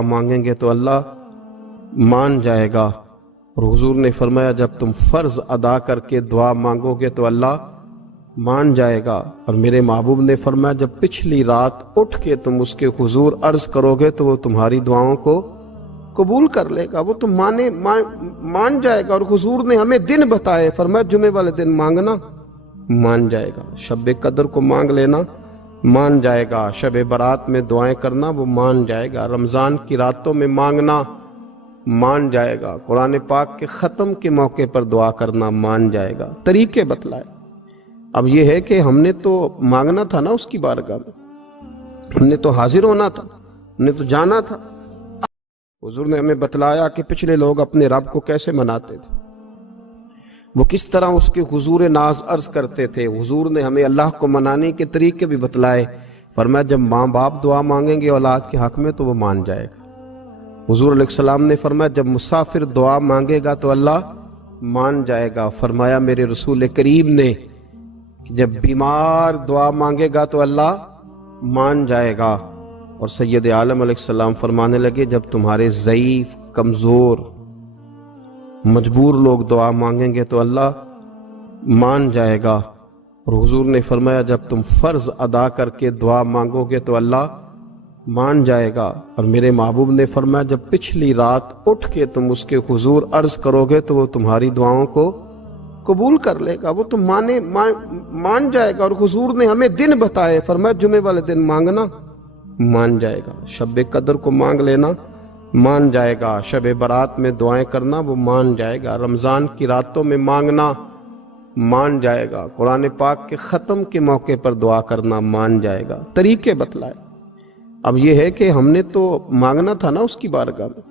مانگیں گے تو اللہ مان جائے گا، اور حضور نے فرمایا جب تم فرض ادا کر کے دعا مانگو گے تو اللہ مان جائے گا، اور میرے محبوب نے فرمایا جب پچھلی رات اٹھ کے تم اس کے حضور عرض کرو گے تو وہ تمہاری دعاؤں کو قبول کر لے گا، وہ تم مان جائے گا۔ اور حضور نے ہمیں دن بتائے، فرمایا جمعے والے دن مانگنا مان جائے گا، شب قدر کو مانگ لینا مان جائے گا، شب برات میں دعائیں کرنا وہ مان جائے گا، رمضان کی راتوں میں مانگنا مان جائے گا، قرآن پاک کے ختم کے موقع پر دعا کرنا مان جائے گا۔ طریقے بتلائے۔ اب یہ ہے کہ ہم نے تو مانگنا تھا نا اس کی بارگاہ میں، ہم نے تو حاضر ہونا تھا، ہم نے تو جانا تھا۔ حضور نے ہمیں بتلایا کہ پچھلے لوگ اپنے رب کو کیسے مناتے تھے، وہ کس طرح اس کے حضور ناز عرض کرتے تھے۔ حضور نے ہمیں اللہ کو منانے کے طریقے بھی بتلائے، فرمایا جب ماں باپ دعا مانگیں گے اولاد کے حق میں تو وہ مان جائے گا۔ حضور علیہ السلام نے فرمایا جب مسافر دعا مانگے گا تو اللہ مان جائے گا۔ فرمایا میرے رسول کریم نے کہ جب بیمار دعا مانگے گا تو اللہ مان جائے گا۔ اور سید عالم علیہ السلام فرمانے لگے جب تمہارے ضعیف، کمزور، مجبور لوگ دعا مانگیں گے تو اللہ مان جائے گا۔ اور حضور نے فرمایا جب تم فرض ادا کر کے دعا مانگو گے تو اللہ مان جائے گا۔ اور میرے محبوب نے فرمایا جب پچھلی رات اٹھ کے تم اس کے حضور عرض کرو گے تو وہ تمہاری دعاؤں کو قبول کر لے گا، وہ تم مان جائے گا۔ اور حضور نے ہمیں دن بتائے، فرمایا جمعے والے دن مانگنا مان جائے گا، شب قدر کو مانگ لینا مان جائے گا، شب برات میں دعائیں کرنا وہ مان جائے گا، رمضان کی راتوں میں مانگنا مان جائے گا، قرآن پاک کے ختم کے موقع پر دعا کرنا مان جائے گا۔ طریقے بتلائے۔ اب یہ ہے کہ ہم نے تو مانگنا تھا نا اس کی بارگاہ میں،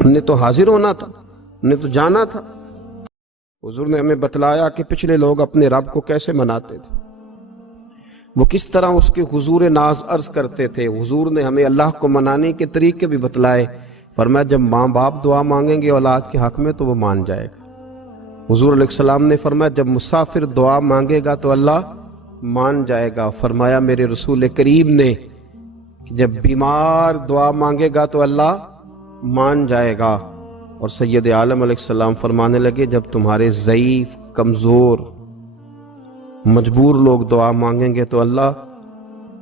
ہم نے تو حاضر ہونا تھا، ہم نے تو جانا تھا۔ حضور نے ہمیں بتلایا کہ پچھلے لوگ اپنے رب کو کیسے مناتے تھے، وہ کس طرح اس کے حضور ناز عرض کرتے تھے۔ حضور نے ہمیں اللہ کو منانے کے طریقے بھی بتلائے، فرمایا جب ماں باپ دعا مانگیں گے اولاد کے حق میں تو وہ مان جائے گا۔ حضور علیہ السلام نے فرمایا جب مسافر دعا مانگے گا تو اللہ مان جائے گا۔ فرمایا میرے رسول کریم نے کہ جب بیمار دعا مانگے گا تو اللہ مان جائے گا۔ اور سید عالم علیہ السلام فرمانے لگے جب تمہارے ضعیف، کمزور، مجبور لوگ دعا مانگیں گے تو اللہ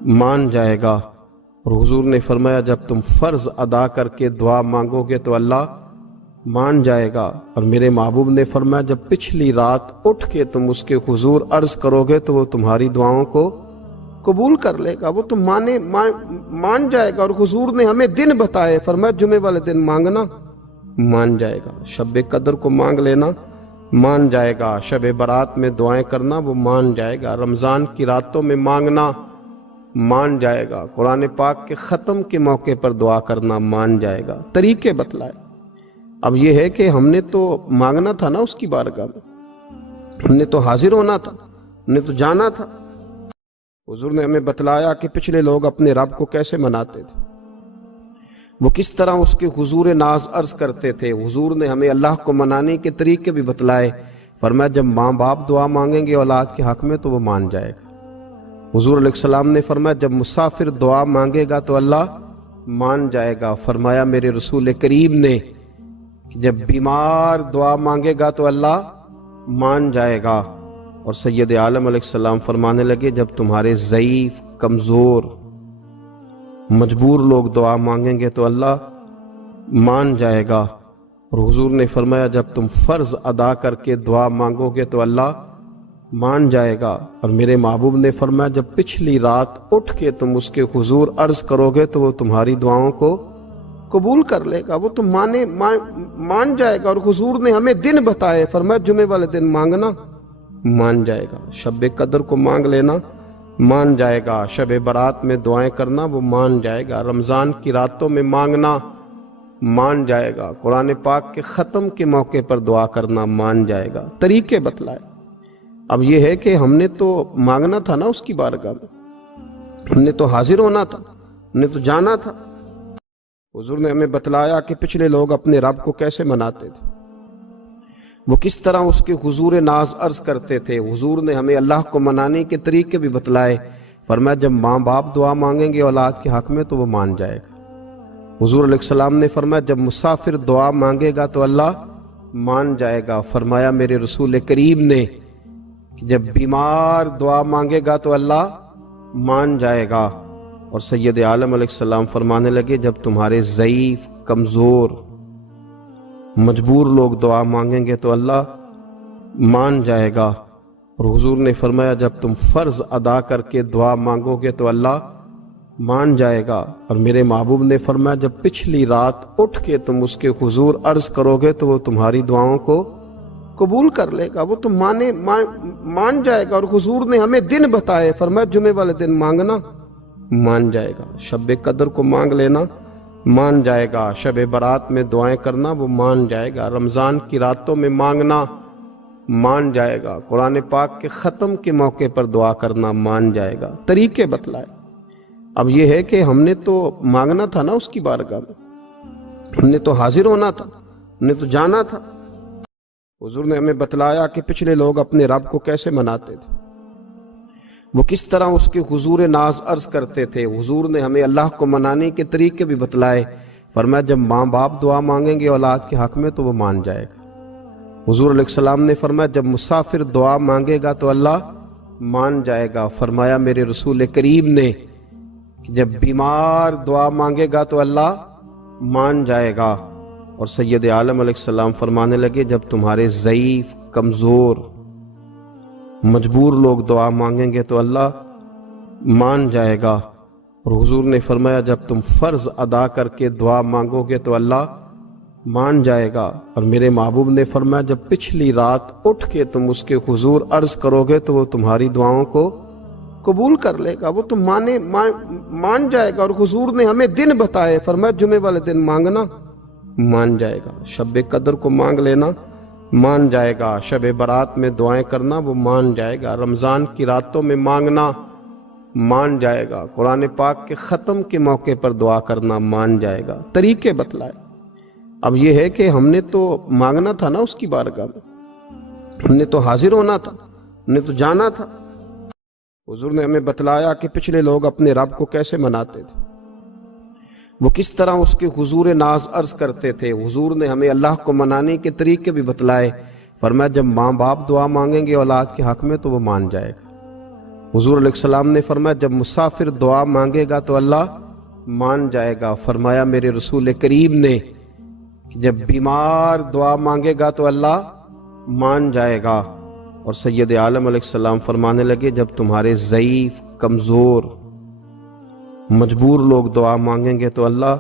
مان جائے گا۔ اور حضور نے فرمایا جب تم فرض ادا کر کے دعا مانگو گے تو اللہ مان جائے گا۔ اور میرے محبوب نے فرمایا جب پچھلی رات اٹھ کے تم اس کے حضور عرض کرو گے تو وہ تمہاری دعاؤں کو قبول کر لے گا، وہ تم مان جائے گا۔ اور حضور نے ہمیں دن بتائے، فرمایا جمعے والے دن مانگنا مان جائے گا، شب قدر کو مانگ لینا مان جائے گا، شب برات میں دعائیں کرنا وہ مان جائے گا، رمضان کی راتوں میں مانگنا مان جائے گا، قرآن پاک کے ختم کے موقع پر دعا کرنا مان جائے گا۔ طریقے بتلائے۔ اب یہ ہے کہ ہم نے تو مانگنا تھا نا اس کی بارگاہ میں، ہم نے تو حاضر ہونا تھا، ہم نے تو جانا تھا۔ حضور نے ہمیں بتلایا کہ پچھلے لوگ اپنے رب کو کیسے مناتے تھے، وہ کس طرح اس کے حضور ناز عرض کرتے تھے۔ حضور نے ہمیں اللہ کو منانے کے طریقے بھی بتلائے، فرمایا جب ماں باپ دعا مانگیں گے اولاد کے حق میں تو وہ مان جائے گا۔ حضور علیہ السلام نے فرمایا جب مسافر دعا مانگے گا تو اللہ مان جائے گا۔ فرمایا میرے رسول کریم نے کہ جب بیمار دعا مانگے گا تو اللہ مان جائے گا۔ اور سید عالم علیہ السلام فرمانے لگے جب تمہارے ضعیف، کمزور، مجبور لوگ دعا مانگیں گے تو اللہ مان جائے گا۔ اور حضور نے فرمایا جب تم فرض ادا کر کے دعا مانگو گے تو اللہ مان جائے گا۔ اور میرے محبوب نے فرمایا جب پچھلی رات اٹھ کے تم اس کے حضور عرض کرو گے تو وہ تمہاری دعاؤں کو قبول کر لے گا، وہ تم مان جائے گا۔ اور حضور نے ہمیں دن بتائے، فرمایا جمعے والے دن مانگنا مان جائے گا، شب قدر کو مانگ لینا مان جائے گا، شب برات میں دعائیں کرنا وہ مان جائے گا، رمضان کی راتوں میں مانگنا مان جائے گا، قرآن پاک کے ختم کے موقع پر دعا کرنا مان جائے گا۔ طریقے بتلائے۔ اب یہ ہے کہ ہم نے تو مانگنا تھا نا اس کی بارگاہ میں، ہم نے تو حاضر ہونا تھا، ہم نے تو جانا تھا۔ حضور نے ہمیں بتلایا کہ پچھلے لوگ اپنے رب کو کیسے مناتے تھے، وہ کس طرح اس کے حضور ناز عرض کرتے تھے۔ حضور نے ہمیں اللہ کو منانے کے طریقے بھی بتلائے، فرمایا جب ماں باپ دعا مانگیں گے اولاد کے حق میں تو وہ مان جائے گا۔ حضور علیہ السلام نے فرمایا جب مسافر دعا مانگے گا تو اللہ مان جائے گا۔ فرمایا میرے رسول کریم نے کہ جب بیمار دعا مانگے گا تو اللہ مان جائے گا۔ اور سید عالم علیہ السلام فرمانے لگے جب تمہارے ضعیف، کمزور، مجبور لوگ دعا مانگیں گے تو اللہ مان جائے گا۔ اور حضور نے فرمایا جب تم فرض ادا کر کے دعا مانگو گے تو اللہ مان جائے گا۔ اور میرے محبوب نے فرمایا جب پچھلی رات اٹھ کے تم اس کے حضور عرض کرو گے تو وہ تمہاری دعاؤں کو قبول کر لے گا، وہ تم مان جائے گا۔ اور حضور نے ہمیں دن بتائے، فرمایا جمعے والے دن مانگنا مان جائے گا، شب قدر کو مانگ لینا مان جائے گا، شب برات میں دعائیں کرنا وہ مان جائے گا، رمضان کی راتوں میں مانگنا مان جائے گا، قرآن پاک کے ختم کے موقع پر دعا کرنا مان جائے گا۔ طریقے بتلائے۔ اب یہ ہے کہ ہم نے تو مانگنا تھا نا اس کی بارگاہ میں، ہم نے تو حاضر ہونا تھا، ہم نے تو جانا تھا۔ حضور نے ہمیں بتلایا کہ پچھلے لوگ اپنے رب کو کیسے مناتے تھے، وہ کس طرح اس کے حضور ناز عرض کرتے تھے۔ حضور نے ہمیں اللہ کو منانے کے طریقے بھی بتلائے، فرمایا جب ماں باپ دعا مانگیں گے اولاد کے حق میں تو وہ مان جائے گا۔ حضور علیہ السلام نے فرمایا جب مسافر دعا مانگے گا تو اللہ مان جائے گا۔ فرمایا میرے رسول کریم نے کہ جب بیمار دعا مانگے گا تو اللہ مان جائے گا۔ اور سید عالم علیہ السلام فرمانے لگے جب تمہارے ضعیف، کمزور، مجبور لوگ دعا مانگیں گے تو اللہ مان جائے گا۔ اور حضور نے فرمایا جب تم فرض ادا کر کے دعا مانگو گے تو اللہ مان جائے گا۔ اور میرے محبوب نے فرمایا جب پچھلی رات اٹھ کے تم اس کے حضور عرض کرو گے تو وہ تمہاری دعاؤں کو قبول کر لے گا، وہ تم مان جائے گا۔ اور حضور نے ہمیں دن بتائے، فرمایا جمعے والے دن مانگنا مان جائے گا، شب قدر کو مانگ لینا مان جائے گا، شب برات میں دعائیں کرنا وہ مان جائے گا، رمضان کی راتوں میں مانگنا مان جائے گا، قرآن پاک کے ختم کے موقع پر دعا کرنا مان جائے گا۔ طریقے بتلائے۔ اب یہ ہے کہ ہم نے تو مانگنا تھا نا اس کی بارگاہ میں، ہم نے تو حاضر ہونا تھا، ہم نے تو جانا تھا۔ حضور نے ہمیں بتلایا کہ پچھلے لوگ اپنے رب کو کیسے مناتے تھے، وہ کس طرح اس کے حضور ناز عرض کرتے تھے۔ حضور نے ہمیں اللہ کو منانے کے طریقے بھی بتلائے، فرمایا جب ماں باپ دعا مانگیں گے اولاد کے حق میں تو وہ مان جائے گا۔ حضور علیہ السلام نے فرمایا جب مسافر دعا مانگے گا تو اللہ مان جائے گا۔ فرمایا میرے رسول کریم نے کہ جب بیمار دعا مانگے گا تو اللہ مان جائے گا۔ اور سید عالم علیہ السلام فرمانے لگے جب تمہارے ضعیف، کمزور، مجبور لوگ دعا مانگیں گے تو اللہ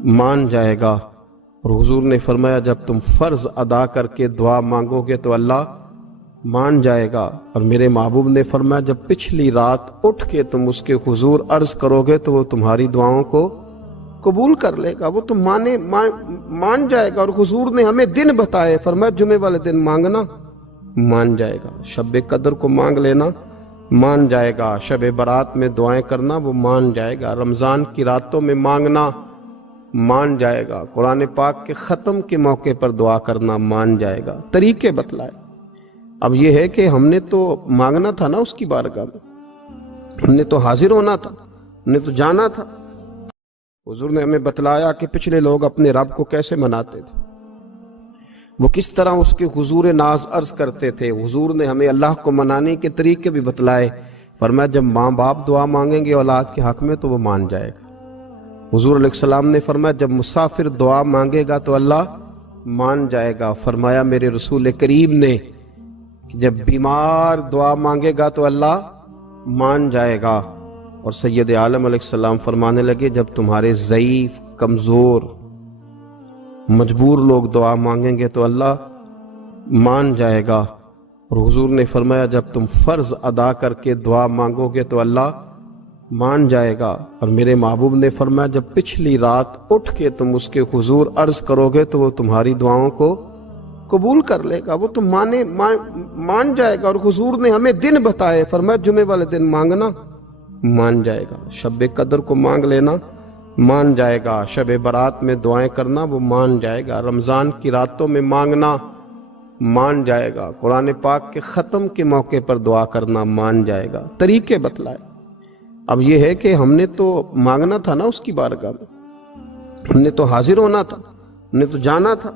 مان جائے گا۔ اور حضور نے فرمایا جب تم فرض ادا کر کے دعا مانگو گے تو اللہ مان جائے گا۔ اور میرے محبوب نے فرمایا جب پچھلی رات اٹھ کے تم اس کے حضور عرض کرو گے تو وہ تمہاری دعاؤں کو قبول کر لے گا، وہ تم مان جائے گا۔ اور حضور نے ہمیں دن بتائے، فرمایا جمعے والے دن مانگنا مان جائے گا، شب قدر کو مانگ لینا مان جائے گا، شب برات میں دعائیں کرنا وہ مان جائے گا، رمضان کی راتوں میں مانگنا مان جائے گا، قرآن پاک کے ختم کے موقع پر دعا کرنا مان جائے گا۔ طریقے بتلائے۔ اب یہ ہے کہ ہم نے تو مانگنا تھا نا اس کی بارگاہ میں، ہم نے تو حاضر ہونا تھا، ہم نے تو جانا تھا۔ حضور نے ہمیں بتلایا کہ پچھلے لوگ اپنے رب کو کیسے مناتے تھے، وہ کس طرح اس کے حضور ناز عرض کرتے تھے۔ حضور نے ہمیں اللہ کو منانے کے طریقے بھی بتلائے، فرمایا جب ماں باپ دعا مانگیں گے اولاد کے حق میں تو وہ مان جائے گا۔ حضور علیہ السلام نے فرمایا جب مسافر دعا مانگے گا تو اللہ مان جائے گا۔ فرمایا میرے رسول کریم نے کہ جب بیمار دعا مانگے گا تو اللہ مان جائے گا۔ اور سید عالم علیہ السلام فرمانے لگے جب تمہارے ضعیف، کمزور، مجبور لوگ دعا مانگیں گے تو اللہ مان جائے گا۔ اور حضور نے فرمایا جب تم فرض ادا کر کے دعا مانگو گے تو اللہ مان جائے گا۔ اور میرے محبوب نے فرمایا جب پچھلی رات اٹھ کے تم اس کے حضور عرض کرو گے تو وہ تمہاری دعاؤں کو قبول کر لے گا، وہ تم مان جائے گا۔ اور حضور نے ہمیں دن بتائے، فرمایا جمعے والے دن مانگنا مان جائے گا، شب قدر کو مانگ لینا مان جائے گا، شب برات میں دعائیں کرنا وہ مان جائے گا، رمضان کی راتوں میں مانگنا مان جائے گا، قرآن پاک کے ختم کے موقع پر دعا کرنا مان جائے گا۔ طریقے بتلائے۔ اب یہ ہے کہ ہم نے تو مانگنا تھا نا اس کی بارگاہ میں، ہم نے تو حاضر ہونا تھا، ہم نے تو جانا تھا۔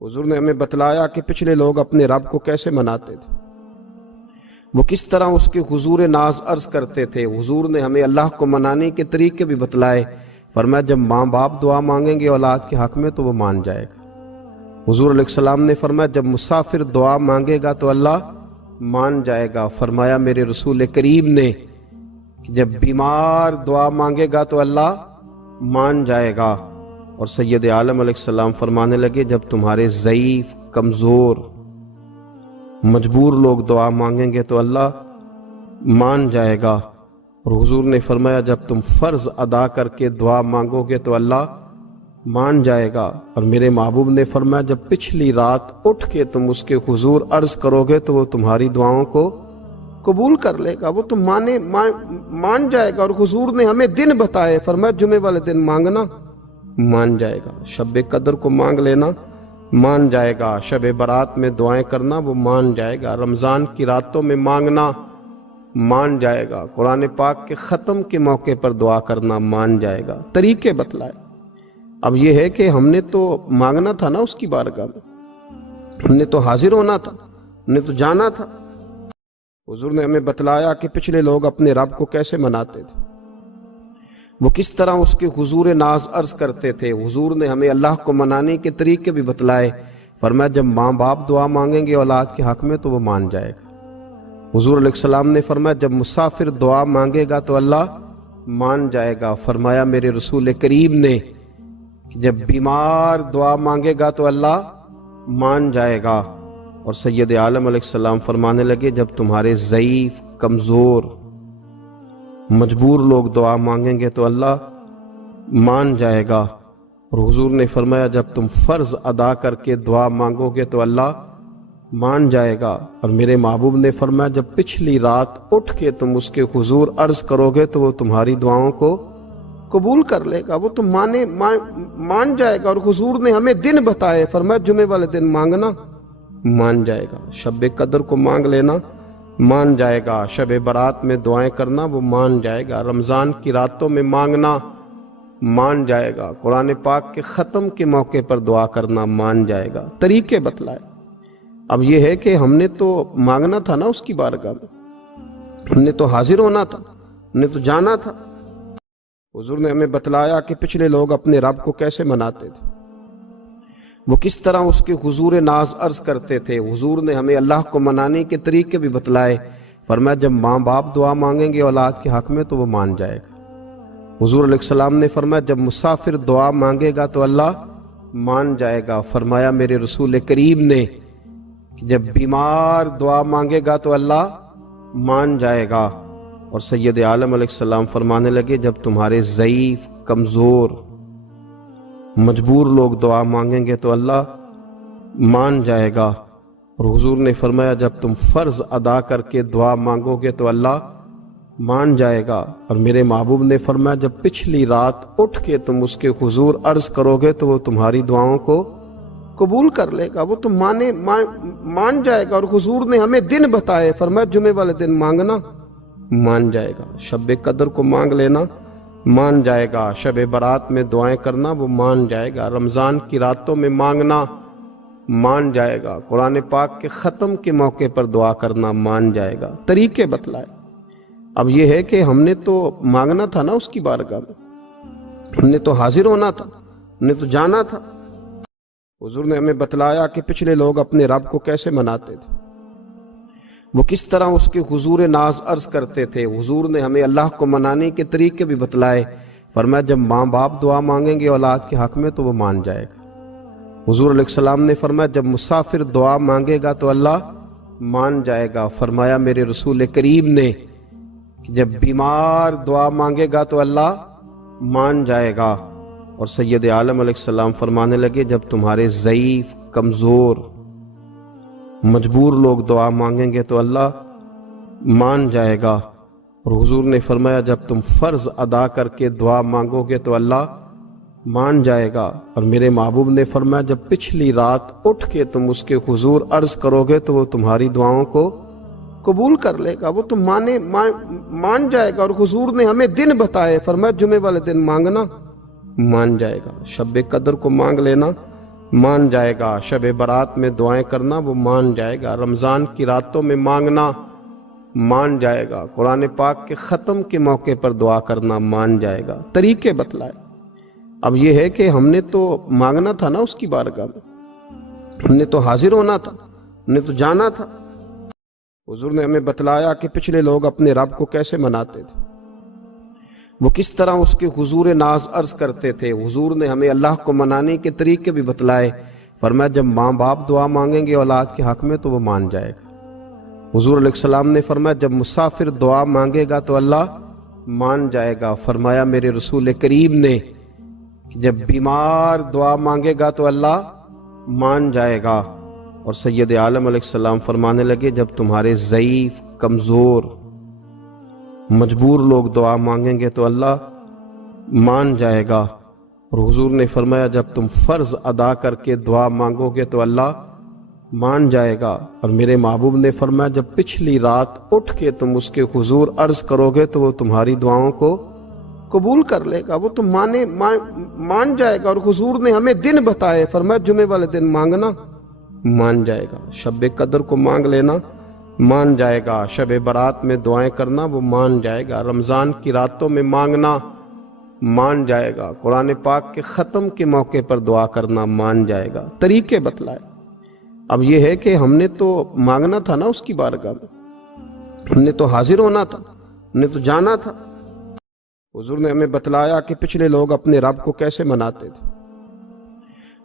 حضور نے ہمیں بتلایا کہ پچھلے لوگ اپنے رب کو کیسے مناتے تھے، وہ کس طرح اس کے حضور ناز عرض کرتے تھے۔ حضور نے ہمیں اللہ کو منانے کے طریقے بھی بتلائے، فرمایا جب ماں باپ دعا مانگیں گے اولاد کے حق میں تو وہ مان جائے گا۔ حضور علیہ السلام نے فرمایا جب مسافر دعا مانگے گا تو اللہ مان جائے گا۔ فرمایا میرے رسول کریم نے کہ جب بیمار دعا مانگے گا تو اللہ مان جائے گا۔ اور سید عالم علیہ السلام فرمانے لگے جب تمہارے ضعیف، کمزور، مجبور لوگ دعا مانگیں گے تو اللہ مان جائے گا۔ اور حضور نے فرمایا جب تم فرض ادا کر کے دعا مانگو گے تو اللہ مان جائے گا۔ اور میرے محبوب نے فرمایا جب پچھلی رات اٹھ کے تم اس کے حضور عرض کرو گے تو وہ تمہاری دعاؤں کو قبول کر لے گا، وہ تم مان جائے گا۔ اور حضور نے ہمیں دن بتائے، فرمایا جمعے والے دن مانگنا مان جائے گا، شب قدر کو مانگ لینا مان جائے گا، شب برات میں دعائیں کرنا وہ مان جائے گا، رمضان کی راتوں میں مانگنا مان جائے گا، قرآن پاک کے ختم کے موقع پر دعا کرنا مان جائے گا، طریقے بتلائے۔ اب یہ ہے کہ ہم نے تو مانگنا تھا نا اس کی بارگاہ میں، ہم نے تو حاضر ہونا تھا، ہم نے تو جانا تھا۔ حضور نے ہمیں بتلایا کہ پچھلے لوگ اپنے رب کو کیسے مناتے تھے، وہ کس طرح اس کے حضور ناز عرض کرتے تھے۔ حضور نے ہمیں اللہ کو منانے کے طریقے بھی بتلائے، فرمایا جب ماں باپ دعا مانگیں گے اولاد کے حق میں تو وہ مان جائے گا۔ حضور علیہ السلام نے فرمایا جب مسافر دعا مانگے گا تو اللہ مان جائے گا۔ فرمایا میرے رسول کریم نے کہ جب بیمار دعا مانگے گا تو اللہ مان جائے گا۔ اور سید عالم علیہ السلام فرمانے لگے جب تمہارے ضعیف، کمزور، مجبور لوگ دعا مانگیں گے تو اللہ مان جائے گا۔ اور حضور نے فرمایا جب تم فرض ادا کر کے دعا مانگو گے تو اللہ مان جائے گا۔ اور میرے محبوب نے فرمایا جب پچھلی رات اٹھ کے تم اس کے حضور عرض کرو گے تو وہ تمہاری دعاؤں کو قبول کر لے گا، وہ تم مان جائے گا۔ اور حضور نے ہمیں دن بتائے، فرمایا جمعے والے دن مانگنا مان جائے گا، شب قدر کو مانگ لینا مان جائے گا، شب برات میں دعائیں کرنا وہ مان جائے گا، رمضان کی راتوں میں مانگنا مان جائے گا، قرآن پاک کے ختم کے موقع پر دعا کرنا مان جائے گا، طریقے بتلائے۔ اب یہ ہے کہ ہم نے تو مانگنا تھا نا اس کی بارگاہ میں، ہم نے تو حاضر ہونا تھا، ہم نے تو جانا تھا۔ حضور نے ہمیں بتلایا کہ پچھلے لوگ اپنے رب کو کیسے مناتے تھے، وہ کس طرح اس کے حضور ناز عرض کرتے تھے۔ حضور نے ہمیں اللہ کو منانے کے طریقے بھی بتلائے، فرمایا جب ماں باپ دعا مانگیں گے اولاد کے حق میں تو وہ مان جائے گا۔ حضور علیہ السلام نے فرمایا جب مسافر دعا مانگے گا تو اللہ مان جائے گا۔ فرمایا میرے رسول کریم نے کہ جب بیمار دعا مانگے گا تو اللہ مان جائے گا۔ اور سید عالم علیہ السلام فرمانے لگے جب تمہارے ضعیف، کمزور، مجبور لوگ دعا مانگیں گے تو اللہ مان جائے گا۔ اور حضور نے فرمایا جب تم فرض ادا کر کے دعا مانگو گے تو اللہ مان جائے گا۔ اور میرے محبوب نے فرمایا جب پچھلی رات اٹھ کے تم اس کے حضور عرض کرو گے تو وہ تمہاری دعاؤں کو قبول کر لے گا، وہ تم مان جائے گا۔ اور حضور نے ہمیں دن بتائے، فرمایا جمعے والے دن مانگنا مان جائے گا، شب قدر کو مانگ لینا مان جائے گا، شب برات میں دعائیں کرنا وہ مان جائے گا، رمضان کی راتوں میں مانگنا مان جائے گا، قرآن پاک کے ختم کے موقع پر دعا کرنا مان جائے گا، طریقے بتلائے۔ اب یہ ہے کہ ہم نے تو مانگنا تھا نا اس کی بارگاہ میں، ہم نے تو حاضر ہونا تھا، ہم نے تو جانا تھا۔ حضور نے ہمیں بتلایا کہ پچھلے لوگ اپنے رب کو کیسے مناتے تھے، وہ کس طرح اس کے حضور ناز عرض کرتے تھے۔ حضور نے ہمیں اللہ کو منانے کے طریقے بھی بتلائے، فرمایا جب ماں باپ دعا مانگیں گے اولاد کے حق میں تو وہ مان جائے گا۔ حضور علیہ السلام نے فرمایا جب مسافر دعا مانگے گا تو اللہ مان جائے گا۔ فرمایا میرے رسول کریم نے کہ جب بیمار دعا مانگے گا تو اللہ مان جائے گا۔ اور سید عالم علیہ السلام فرمانے لگے جب تمہارے ضعیف، کمزور، مجبور لوگ دعا مانگیں گے تو اللہ مان جائے گا۔ اور حضور نے فرمایا جب تم فرض ادا کر کے دعا مانگو گے تو اللہ مان جائے گا۔ اور میرے محبوب نے فرمایا جب پچھلی رات اٹھ کے تم اس کے حضور عرض کرو گے تو وہ تمہاری دعاؤں کو قبول کر لے گا، وہ تم مان جائے گا۔ اور حضور نے ہمیں دن بتائے، فرمایا جمعے والے دن مانگنا مان جائے گا۔ شب قدر کو مانگ لینا مان جائے گا۔ شب برات میں دعائیں کرنا وہ مان جائے گا۔ رمضان کی راتوں میں مانگنا مان جائے گا۔ قرآن پاک کے ختم کے موقع پر دعا کرنا مان جائے گا۔ طریقے بتلائے۔ اب یہ ہے کہ ہم نے تو مانگنا تھا نا اس کی بارگاہ میں، ہم نے تو حاضر ہونا تھا، ہم نے تو جانا تھا۔ حضور نے ہمیں بتلایا کہ پچھلے لوگ اپنے رب کو کیسے مناتے تھے، وہ کس طرح اس کے حضور ناز عرض کرتے تھے۔ حضور نے ہمیں اللہ کو منانے کے طریقے بھی بتلائے۔ فرمایا جب ماں باپ دعا مانگیں گے اولاد کے حق میں تو وہ مان جائے گا۔ حضور علیہ السلام نے فرمایا جب مسافر دعا مانگے گا تو اللہ مان جائے گا۔ فرمایا میرے رسول کریم نے کہ جب بیمار دعا مانگے گا تو اللہ مان جائے گا۔ اور سید عالم علیہ السلام فرمانے لگے جب تمہارے ضعیف، کمزور، مجبور لوگ دعا مانگیں گے تو اللہ مان جائے گا۔ اور حضور نے فرمایا جب تم فرض ادا کر کے دعا مانگو گے تو اللہ مان جائے گا۔ اور میرے محبوب نے فرمایا جب پچھلی رات اٹھ کے تم اس کے حضور عرض کرو گے تو وہ تمہاری دعاؤں کو قبول کر لے گا، وہ تم مان جائے گا۔ اور حضور نے ہمیں دن بتائے، فرمایا جمعے والے دن مانگنا مان جائے گا۔ شب قدر کو مانگ لینا مان جائے گا۔ شب برات میں دعائیں کرنا وہ مان جائے گا۔ رمضان کی راتوں میں مانگنا مان جائے گا۔ قرآن پاک کے ختم کے موقع پر دعا کرنا مان جائے گا۔ طریقے بتلائے۔ اب یہ ہے کہ ہم نے تو مانگنا تھا نا اس کی بارگاہ میں، ہم نے تو حاضر ہونا تھا، ہم نے تو جانا تھا۔ حضور نے ہمیں بتلایا کہ پچھلے لوگ اپنے رب کو کیسے مناتے تھے،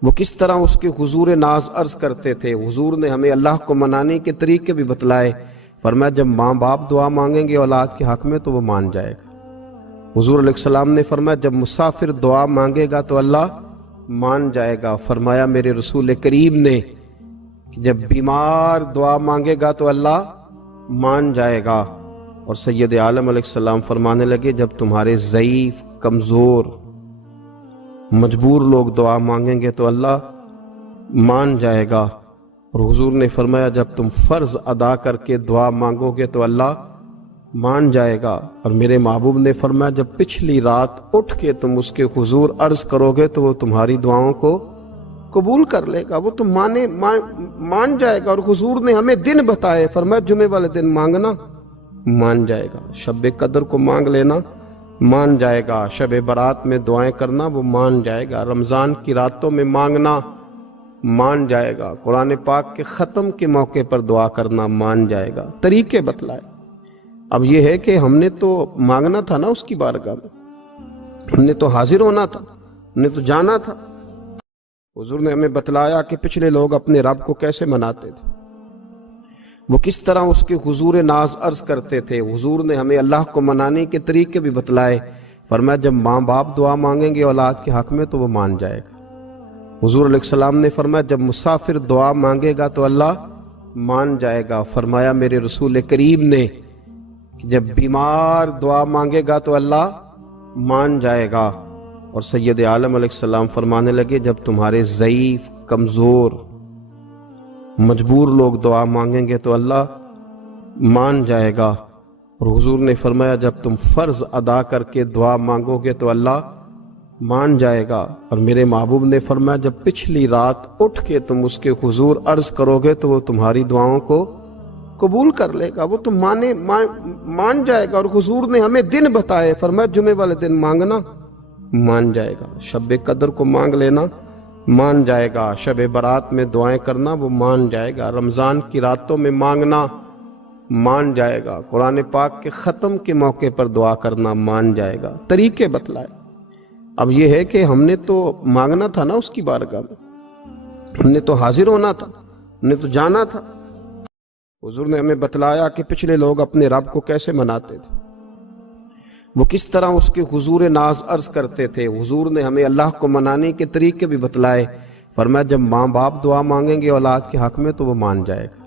وہ کس طرح اس کے حضور ناز عرض کرتے تھے۔ حضور نے ہمیں اللہ کو منانے کے طریقے بھی بتلائے۔ فرمایا جب ماں باپ دعا مانگیں گے اولاد کے حق میں تو وہ مان جائے گا۔ حضور علیہ السلام نے فرمایا جب مسافر دعا مانگے گا تو اللہ مان جائے گا۔ فرمایا میرے رسول کریم نے کہ جب بیمار دعا مانگے گا تو اللہ مان جائے گا۔ اور سید عالم علیہ السلام فرمانے لگے جب تمہارے ضعیف، کمزور، مجبور لوگ دعا مانگیں گے تو اللہ مان جائے گا۔ اور حضور نے فرمایا جب تم فرض ادا کر کے دعا مانگو گے تو اللہ مان جائے گا۔ اور میرے محبوب نے فرمایا جب پچھلی رات اٹھ کے تم اس کے حضور عرض کرو گے تو وہ تمہاری دعاؤں کو قبول کر لے گا، وہ تم مان جائے گا۔ اور حضور نے ہمیں دن بتائے، فرمایا جمعے والے دن مانگنا مان جائے گا۔ شب قدر کو مانگ لینا مان جائے گا۔ شب برات میں دعائیں کرنا وہ مان جائے گا۔ رمضان کی راتوں میں مانگنا مان جائے گا۔ قرآن پاک کے ختم کے موقع پر دعا کرنا مان جائے گا۔ طریقے بتلائے۔ اب یہ ہے کہ ہم نے تو مانگنا تھا نا اس کی بارگاہ میں، ہم نے تو حاضر ہونا تھا، ہم نے تو جانا تھا۔ حضور نے ہمیں بتلایا کہ پچھلے لوگ اپنے رب کو کیسے مناتے تھے، وہ کس طرح اس کے حضور ناز عرض کرتے تھے۔ حضور نے ہمیں اللہ کو منانے کے طریقے بھی بتلائے۔ فرمایا جب ماں باپ دعا مانگیں گے اولاد کے حق میں تو وہ مان جائے گا۔ حضور علیہ السلام نے فرمایا جب مسافر دعا مانگے گا تو اللہ مان جائے گا۔ فرمایا میرے رسول کریم نے کہ جب بیمار دعا مانگے گا تو اللہ مان جائے گا۔ اور سید عالم علیہ السلام فرمانے لگے جب تمہارے ضعیف، کمزور، مجبور لوگ دعا مانگیں گے تو اللہ مان جائے گا۔ اور حضور نے فرمایا جب تم فرض ادا کر کے دعا مانگو گے تو اللہ مان جائے گا۔ اور میرے محبوب نے فرمایا جب پچھلی رات اٹھ کے تم اس کے حضور عرض کرو گے تو وہ تمہاری دعاؤں کو قبول کر لے گا، وہ تم مان جائے گا۔ اور حضور نے ہمیں دن بتائے، فرمایا جمعے والے دن مانگنا مان جائے گا۔ شب قدر کو مانگ لینا مان جائے گا۔ شب برات میں دعائیں کرنا وہ مان جائے گا۔ رمضان کی راتوں میں مانگنا مان جائے گا۔ قرآن پاک کے ختم کے موقع پر دعا کرنا مان جائے گا۔ طریقے بتلائے۔ اب یہ ہے کہ ہم نے تو مانگنا تھا نا اس کی بارگاہ میں، ہم نے تو حاضر ہونا تھا، ہم نے تو جانا تھا۔ حضور نے ہمیں بتلایا کہ پچھلے لوگ اپنے رب کو کیسے مناتے تھے، وہ کس طرح اس کے حضور ناز عرض کرتے تھے۔ حضور نے ہمیں اللہ کو منانے کے طریقے بھی بتلائے۔ فرمایا جب ماں باپ دعا مانگیں گے اولاد کے حق میں تو وہ مان جائے گا۔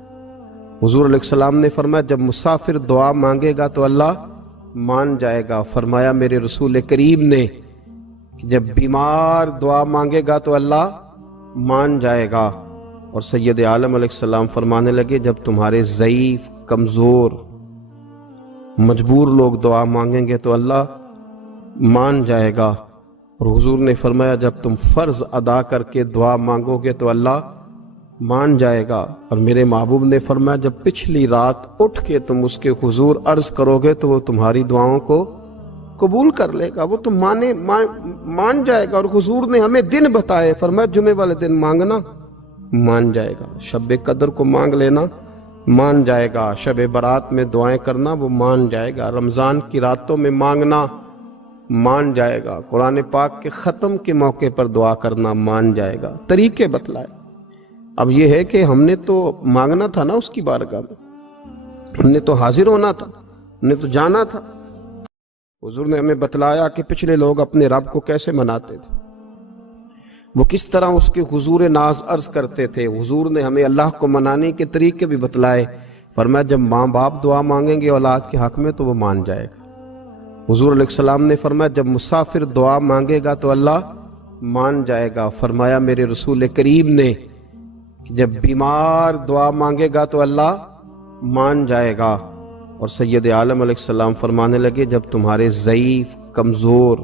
حضور علیہ السلام نے فرمایا جب مسافر دعا مانگے گا تو اللہ مان جائے گا۔ فرمایا میرے رسول کریم نے کہ جب بیمار دعا مانگے گا تو اللہ مان جائے گا۔ اور سید عالم علیہ السلام فرمانے لگے جب تمہارے ضعیف، کمزور، مجبور لوگ دعا مانگیں گے تو اللہ مان جائے گا۔ اور حضور نے فرمایا جب تم فرض ادا کر کے دعا مانگو گے تو اللہ مان جائے گا، اور میرے محبوب نے فرمایا جب پچھلی رات اٹھ کے تم اس کے حضور عرض کرو گے تو وہ تمہاری دعاؤں کو قبول کر لے گا، وہ تم مان جائے گا۔ اور حضور نے ہمیں دن بتائے، فرمایا جمعے والے دن مانگنا مان جائے گا، شب قدر کو مانگ لینا مان جائے گا، شب برات میں دعائیں کرنا وہ مان جائے گا، رمضان کی راتوں میں مانگنا مان جائے گا، قرآن پاک کے ختم کے موقع پر دعا کرنا مان جائے گا۔ طریقے بتلائے۔ اب یہ ہے کہ ہم نے تو مانگنا تھا نا اس کی بارگاہ میں، ہم نے تو حاضر ہونا تھا، ہم نے تو جانا تھا۔ حضور نے ہمیں بتلایا کہ پچھلے لوگ اپنے رب کو کیسے مناتے تھے، وہ کس طرح اس کے حضور ناز عرض کرتے تھے۔ حضور نے ہمیں اللہ کو منانے کے طریقے بھی بتلائے، فرمایا جب ماں باپ دعا مانگیں گے اولاد کے حق میں تو وہ مان جائے گا۔ حضور علیہ السلام نے فرمایا جب مسافر دعا مانگے گا تو اللہ مان جائے گا۔ فرمایا میرے رسول کریم نے کہ جب بیمار دعا مانگے گا تو اللہ مان جائے گا۔ اور سید عالم علیہ السلام فرمانے لگے جب تمہارے ضعیف، کمزور،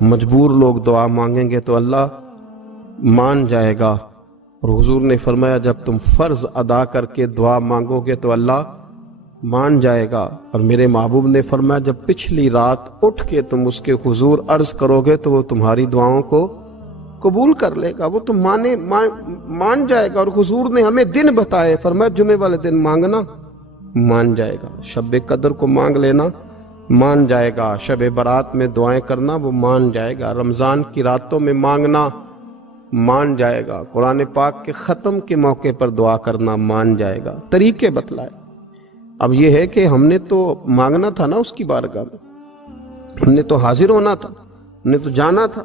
مجبور لوگ دعا مانگیں گے تو اللہ مان جائے گا۔ اور حضور نے فرمایا جب تم فرض ادا کر کے دعا مانگو گے تو اللہ مان جائے گا۔ اور میرے محبوب نے فرمایا جب پچھلی رات اٹھ کے تم اس کے حضور عرض کرو گے تو وہ تمہاری دعاؤں کو قبول کر لے گا، وہ تم مان جائے گا۔ اور حضور نے ہمیں دن بتائے، فرمایا جمعے والے دن مانگنا مان جائے گا، شب قدر کو مانگ لینا مان جائے گا، شب برات میں دعائیں کرنا وہ مان جائے گا، رمضان کی راتوں میں مانگنا مان جائے گا، قرآن پاک کے ختم کے موقع پر دعا کرنا مان جائے گا۔ طریقے بتلائے۔ اب یہ ہے کہ ہم نے تو مانگنا تھا نا اس کی بارگاہ میں، ہم نے تو حاضر ہونا تھا، ہم نے تو جانا تھا۔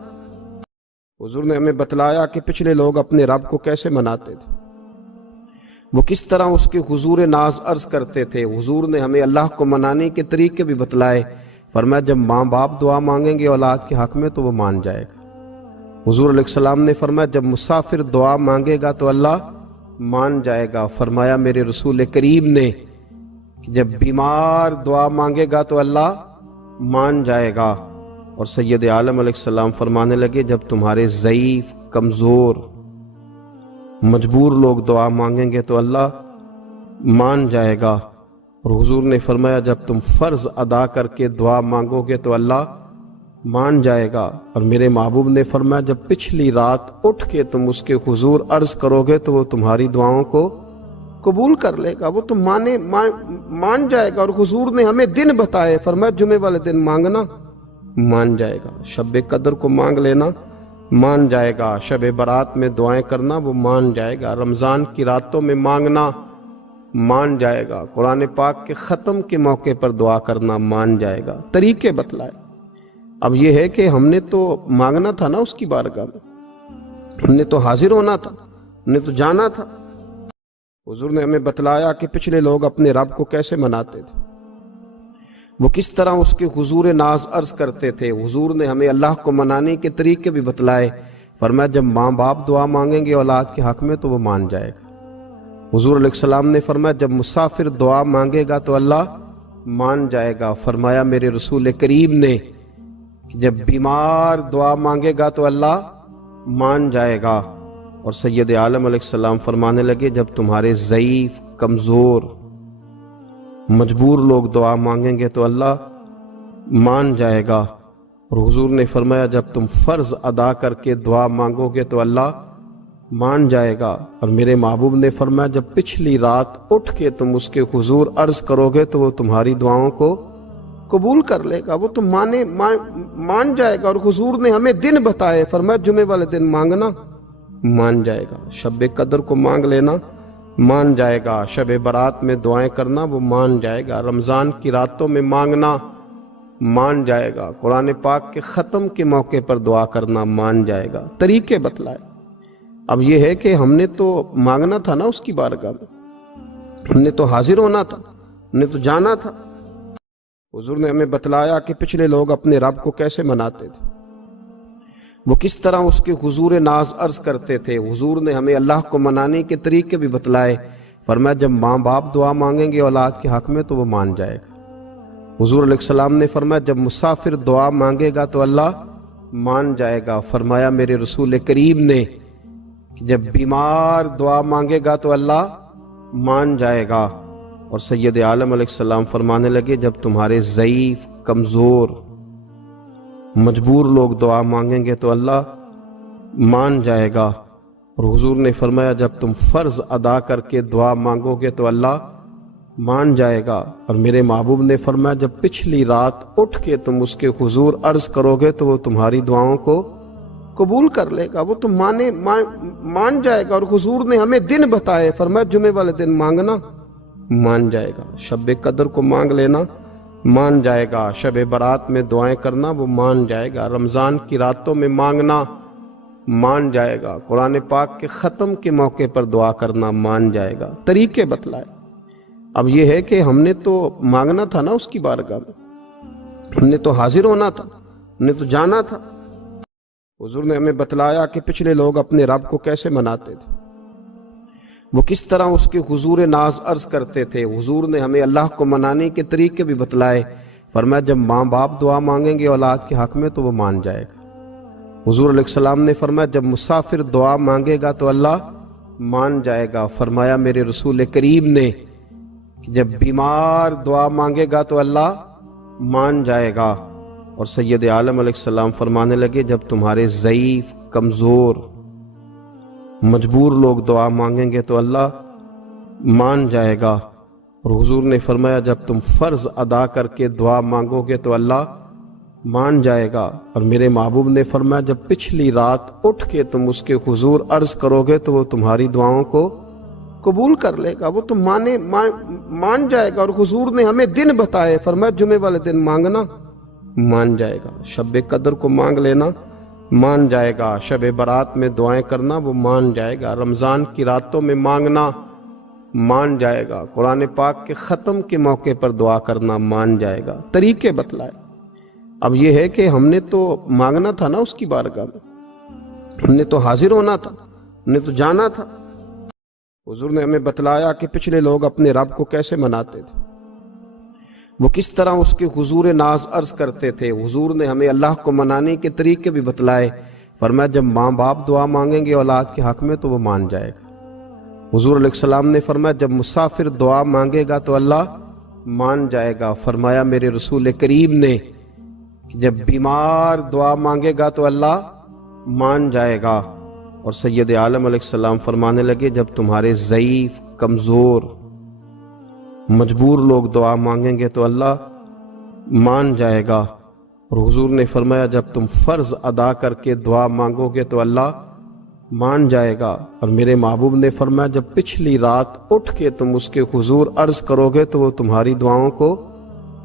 حضور نے ہمیں بتلایا کہ پچھلے لوگ اپنے رب کو کیسے مناتے تھے، وہ کس طرح اس کے حضور ناز عرض کرتے تھے۔ حضور نے ہمیں اللہ کو منانے کے طریقے بھی بتلائے، فرمایا جب ماں باپ دعا مانگیں گے اولاد کے حق میں تو وہ مان جائے گا۔ حضور علیہ السلام نے فرمایا جب مسافر دعا مانگے گا تو اللہ مان جائے گا۔ فرمایا میرے رسول کریم نے کہ جب بیمار دعا مانگے گا تو اللہ مان جائے گا۔ اور سید عالم علیہ السلام فرمانے لگے جب تمہارے ضعیف، کمزور، مجبور لوگ دعا مانگیں گے تو اللہ مان جائے گا۔ اور حضور نے فرمایا جب تم فرض ادا کر کے دعا مانگو گے تو اللہ مان جائے گا۔ اور میرے محبوب نے فرمایا جب پچھلی رات اٹھ کے تم اس کے حضور عرض کرو گے تو وہ تمہاری دعاؤں کو قبول کر لے گا، وہ تم مان جائے گا۔ اور حضور نے ہمیں دن بتائے، فرمایا جمعے والے دن مانگنا مان جائے گا، شب قدر کو مانگ لینا مان جائے گا، شب برات میں دعائیں کرنا وہ مان جائے گا، رمضان کی راتوں میں مانگنا مان جائے گا، قرآن پاک کے ختم کے موقع پر دعا کرنا مان جائے گا۔ طریقے بتلائے۔ اب یہ ہے کہ ہم نے تو مانگنا تھا نا اس کی بارگاہ میں، ہم نے تو حاضر ہونا تھا، ہم نے تو جانا تھا۔ حضور نے ہمیں بتلایا کہ پچھلے لوگ اپنے رب کو کیسے مناتے تھے، وہ کس طرح اس کے حضور ناز عرض کرتے تھے۔ حضور نے ہمیں اللہ کو منانے کے طریقے بھی بتلائے، فرمایا جب ماں باپ دعا مانگیں گے اولاد کے حق میں تو وہ مان جائے گا۔ حضور علیہ السلام نے فرمایا جب مسافر دعا مانگے گا تو اللہ مان جائے گا۔ فرمایا میرے رسول کریم نے کہ جب بیمار دعا مانگے گا تو اللہ مان جائے گا۔ اور سید عالم علیہ السلام فرمانے لگے جب تمہارے ضعیف، کمزور، مجبور لوگ دعا مانگیں گے تو اللہ مان جائے گا۔ اور حضور نے فرمایا جب تم فرض ادا کر کے دعا مانگو گے تو اللہ مان جائے گا۔ اور میرے محبوب نے فرمایا جب پچھلی رات اٹھ کے تم اس کے حضور عرض کرو گے تو وہ تمہاری دعاؤں کو قبول کر لے گا، وہ تم مان جائے گا۔ اور حضور نے ہمیں دن بتائے، فرمایا جمعے والے دن مانگنا مان جائے گا، شب قدر کو مانگ لینا مان جائے گا، شب برات میں دعائیں کرنا وہ مان جائے گا، رمضان کی راتوں میں مانگنا مان جائے گا، قرآن پاک کے ختم کے موقع پر دعا کرنا مان جائے گا۔ طریقے بتلائے۔ اب یہ ہے کہ ہم نے تو مانگنا تھا نا اس کی بارگاہ میں، ہم نے تو حاضر ہونا تھا، ہم نے تو جانا تھا۔ حضور نے ہمیں بتلایا کہ پچھلے لوگ اپنے رب کو کیسے مناتے تھے، وہ کس طرح اس کے حضور ناز عرض کرتے تھے۔ حضور نے ہمیں اللہ کو منانے کے طریقے بھی بتلائے، فرمایا جب ماں باپ دعا مانگیں گے اولاد کے حق میں تو وہ مان جائے گا۔ حضور علیہ السلام نے فرمایا جب مسافر دعا مانگے گا تو اللہ مان جائے گا۔ فرمایا میرے رسول کریم نے کہ جب بیمار دعا مانگے گا تو اللہ مان جائے گا۔ اور سید عالم علیہ السلام فرمانے لگے جب تمہارے ضعیف، کمزور، مجبور لوگ دعا مانگیں گے تو اللہ مان جائے گا۔ اور حضور نے فرمایا جب تم فرض ادا کر کے دعا مانگو گے تو اللہ مان جائے گا۔ اور میرے محبوب نے فرمایا جب پچھلی رات اٹھ کے تم اس کے حضور عرض کرو گے تو وہ تمہاری دعاؤں کو قبول کر لے گا، وہ تم مان جائے گا۔ اور حضور نے ہمیں دن بتائے، فرمایا جمعے والے دن مانگنا مان جائے گا، شب قدر کو مانگ لینا مان جائے گا، شب برات میں دعائیں کرنا وہ مان جائے گا، رمضان کی راتوں میں مانگنا مان جائے گا، قرآن پاک کے ختم کے موقع پر دعا کرنا مان جائے گا۔ طریقے بتلائے۔ اب یہ ہے کہ ہم نے تو مانگنا تھا نا اس کی بارگاہ میں، ہم نے تو حاضر ہونا تھا، ہم نے تو جانا تھا۔ حضور نے ہمیں بتلایا کہ پچھلے لوگ اپنے رب کو کیسے مناتے تھے، وہ کس طرح اس کے حضور ناز عرض کرتے تھے۔ حضور نے ہمیں اللہ کو منانے کے طریقے بھی بتلائے، فرمایا جب ماں باپ دعا مانگیں گے اولاد کے حق میں تو وہ مان جائے گا۔ حضور علیہ السلام نے فرمایا جب مسافر دعا مانگے گا تو اللہ مان جائے گا۔ فرمایا میرے رسول کریم نے کہ جب بیمار دعا مانگے گا تو اللہ مان جائے گا۔ اور سید عالم علیہ السلام فرمانے لگے جب تمہارے ضعیف، کمزور، مجبور لوگ دعا مانگیں گے تو اللہ مان جائے گا۔ اور حضور نے فرمایا جب تم فرض ادا کر کے دعا مانگو گے تو اللہ مان جائے گا۔ اور میرے محبوب نے فرمایا جب پچھلی رات اٹھ کے تم اس کے حضور عرض کرو گے تو وہ تمہاری دعاؤں کو قبول کر لے گا، وہ تم مان جائے گا۔ اور حضور نے ہمیں دن بتائے، فرمایا جمعے والے دن مانگنا مان جائے گا، شب قدر کو مانگ لینا مان جائے گا، شب برات میں دعائیں کرنا وہ مان جائے گا، رمضان کی راتوں میں مانگنا مان جائے گا، قرآن پاک کے ختم کے موقع پر دعا کرنا مان جائے گا۔ طریقے بتلائے۔ اب یہ ہے کہ ہم نے تو مانگنا تھا نا اس کی بارگاہ میں، ہم نے تو حاضر ہونا تھا، ہم نے تو جانا تھا۔ حضور نے ہمیں بتلایا کہ پچھلے لوگ اپنے رب کو کیسے مناتے تھے، وہ کس طرح اس کے حضور ناز عرض کرتے تھے۔ حضور نے ہمیں اللہ کو منانے کے طریقے بھی بتلائے، فرمایا جب ماں باپ دعا مانگیں گے اولاد کے حق میں تو وہ مان جائے گا۔ حضور علیہ السلام نے فرمایا جب مسافر دعا مانگے گا تو اللہ مان جائے گا۔ فرمایا میرے رسول کریم نے کہ جب بیمار دعا مانگے گا تو اللہ مان جائے گا۔ اور سید عالم علیہ السلام فرمانے لگے جب تمہارے ضعیف، کمزور، مجبور لوگ دعا مانگیں گے تو اللہ مان جائے گا۔ اور حضور نے فرمایا جب تم فرض ادا کر کے دعا مانگو گے تو اللہ مان جائے گا۔ اور میرے محبوب نے فرمایا جب پچھلی رات اٹھ کے تم اس کے حضور عرض کرو گے تو وہ تمہاری دعاؤں کو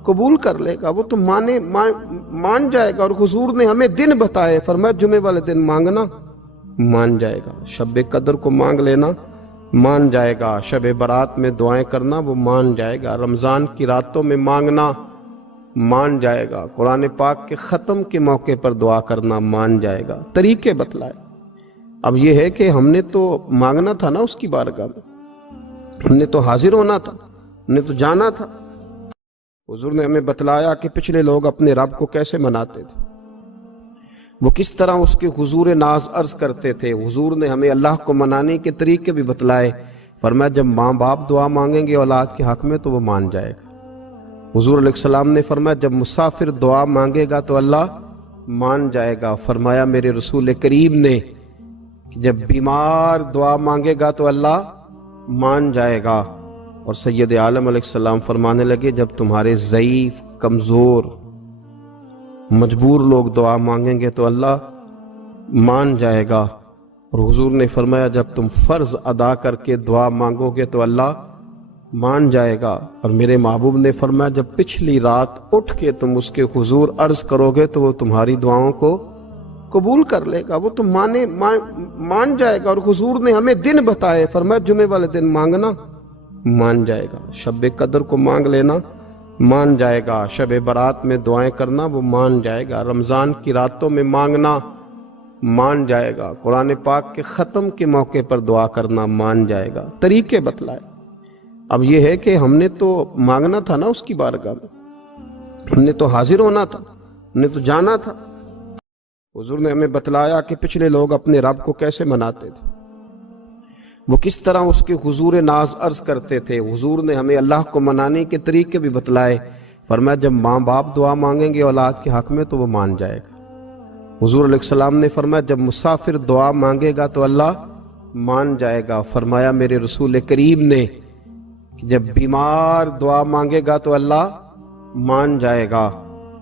قبول کر لے گا، وہ تم مان جائے گا۔ اور حضور نے ہمیں دن بتائے، فرمایا جمعے والے دن مانگنا مان جائے گا، شب قدر کو مانگ لینا مان جائے گا، شب برات میں دعائیں کرنا وہ مان جائے گا، رمضان کی راتوں میں مانگنا مان جائے گا، قرآن پاک کے ختم کے موقع پر دعا کرنا مان جائے گا۔ طریقے بتلائے۔ اب یہ ہے کہ ہم نے تو مانگنا تھا نا اس کی بارگاہ میں، ہم نے تو حاضر ہونا تھا، ہم نے تو جانا تھا۔ حضور نے ہمیں بتلایا کہ پچھلے لوگ اپنے رب کو کیسے مناتے تھے، وہ کس طرح اس کے حضور ناز عرض کرتے تھے۔ حضور نے ہمیں اللہ کو منانے کے طریقے بھی بتلائے، فرمایا جب ماں باپ دعا مانگیں گے اولاد کے حق میں تو وہ مان جائے گا۔ حضور علیہ السلام نے فرمایا جب مسافر دعا مانگے گا تو اللہ مان جائے گا۔ فرمایا میرے رسول کریم نے کہ جب بیمار دعا مانگے گا تو اللہ مان جائے گا۔ اور سید عالم علیہ السلام فرمانے لگے جب تمہارے ضعیف، کمزور، مجبور لوگ دعا مانگیں گے تو اللہ مان جائے گا۔ اور حضور نے فرمایا جب تم فرض ادا کر کے دعا مانگو گے تو اللہ مان جائے گا۔ اور میرے محبوب نے فرمایا جب پچھلی رات اٹھ کے تم اس کے حضور عرض کرو گے تو وہ تمہاری دعاؤں کو قبول کر لے گا، وہ تم مان جائے گا۔ اور حضور نے ہمیں دن بتائے، فرمایا جمعے والے دن مانگنا مان جائے گا، شب قدر کو مانگ لینا مان جائے گا، شب برات میں دعائیں کرنا وہ مان جائے گا، رمضان کی راتوں میں مانگنا مان جائے گا، قرآن پاک کے ختم کے موقع پر دعا کرنا مان جائے گا۔ طریقے بتلائے۔ اب یہ ہے کہ ہم نے تو مانگنا تھا نا اس کی بارگاہ میں، ہم نے تو حاضر ہونا تھا، ہم نے تو جانا تھا۔ حضور نے ہمیں بتلایا کہ پچھلے لوگ اپنے رب کو کیسے مناتے تھے، وہ کس طرح اس کے حضور ناز عرض کرتے تھے۔ حضور نے ہمیں اللہ کو منانے کے طریقے بھی بتلائے، فرمایا جب ماں باپ دعا مانگیں گے اولاد کے حق میں تو وہ مان جائے گا۔ حضور علیہ السلام نے فرمایا جب مسافر دعا مانگے گا تو اللہ مان جائے گا۔ فرمایا میرے رسول کریم نے کہ جب بیمار دعا مانگے گا تو اللہ مان جائے گا۔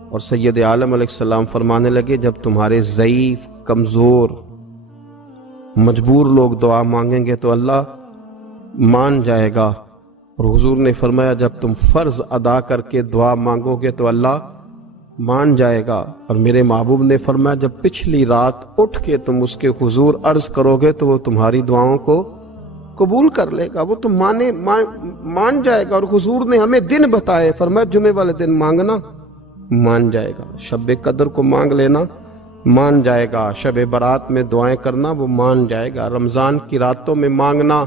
اور سید عالم علیہ السلام فرمانے لگے جب تمہارے ضعیف، کمزور، مجبور لوگ دعا مانگیں گے تو اللہ مان جائے گا۔ اور حضور نے فرمایا جب تم فرض ادا کر کے دعا مانگو گے تو اللہ مان جائے گا۔ اور میرے محبوب نے فرمایا جب پچھلی رات اٹھ کے تم اس کے حضور عرض کرو گے تو وہ تمہاری دعاؤں کو قبول کر لے گا، وہ تم مان جائے گا۔ اور حضور نے ہمیں دن بتائے، فرمایا جمعے والے دن مانگنا مان جائے گا، شب قدر کو مانگ لینا مان جائے گا، شب برات میں دعائیں کرنا وہ مان جائے گا، رمضان کی راتوں میں مانگنا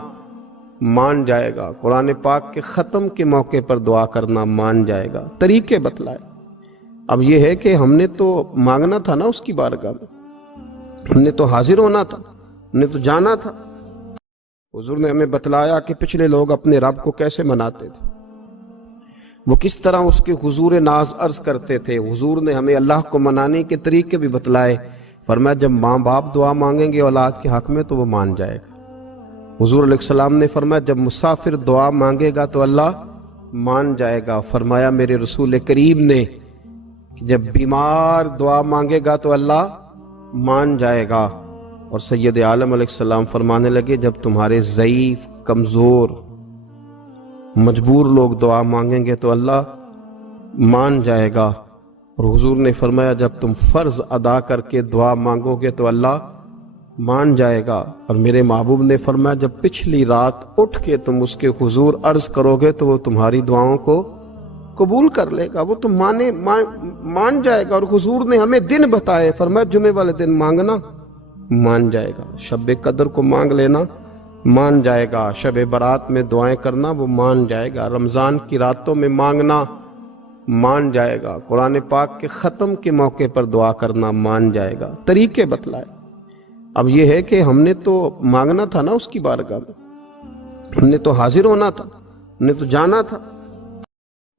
مان جائے گا، قرآن پاک کے ختم کے موقع پر دعا کرنا مان جائے گا، طریقے بتلائے۔ اب یہ ہے کہ ہم نے تو مانگنا تھا نا اس کی بارگاہ میں، ہم نے تو حاضر ہونا تھا، ہم نے تو جانا تھا۔ حضور نے ہمیں بتلایا کہ پچھلے لوگ اپنے رب کو کیسے مناتے تھے، وہ کس طرح اس کے حضور ناز عرض کرتے تھے۔ حضور نے ہمیں اللہ کو منانے کے طریقے بھی بتلائے، فرمایا جب ماں باپ دعا مانگیں گے اولاد کے حق میں تو وہ مان جائے گا۔ حضور علیہ السلام نے فرمایا جب مسافر دعا مانگے گا تو اللہ مان جائے گا۔ فرمایا میرے رسول کریم نے کہ جب بیمار دعا مانگے گا تو اللہ مان جائے گا۔ اور سید عالم علیہ السلام فرمانے لگے جب تمہارے ضعیف، کمزور، مجبور لوگ دعا مانگیں گے تو اللہ مان جائے گا۔ اور حضور نے فرمایا جب تم فرض ادا کر کے دعا مانگو گے تو اللہ مان جائے گا۔ اور میرے محبوب نے فرمایا جب پچھلی رات اٹھ کے تم اس کے حضور عرض کرو گے تو وہ تمہاری دعاؤں کو قبول کر لے گا، وہ تم مان جائے گا۔ اور حضور نے ہمیں دن بتائے، فرمایا جمعے والے دن مانگنا مان جائے گا، شب قدر کو مانگ لینا مان جائے گا، شب برات میں دعائیں کرنا وہ مان جائے گا، رمضان کی راتوں میں مانگنا مان جائے گا، قرآن پاک کے ختم کے موقع پر دعا کرنا مان جائے گا، طریقے بتلائے۔ اب یہ ہے کہ ہم نے تو مانگنا تھا نا اس کی بارگاہ میں، ہم نے تو حاضر ہونا تھا، ہم نے تو جانا تھا۔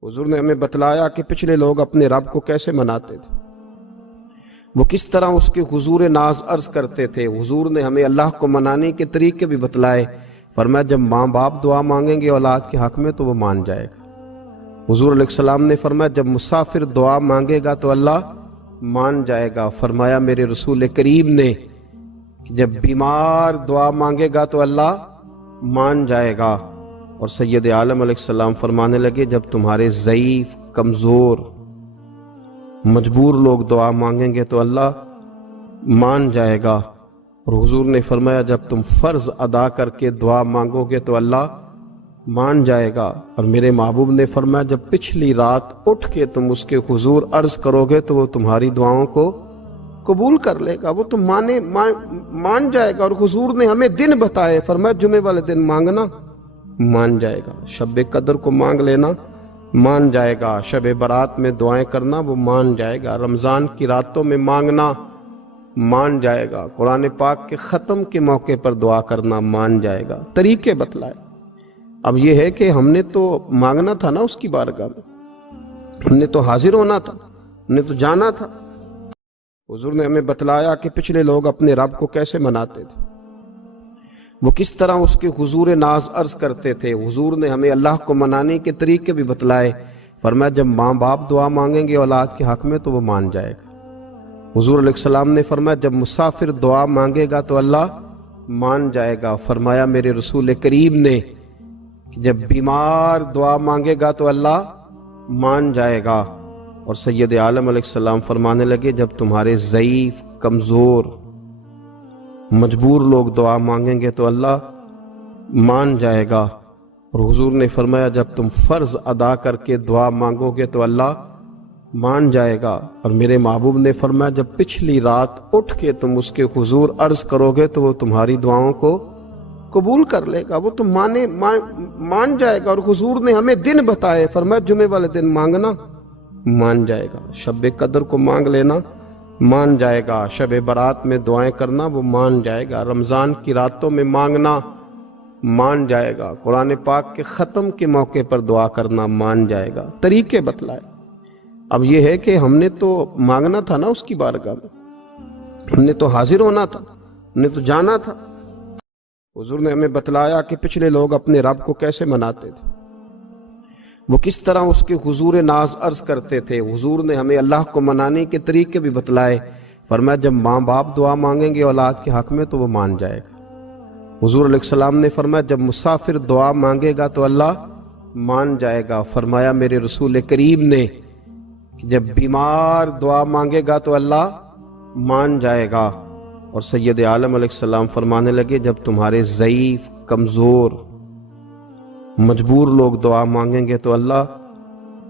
حضور نے ہمیں بتلایا کہ پچھلے لوگ اپنے رب کو کیسے مناتے تھے، وہ کس طرح اس کے حضور ناز عرض کرتے تھے۔ حضور نے ہمیں اللہ کو منانے کے طریقے بھی بتلائے، فرمایا جب ماں باپ دعا مانگیں گے اولاد کے حق میں تو وہ مان جائے گا۔ حضور علیہ السلام نے فرمایا جب مسافر دعا مانگے گا تو اللہ مان جائے گا۔ فرمایا میرے رسول کریم نے کہ جب بیمار دعا مانگے گا تو اللہ مان جائے گا۔ اور سید عالم علیہ السلام فرمانے لگے جب تمہارے ضعیف، کمزور، مجبور لوگ دعا مانگیں گے تو اللہ مان جائے گا۔ اور حضور نے فرمایا جب تم فرض ادا کر کے دعا مانگو گے تو اللہ مان جائے گا۔ اور میرے محبوب نے فرمایا جب پچھلی رات اٹھ کے تم اس کے حضور عرض کرو گے تو وہ تمہاری دعاؤں کو قبول کر لے گا، وہ تم مان جائے گا۔ اور حضور نے ہمیں دن بتائے، فرمایا جمعے والے دن مانگنا مان جائے گا، شب قدر کو مانگ لینا مان جائے گا، شب برات میں دعائیں کرنا وہ مان جائے گا، رمضان کی راتوں میں مانگنا مان جائے گا، قرآن پاک کے ختم کے موقع پر دعا کرنا مان جائے گا، طریقے بتلائے۔ اب یہ ہے کہ ہم نے تو مانگنا تھا نا اس کی بارگاہ میں، ہم نے تو حاضر ہونا تھا، ہم نے تو جانا تھا۔ حضور نے ہمیں بتلایا کہ پچھلے لوگ اپنے رب کو کیسے مناتے تھے، وہ کس طرح اس کے حضور ناز عرض کرتے تھے۔ حضور نے ہمیں اللہ کو منانے کے طریقے بھی بتلائے، فرمایا جب ماں باپ دعا مانگیں گے اولاد کے حق میں تو وہ مان جائے گا۔ حضور علیہ السلام نے فرمایا جب مسافر دعا مانگے گا تو اللہ مان جائے گا۔ فرمایا میرے رسول کریم نے کہ جب بیمار دعا مانگے گا تو اللہ مان جائے گا۔ اور سید عالم علیہ السلام فرمانے لگے جب تمہارے ضعیف، کمزور، مجبور لوگ دعا مانگیں گے تو اللہ مان جائے گا۔ اور حضور نے فرمایا جب تم فرض ادا کر کے دعا مانگو گے تو اللہ مان جائے گا۔ اور میرے محبوب نے فرمایا جب پچھلی رات اٹھ کے تم اس کے حضور عرض کرو گے تو وہ تمہاری دعاؤں کو قبول کر لے گا، وہ تم مان جائے گا۔ اور حضور نے ہمیں دن بتائے، فرمایا جمعے والے دن مانگنا مان جائے گا، شب قدر کو مانگ لینا مان جائے گا، شب برات میں دعائیں کرنا وہ مان جائے گا، رمضان کی راتوں میں مانگنا مان جائے گا، قرآن پاک کے ختم کے موقع پر دعا کرنا مان جائے گا، طریقے بتلائے۔ اب یہ ہے کہ ہم نے تو مانگنا تھا نا اس کی بارگاہ میں، ہم نے تو حاضر ہونا تھا، ہم نے تو جانا تھا۔ حضور نے ہمیں بتلایا کہ پچھلے لوگ اپنے رب کو کیسے مناتے تھے، وہ کس طرح اس کے حضور ناز عرض کرتے تھے۔ حضور نے ہمیں اللہ کو منانے کے طریقے بھی بتلائے، فرمایا جب ماں باپ دعا مانگیں گے اولاد کے حق میں تو وہ مان جائے گا۔ حضور علیہ السلام نے فرمایا جب مسافر دعا مانگے گا تو اللہ مان جائے گا۔ فرمایا میرے رسول کریم نے کہ جب بیمار دعا مانگے گا تو اللہ مان جائے گا۔ اور سید عالم علیہ السلام فرمانے لگے جب تمہارے ضعیف، کمزور، مجبور لوگ دعا مانگیں گے تو اللہ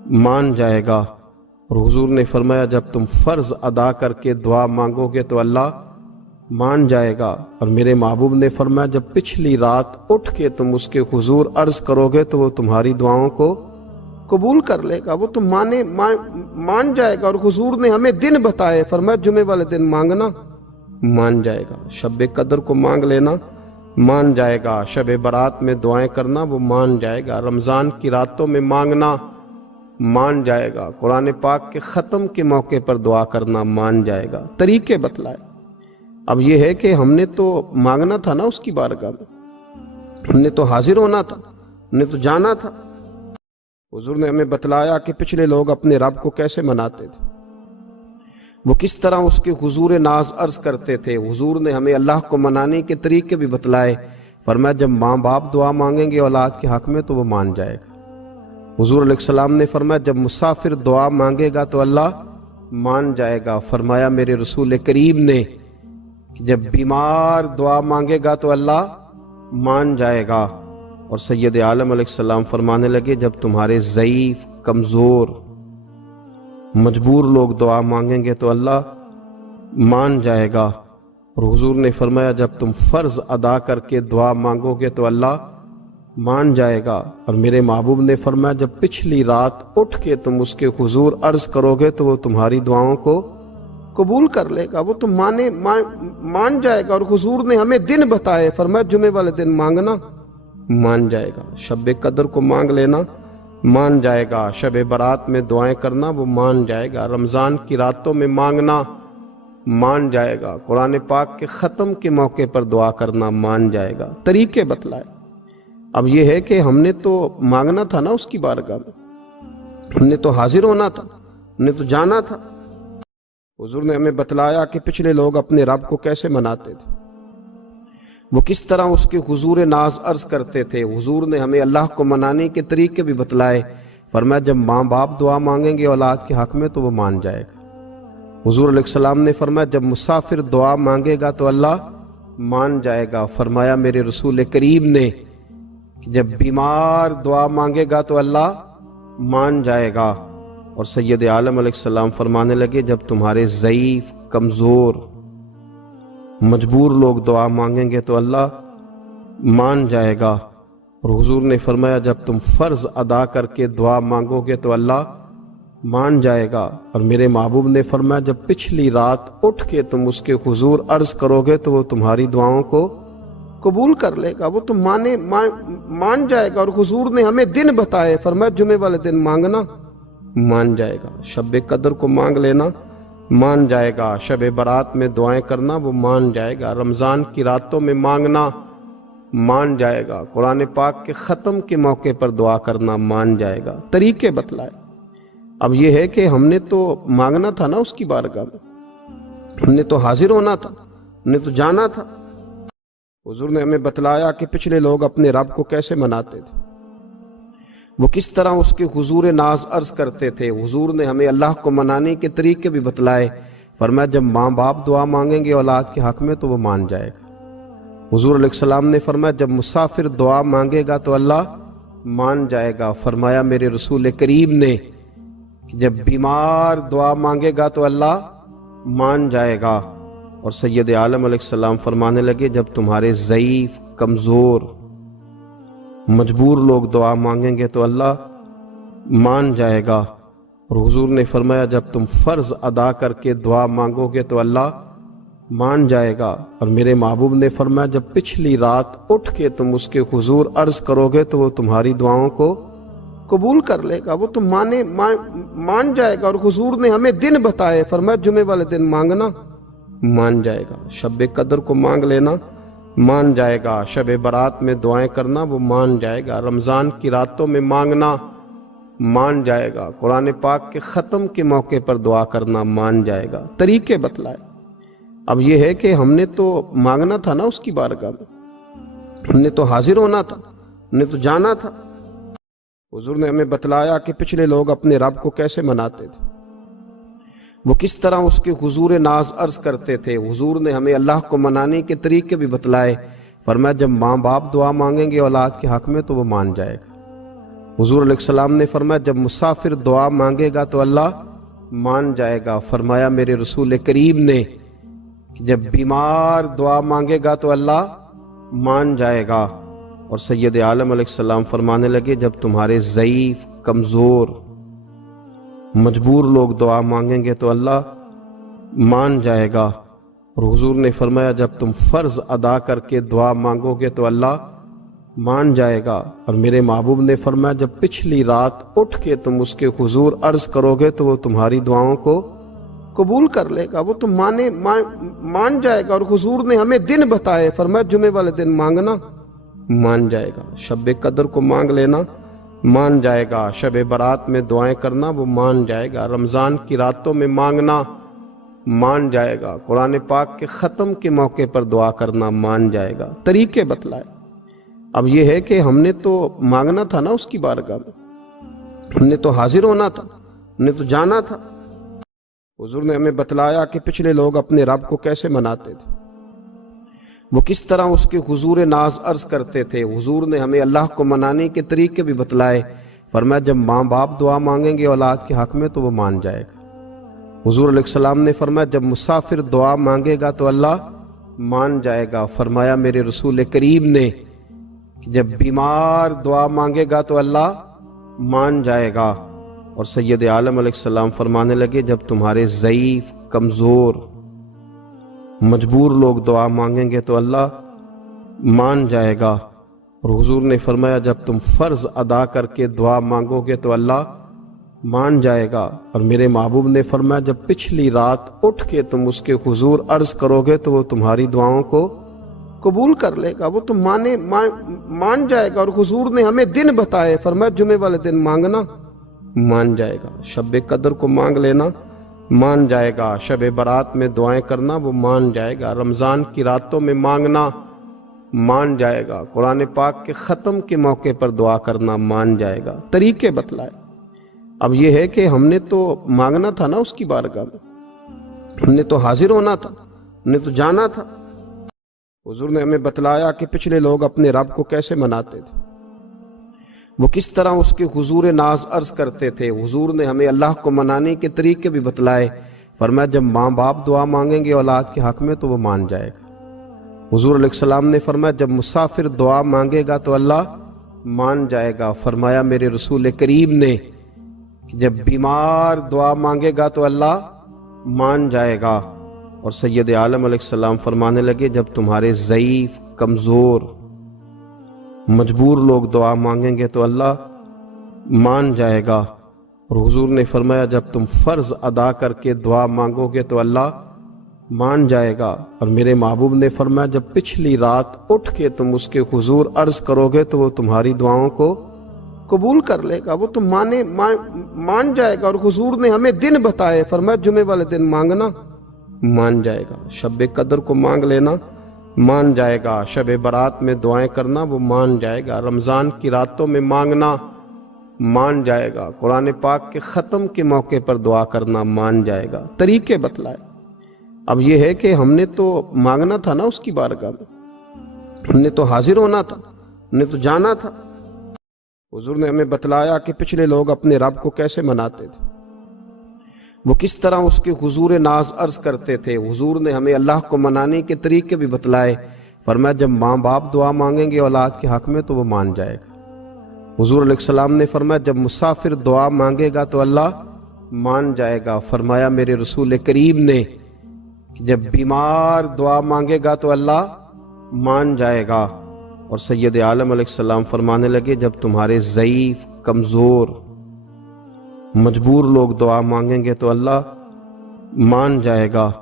مان جائے گا۔ اور حضور نے فرمایا جب تم فرض ادا کر کے دعا مانگو گے تو اللہ مان جائے گا۔ اور میرے محبوب نے فرمایا جب پچھلی رات اٹھ کے تم اس کے حضور عرض کرو گے تو وہ تمہاری دعاؤں کو قبول کر لے گا، وہ تم مان جائے گا۔ اور حضور نے ہمیں دن بتائے، فرمایا جمعے والے دن مانگنا مان جائے گا، شب قدر کو مانگ لینا مان جائے گا، شب برات میں دعائیں کرنا وہ مان جائے گا، رمضان کی راتوں میں مانگنا مان جائے گا، قرآن پاک کے ختم کے موقع پر دعا کرنا مان جائے گا، طریقے بتلائے۔ اب یہ ہے کہ ہم نے تو مانگنا تھا نا اس کی بارگاہ میں، ہم نے تو حاضر ہونا تھا، ہم نے تو جانا تھا۔ حضور نے ہمیں بتلایا کہ پچھلے لوگ اپنے رب کو کیسے مناتے تھے، وہ کس طرح اس کے حضور ناز عرض کرتے تھے۔ حضور نے ہمیں اللہ کو منانے کے طریقے بھی بتلائے، فرمایا جب ماں باپ دعا مانگیں گے اولاد کے حق میں تو وہ مان جائے گا۔ حضور علیہ السلام نے فرمایا جب مسافر دعا مانگے گا تو اللہ مان جائے گا۔ فرمایا میرے رسول کریم نے کہ جب بیمار دعا مانگے گا تو اللہ مان جائے گا۔ اور سید عالم علیہ السلام فرمانے لگے جب تمہارے ضعیف، کمزور، مجبور لوگ دعا مانگیں گے تو اللہ مان جائے گا۔ اور حضور نے فرمایا جب تم فرض ادا کر کے دعا مانگو گے تو اللہ مان جائے گا۔ اور میرے محبوب نے فرمایا جب پچھلی رات اٹھ کے تم اس کے حضور عرض کرو گے تو وہ تمہاری دعاؤں کو قبول کر لے گا، وہ تم مان جائے گا۔ اور حضور نے ہمیں دن بتائے، فرمایا جمعے والے دن مانگنا مان جائے گا، شب قدر کو مانگ لینا مان جائے گا، شب برات میں دعائیں کرنا وہ مان جائے گا، رمضان کی راتوں میں مانگنا مان جائے گا، قرآن پاک کے ختم کے موقع پر دعا کرنا مان جائے گا، طریقے بتلائے۔ اب یہ ہے کہ ہم نے تو مانگنا تھا نا اس کی بارگاہ میں، ہم نے تو حاضر ہونا تھا، ہم نے تو جانا تھا۔ حضور نے ہمیں بتلایا کہ پچھلے لوگ اپنے رب کو کیسے مناتے تھے، وہ کس طرح اس کے حضور ناز عرض کرتے تھے۔ حضور نے ہمیں اللہ کو منانے کے طریقے بھی بتلائے، فرمایا جب ماں باپ دعا مانگیں گے اولاد کے حق میں تو وہ مان جائے گا۔ حضور علیہ السلام نے فرمایا جب مسافر دعا مانگے گا تو اللہ مان جائے گا۔ فرمایا میرے رسول کریم نے کہ جب بیمار دعا مانگے گا تو اللہ مان جائے گا۔ اور سید عالم علیہ السلام فرمانے لگے جب تمہارے ضعیف، کمزور، مجبور لوگ دعا مانگیں گے تو اللہ مان جائے گا۔ اور حضور نے فرمایا جب تم فرض ادا کر کے دعا مانگو گے تو اللہ مان جائے گا۔ اور میرے محبوب نے فرمایا جب پچھلی رات اٹھ کے تم اس کے حضور عرض کرو گے تو وہ تمہاری دعاؤں کو قبول کر لے گا، وہ تم مان جائے گا۔ اور حضور نے ہمیں دن بتائے، فرمایا جمعے والے دن مانگنا مان جائے گا، شب قدر کو مانگ لینا مان جائے گا، شب برات میں دعائیں کرنا وہ مان جائے گا، رمضان کی راتوں میں مانگنا مان جائے گا، قرآن پاک کے ختم کے موقع پر دعا کرنا مان جائے گا، طریقے بتلائے۔ اب یہ ہے کہ ہم نے تو مانگنا تھا نا اس کی بارگاہ میں، ہم نے تو حاضر ہونا تھا، ہم نے تو جانا تھا۔ حضور نے ہمیں بتلایا کہ پچھلے لوگ اپنے رب کو کیسے مناتے تھے، وہ کس طرح اس کے حضور ناز عرض کرتے تھے۔ حضور نے ہمیں اللہ کو منانے کے طریقے بھی بتلائے، فرمایا جب ماں باپ دعا مانگیں گے اولاد کے حق میں تو وہ مان جائے گا۔ حضور علیہ السلام نے فرمایا جب مسافر دعا مانگے گا تو اللہ مان جائے گا۔ فرمایا میرے رسول کریم نے کہ جب بیمار دعا مانگے گا تو اللہ مان جائے گا۔ اور سید عالم علیہ السلام فرمانے لگے جب تمہارے ضعیف، کمزور، مجبور لوگ دعا مانگیں گے تو اللہ مان جائے گا۔ اور حضور نے فرمایا جب تم فرض ادا کر کے دعا مانگو گے تو اللہ مان جائے گا، اور میرے محبوب نے فرمایا جب پچھلی رات اٹھ کے تم اس کے حضور عرض کرو گے تو وہ تمہاری دعاؤں کو قبول کر لے گا، وہ تم مان جائے گا۔ اور حضور نے ہمیں دن بتائے، فرمایا جمعے والے دن مانگنا مان جائے گا، شب قدر کو مانگ لینا مان جائے گا، شب برات میں دعائیں کرنا وہ مان جائے گا، رمضان کی راتوں میں مانگنا مان جائے گا، قرآن پاک کے ختم کے موقع پر دعا کرنا مان جائے گا۔ طریقے بتلائے۔ اب یہ ہے کہ ہم نے تو مانگنا تھا نا اس کی بارگاہ میں، ہم نے تو حاضر ہونا تھا، ہم نے تو جانا تھا۔ حضور نے ہمیں بتلایا کہ پچھلے لوگ اپنے رب کو کیسے مناتے تھے، وہ کس طرح اس کے حضور ناز عرض کرتے تھے۔ حضور نے ہمیں اللہ کو منانے کے طریقے بھی بتلائے، فرمایا جب ماں باپ دعا مانگیں گے اولاد کے حق میں تو وہ مان جائے گا۔ حضور علیہ السلام نے فرمایا جب مسافر دعا مانگے گا تو اللہ مان جائے گا۔ فرمایا میرے رسول کریم نے کہ جب بیمار دعا مانگے گا تو اللہ مان جائے گا۔ اور سید عالم علیہ السلام فرمانے لگے جب تمہارے ضعیف، کمزور، مجبور لوگ دعا مانگیں گے تو اللہ مان جائے گا۔ اور حضور نے فرمایا جب تم فرض ادا کر کے دعا مانگو گے تو اللہ مان جائے گا۔ اور میرے محبوب نے فرمایا جب پچھلی رات اٹھ کے تم اس کے حضور عرض کرو گے تو وہ تمہاری دعاؤں کو قبول کر لے گا، وہ تم مان جائے گا۔ اور حضور نے ہمیں دن بتائے، فرمایا جمعے والے دن مانگنا مان جائے گا، شب قدر کو مانگ لینا مان جائے گا، شب برات میں دعائیں کرنا وہ مان جائے گا، رمضان کی راتوں میں مانگنا مان جائے گا، قرآن پاک کے ختم کے موقع پر دعا کرنا مان جائے گا۔ طریقے بتلائے۔ اب یہ ہے کہ ہم نے تو مانگنا تھا نا اس کی بارگاہ میں، ہم نے تو حاضر ہونا تھا، ہم نے تو جانا تھا۔ حضور نے ہمیں بتلایا کہ پچھلے لوگ اپنے رب کو کیسے مناتے تھے، وہ کس طرح اس کے حضور ناز عرض کرتے تھے۔ حضور نے ہمیں اللہ کو منانے کے طریقے بھی بتلائے، فرمایا جب ماں باپ دعا مانگیں گے اولاد کے حق میں تو وہ مان جائے گا۔ حضور علیہ السلام نے فرمایا جب مسافر دعا مانگے گا تو اللہ مان جائے گا۔ فرمایا میرے رسول کریم نے کہ جب بیمار دعا مانگے گا تو اللہ مان جائے گا۔ اور سید عالم علیہ السلام فرمانے لگے جب تمہارے ضعیف، کمزور، مجبور لوگ دعا مانگیں گے تو اللہ مان جائے گا۔ اور حضور نے فرمایا جب تم فرض ادا کر کے دعا مانگو گے تو اللہ مان جائے گا۔ اور میرے محبوب نے فرمایا جب پچھلی رات اٹھ کے تم اس کے حضور عرض کرو گے تو وہ تمہاری دعاؤں کو قبول کر لے گا، وہ تم مان جائے گا۔ اور حضور نے ہمیں دن بتائے، فرمایا جمعے والے دن مانگنا مان جائے گا، شب قدر کو مانگ لینا مان جائے گا، شب برات میں دعائیں کرنا وہ مان جائے گا، رمضان کی راتوں میں مانگنا مان جائے گا، قرآن پاک کے ختم کے موقع پر دعا کرنا مان جائے گا۔ طریقے بتلائے۔ اب یہ ہے کہ ہم نے تو مانگنا تھا نا اس کی بارگاہ میں، ہم نے تو حاضر ہونا تھا، ہم نے تو جانا تھا۔ حضور نے ہمیں بتلایا کہ پچھلے لوگ اپنے رب کو کیسے مناتے تھے، وہ کس طرح اس کے حضور ناز عرض کرتے تھے۔ حضور نے ہمیں اللہ کو منانے کے طریقے بھی بتلائے، فرمایا جب ماں باپ دعا مانگیں گے اولاد کے حق میں تو وہ مان جائے گا۔ حضور علیہ السلام نے فرمایا جب مسافر دعا مانگے گا تو اللہ مان جائے گا۔ فرمایا میرے رسول کریم نے کہ جب بیمار دعا مانگے گا تو اللہ مان جائے گا۔ اور سید عالم علیہ السلام فرمانے لگے جب تمہارے ضعیف، کمزور، مجبور لوگ دعا مانگیں گے تو اللہ مان جائے گا۔ اور حضور نے فرمایا جب تم فرض ادا کر کے دعا مانگو گے تو اللہ مان جائے گا۔ اور میرے محبوب نے فرمایا جب پچھلی رات اٹھ کے تم اس کے حضور عرض کرو گے تو وہ تمہاری دعاؤں کو قبول کر لے گا، وہ تم مان جائے گا۔ اور حضور نے ہمیں دن بتائے، فرمایا جمعے والے دن مانگنا مان جائے گا، شب قدر کو مانگ لینا مان جائے گا، شب برات میں دعائیں کرنا وہ مان جائے گا، رمضان کی راتوں میں مانگنا مان جائے گا، قرآن پاک کے ختم کے موقع پر دعا کرنا مان جائے گا۔ طریقے بتلائے۔ اب یہ ہے کہ ہم نے تو مانگنا تھا نا اس کی بارگاہ میں، ہم نے تو حاضر ہونا تھا، ہم نے تو جانا تھا۔ حضور نے ہمیں بتلایا کہ پچھلے لوگ اپنے رب کو کیسے مناتے تھے، وہ کس طرح اس کے حضور ناز عرض کرتے تھے۔ حضور نے ہمیں اللہ کو منانے کے طریقے بھی بتلائے، فرمایا جب ماں باپ دعا مانگیں گے اولاد کے حق میں تو وہ مان جائے گا۔ حضور علیہ السلام نے فرمایا جب مسافر دعا مانگے گا تو اللہ مان جائے گا۔ فرمایا میرے رسول کریم نے کہ جب بیمار دعا مانگے گا تو اللہ مان جائے گا۔ اور سید عالم علیہ السلام فرمانے لگے جب تمہارے ضعیف، کمزور، مجبور لوگ دعا مانگیں گے تو اللہ مان جائے گا۔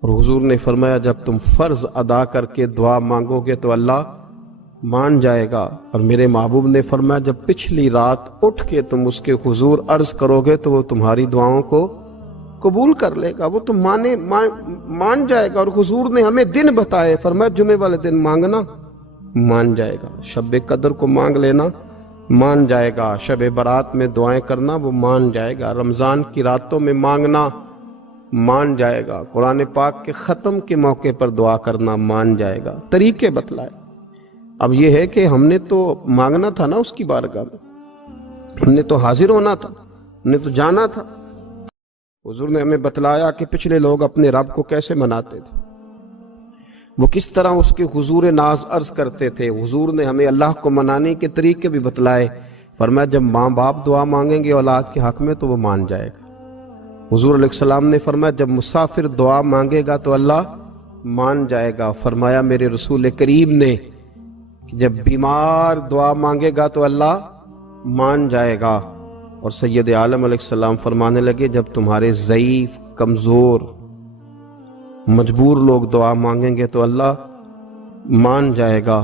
اور حضور نے فرمایا جب تم فرض ادا کر کے دعا مانگو گے تو اللہ مان جائے گا۔ اور میرے محبوب نے فرمایا جب پچھلی رات اٹھ کے تم اس کے حضور عرض کرو گے تو وہ تمہاری دعاؤں کو قبول کر لے گا، وہ تم مان جائے گا۔ اور حضور نے ہمیں دن بتائے، فرمایا جمعے والے دن مانگنا مان جائے گا، شب قدر کو مانگ لینا مان جائے گا، شب برات میں دعائیں کرنا وہ مان جائے گا، رمضان کی راتوں میں مانگنا مان جائے گا، قرآن پاک کے ختم کے موقع پر دعا کرنا مان جائے گا۔ طریقے بتلائے۔ اب یہ ہے کہ ہم نے تو مانگنا تھا نا اس کی بارگاہ میں، ہم نے تو حاضر ہونا تھا، ہم نے تو جانا تھا۔ حضور نے ہمیں بتلایا کہ پچھلے لوگ اپنے رب کو کیسے مناتے تھے، وہ کس طرح اس کے حضور ناز عرض کرتے تھے۔ حضور نے ہمیں اللہ کو منانے کے طریقے بھی بتلائے، فرمایا جب ماں باپ دعا مانگیں گے اولاد کے حق میں تو وہ مان جائے گا۔ حضور علیہ السلام نے فرمایا جب مسافر دعا مانگے گا تو اللہ مان جائے گا۔ فرمایا میرے رسول کریم نے کہ جب بیمار دعا مانگے گا تو اللہ مان جائے گا۔ اور سید عالم علیہ السلام فرمانے لگے جب تمہارے ضعیف، کمزور، مجبور لوگ دعا مانگیں گے تو اللہ مان جائے گا۔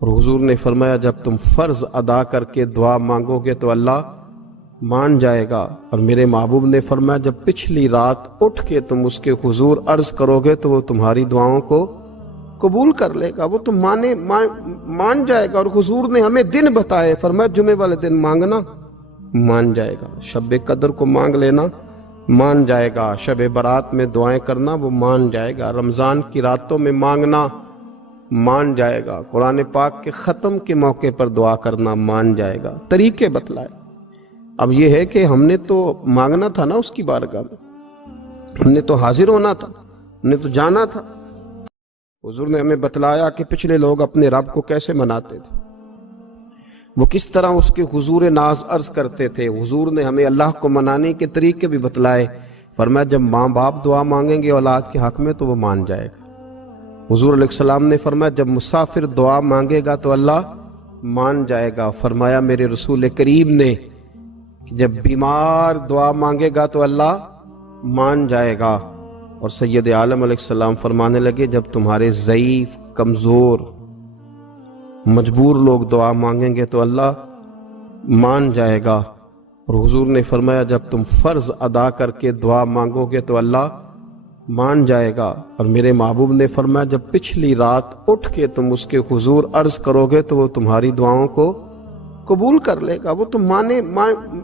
اور حضور نے فرمایا جب تم فرض ادا کر کے دعا مانگو گے تو اللہ مان جائے گا۔ اور میرے محبوب نے فرمایا جب پچھلی رات اٹھ کے تم اس کے حضور عرض کرو گے تو وہ تمہاری دعاؤں کو قبول کر لے گا، وہ تم مان جائے گا۔ اور حضور نے ہمیں دن بتائے، فرمایا جمعے والے دن مانگنا مان جائے گا، شب قدر کو مانگ لینا مان جائے گا، شب برات میں دعائیں کرنا وہ مان جائے گا، رمضان کی راتوں میں مانگنا مان جائے گا، قرآن پاک کے ختم کے موقع پر دعا کرنا مان جائے گا۔ طریقے بتلائے۔ اب یہ ہے کہ ہم نے تو مانگنا تھا نا اس کی بارگاہ میں، ہم نے تو حاضر ہونا تھا، ہم نے تو جانا تھا۔ حضور نے ہمیں بتلایا کہ پچھلے لوگ اپنے رب کو کیسے مناتے تھے، وہ کس طرح اس کے حضور ناز عرض کرتے تھے۔ حضور نے ہمیں اللہ کو منانے کے طریقے بھی بتلائے، فرمایا جب ماں باپ دعا مانگیں گے اولاد کے حق میں تو وہ مان جائے گا۔ حضور علیہ السلام نے فرمایا جب مسافر دعا مانگے گا تو اللہ مان جائے گا۔ فرمایا میرے رسول کریم نے کہ جب بیمار دعا مانگے گا تو اللہ مان جائے گا۔ اور سید عالم علیہ السلام فرمانے لگے جب تمہارے ضعیف، کمزور، مجبور لوگ دعا مانگیں گے تو اللہ مان جائے گا۔ اور حضور نے فرمایا جب تم فرض ادا کر کے دعا مانگو گے تو اللہ مان جائے گا۔ اور میرے محبوب نے فرمایا جب پچھلی رات اٹھ کے تم اس کے حضور عرض کرو گے تو وہ تمہاری دعاؤں کو قبول کر لے گا، وہ تم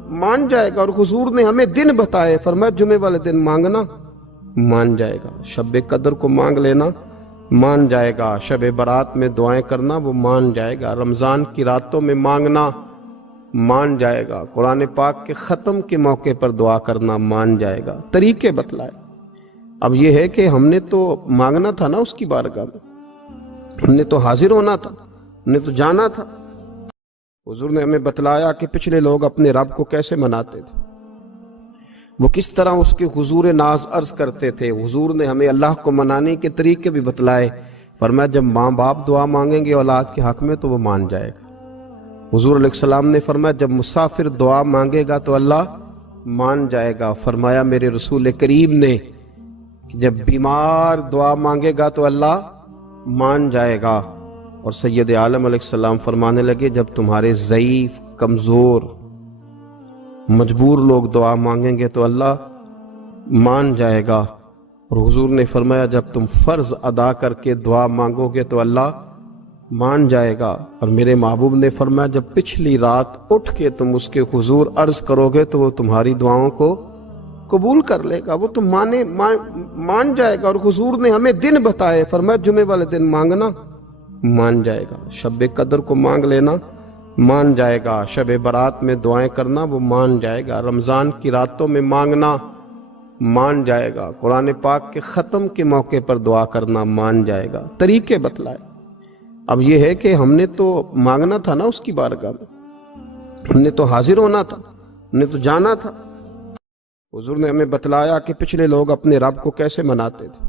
مان جائے گا۔ اور حضور نے ہمیں دن بتائے، فرمایا جمعے والے دن مانگنا مان جائے گا، شب قدر کو مانگ لینا مان جائے گا، شب برات میں دعائیں کرنا وہ مان جائے گا، رمضان کی راتوں میں مانگنا مان جائے گا، قرآن پاک کے ختم کے موقع پر دعا کرنا مان جائے گا۔ طریقے بتلائے۔ اب یہ ہے کہ ہم نے تو مانگنا تھا نا اس کی بارگاہ میں، ہم نے تو حاضر ہونا تھا، ہم نے تو جانا تھا۔ حضور نے ہمیں بتلایا کہ پچھلے لوگ اپنے رب کو کیسے مناتے تھے، وہ کس طرح اس کے حضور ناز عرض کرتے تھے۔ حضور نے ہمیں اللہ کو منانے کے طریقے بھی بتلائے، فرمایا جب ماں باپ دعا مانگیں گے اولاد کے حق میں تو وہ مان جائے گا۔ حضور علیہ السلام نے فرمایا جب مسافر دعا مانگے گا تو اللہ مان جائے گا۔ فرمایا میرے رسول کریم نے کہ جب بیمار دعا مانگے گا تو اللہ مان جائے گا۔ اور سید عالم علیہ السلام فرمانے لگے جب تمہارے ضعیف، کمزور، مجبور لوگ دعا مانگیں گے تو اللہ مان جائے گا۔ اور حضور نے فرمایا جب تم فرض ادا کر کے دعا مانگو گے تو اللہ مان جائے گا۔ اور میرے محبوب نے فرمایا جب پچھلی رات اٹھ کے تم اس کے حضور عرض کرو گے تو وہ تمہاری دعاؤں کو قبول کر لے گا، وہ تم مان جائے گا۔ اور حضور نے ہمیں دن بتائے، فرمایا جمعے والے دن مانگنا مان جائے گا، شب قدر کو مانگ لینا مان جائے گا، شب برات میں دعائیں کرنا وہ مان جائے گا، رمضان کی راتوں میں مانگنا مان جائے گا، قرآن پاک کے ختم کے موقع پر دعا کرنا مان جائے گا۔ طریقے بتلائے۔ اب یہ ہے کہ ہم نے تو مانگنا تھا نا اس کی بارگاہ میں، ہم نے تو حاضر ہونا تھا، ہم نے تو جانا تھا۔ حضور نے ہمیں بتلایا کہ پچھلے لوگ اپنے رب کو کیسے مناتے تھے،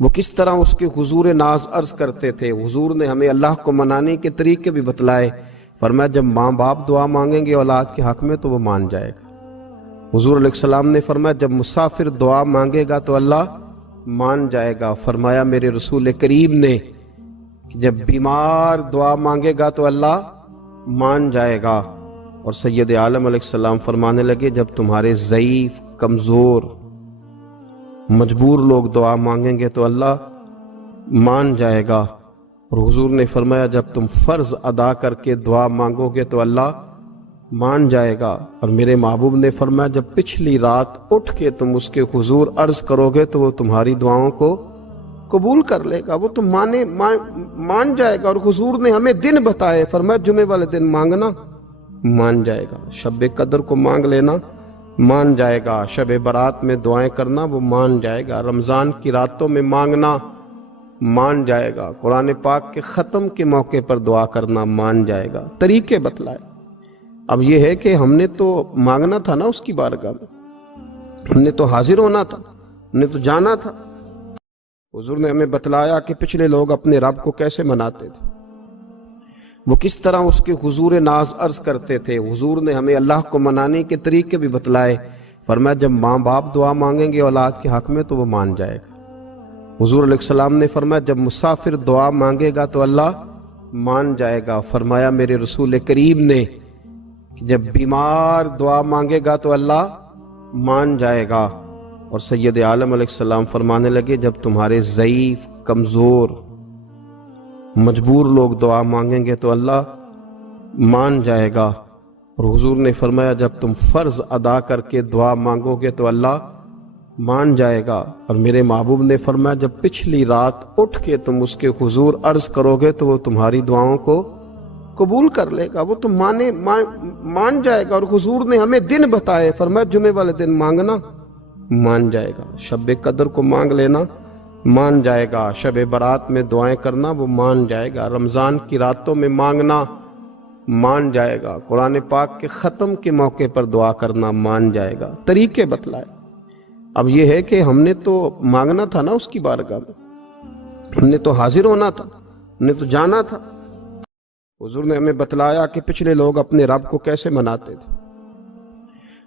وہ کس طرح اس کے حضور ناز عرض کرتے تھے۔ حضور نے ہمیں اللہ کو منانے کے طریقے بھی بتلائے، فرمایا جب ماں باپ دعا مانگیں گے اولاد کے حق میں تو وہ مان جائے گا۔ حضور علیہ السلام نے فرمایا جب مسافر دعا مانگے گا تو اللہ مان جائے گا۔ فرمایا میرے رسول کریم نے کہ جب بیمار دعا مانگے گا تو اللہ مان جائے گا۔ اور سید عالم علیہ السلام فرمانے لگے جب تمہارے ضعیف، کمزور، مجبور لوگ دعا مانگیں گے تو اللہ مان جائے گا۔ اور حضور نے فرمایا جب تم فرض ادا کر کے دعا مانگو گے تو اللہ مان جائے گا۔ اور میرے محبوب نے فرمایا جب پچھلی رات اٹھ کے تم اس کے حضور عرض کرو گے تو وہ تمہاری دعاؤں کو قبول کر لے گا، وہ تم مان جائے گا۔ اور حضور نے ہمیں دن بتائے، فرمایا جمعے والے دن مانگنا مان جائے گا، شب قدر کو مانگ لینا مان جائے گا، شب برات میں دعائیں کرنا وہ مان جائے گا، رمضان کی راتوں میں مانگنا مان جائے گا، قرآن پاک کے ختم کے موقع پر دعا کرنا مان جائے گا، طریقے بتلائے۔ اب یہ ہے کہ ہم نے تو مانگنا تھا نا اس کی بارگاہ میں، ہم نے تو حاضر ہونا تھا، ہم نے تو جانا تھا۔ حضور نے ہمیں بتلایا کہ پچھلے لوگ اپنے رب کو کیسے مناتے تھے، وہ کس طرح اس کے حضور ناز عرض کرتے تھے۔ حضور نے ہمیں اللہ کو منانے کے طریقے بھی بتلائے، فرمایا جب ماں باپ دعا مانگیں گے اولاد کے حق میں تو وہ مان جائے گا۔ حضور علیہ السلام نے فرمایا جب مسافر دعا مانگے گا تو اللہ مان جائے گا۔ فرمایا میرے رسول کریم نے کہ جب بیمار دعا مانگے گا تو اللہ مان جائے گا۔ اور سید عالم علیہ السلام فرمانے لگے جب تمہارے ضعیف، کمزور، مجبور لوگ دعا مانگیں گے تو اللہ مان جائے گا۔ اور حضور نے فرمایا جب تم فرض ادا کر کے دعا مانگو گے تو اللہ مان جائے گا۔ اور میرے محبوب نے فرمایا جب پچھلی رات اٹھ کے تم اس کے حضور عرض کرو گے تو وہ تمہاری دعاؤں کو قبول کر لے گا، وہ تم مان جائے گا۔ اور حضور نے ہمیں دن بتائے، فرمایا جمعے والے دن مانگنا مان جائے گا، شب قدر کو مانگ لینا مان جائے گا، شب برات میں دعائیں کرنا وہ مان جائے گا، رمضان کی راتوں میں مانگنا مان جائے گا، قرآن پاک کے ختم کے موقع پر دعا کرنا مان جائے گا، طریقے بتلائے۔ اب یہ ہے کہ ہم نے تو مانگنا تھا نا اس کی بارگاہ میں، ہم نے تو حاضر ہونا تھا، ہم نے تو جانا تھا۔ حضور نے ہمیں بتلایا کہ پچھلے لوگ اپنے رب کو کیسے مناتے تھے،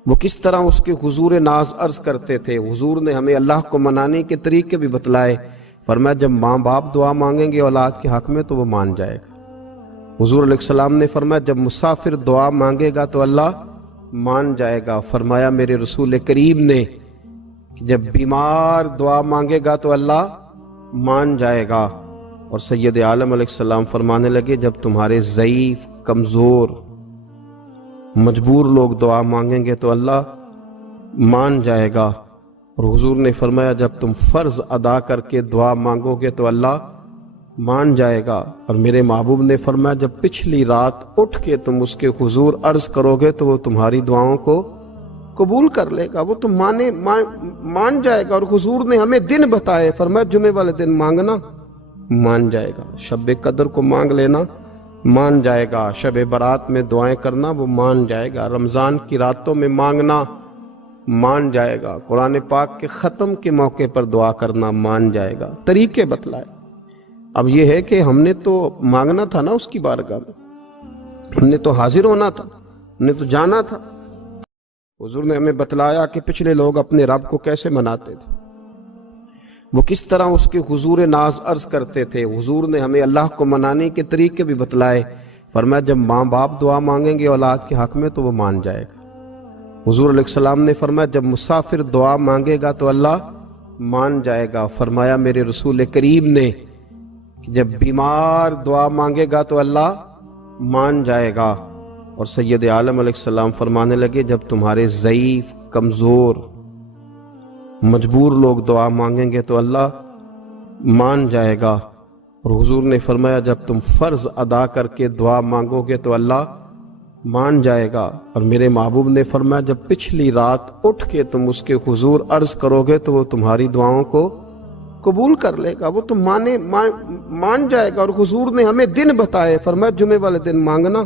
وہ کس طرح اس کے حضور ناز عرض کرتے تھے۔ حضور نے ہمیں اللہ کو منانے کے طریقے بھی بتلائے، فرمایا جب ماں باپ دعا مانگیں گے اولاد کے حق میں تو وہ مان جائے گا۔ حضور علیہ السلام نے فرمایا جب مسافر دعا مانگے گا تو اللہ مان جائے گا۔ فرمایا میرے رسول کریم نے کہ جب بیمار دعا مانگے گا تو اللہ مان جائے گا۔ اور سید عالم علیہ السلام فرمانے لگے جب تمہارے ضعیف، کمزور، مجبور لوگ دعا مانگیں گے تو اللہ مان جائے گا۔ اور حضور نے فرمایا جب تم فرض ادا کر کے دعا مانگو گے تو اللہ مان جائے گا۔ اور میرے محبوب نے فرمایا جب پچھلی رات اٹھ کے تم اس کے حضور عرض کرو گے تو وہ تمہاری دعاؤں کو قبول کر لے گا، وہ تم مان جائے گا۔ اور حضور نے ہمیں دن بتائے، فرمایا جمعے والے دن مانگنا مان جائے گا، شب قدر کو مانگ لینا مان جائے گا، شب برات میں دعائیں کرنا وہ مان جائے گا، رمضان کی راتوں میں مانگنا مان جائے گا، قرآن پاک کے ختم کے موقع پر دعا کرنا مان جائے گا، طریقے بتلائے۔ اب یہ ہے کہ ہم نے تو مانگنا تھا نا اس کی بارگاہ میں، ہم نے تو حاضر ہونا تھا، ہم نے تو جانا تھا۔ حضور نے ہمیں بتلایا کہ پچھلے لوگ اپنے رب کو کیسے مناتے تھے، وہ کس طرح اس کے حضور ناز عرض کرتے تھے۔ حضور نے ہمیں اللہ کو منانے کے طریقے بھی بتلائے، فرمایا جب ماں باپ دعا مانگیں گے اولاد کے حق میں تو وہ مان جائے گا۔ حضور علیہ السلام نے فرمایا جب مسافر دعا مانگے گا تو اللہ مان جائے گا۔ فرمایا میرے رسول کریم نے کہ جب بیمار دعا مانگے گا تو اللہ مان جائے گا۔ اور سید عالم علیہ السلام فرمانے لگے جب تمہارے ضعیف، کمزور، مجبور لوگ دعا مانگیں گے تو اللہ مان جائے گا۔ اور حضور نے فرمایا جب تم فرض ادا کر کے دعا مانگو گے تو اللہ مان جائے گا۔ اور میرے محبوب نے فرمایا جب پچھلی رات اٹھ کے تم اس کے حضور عرض کرو گے تو وہ تمہاری دعاؤں کو قبول کر لے گا، وہ تم مان جائے گا۔ اور حضور نے ہمیں دن بتائے، فرمایا جمعے والے دن مانگنا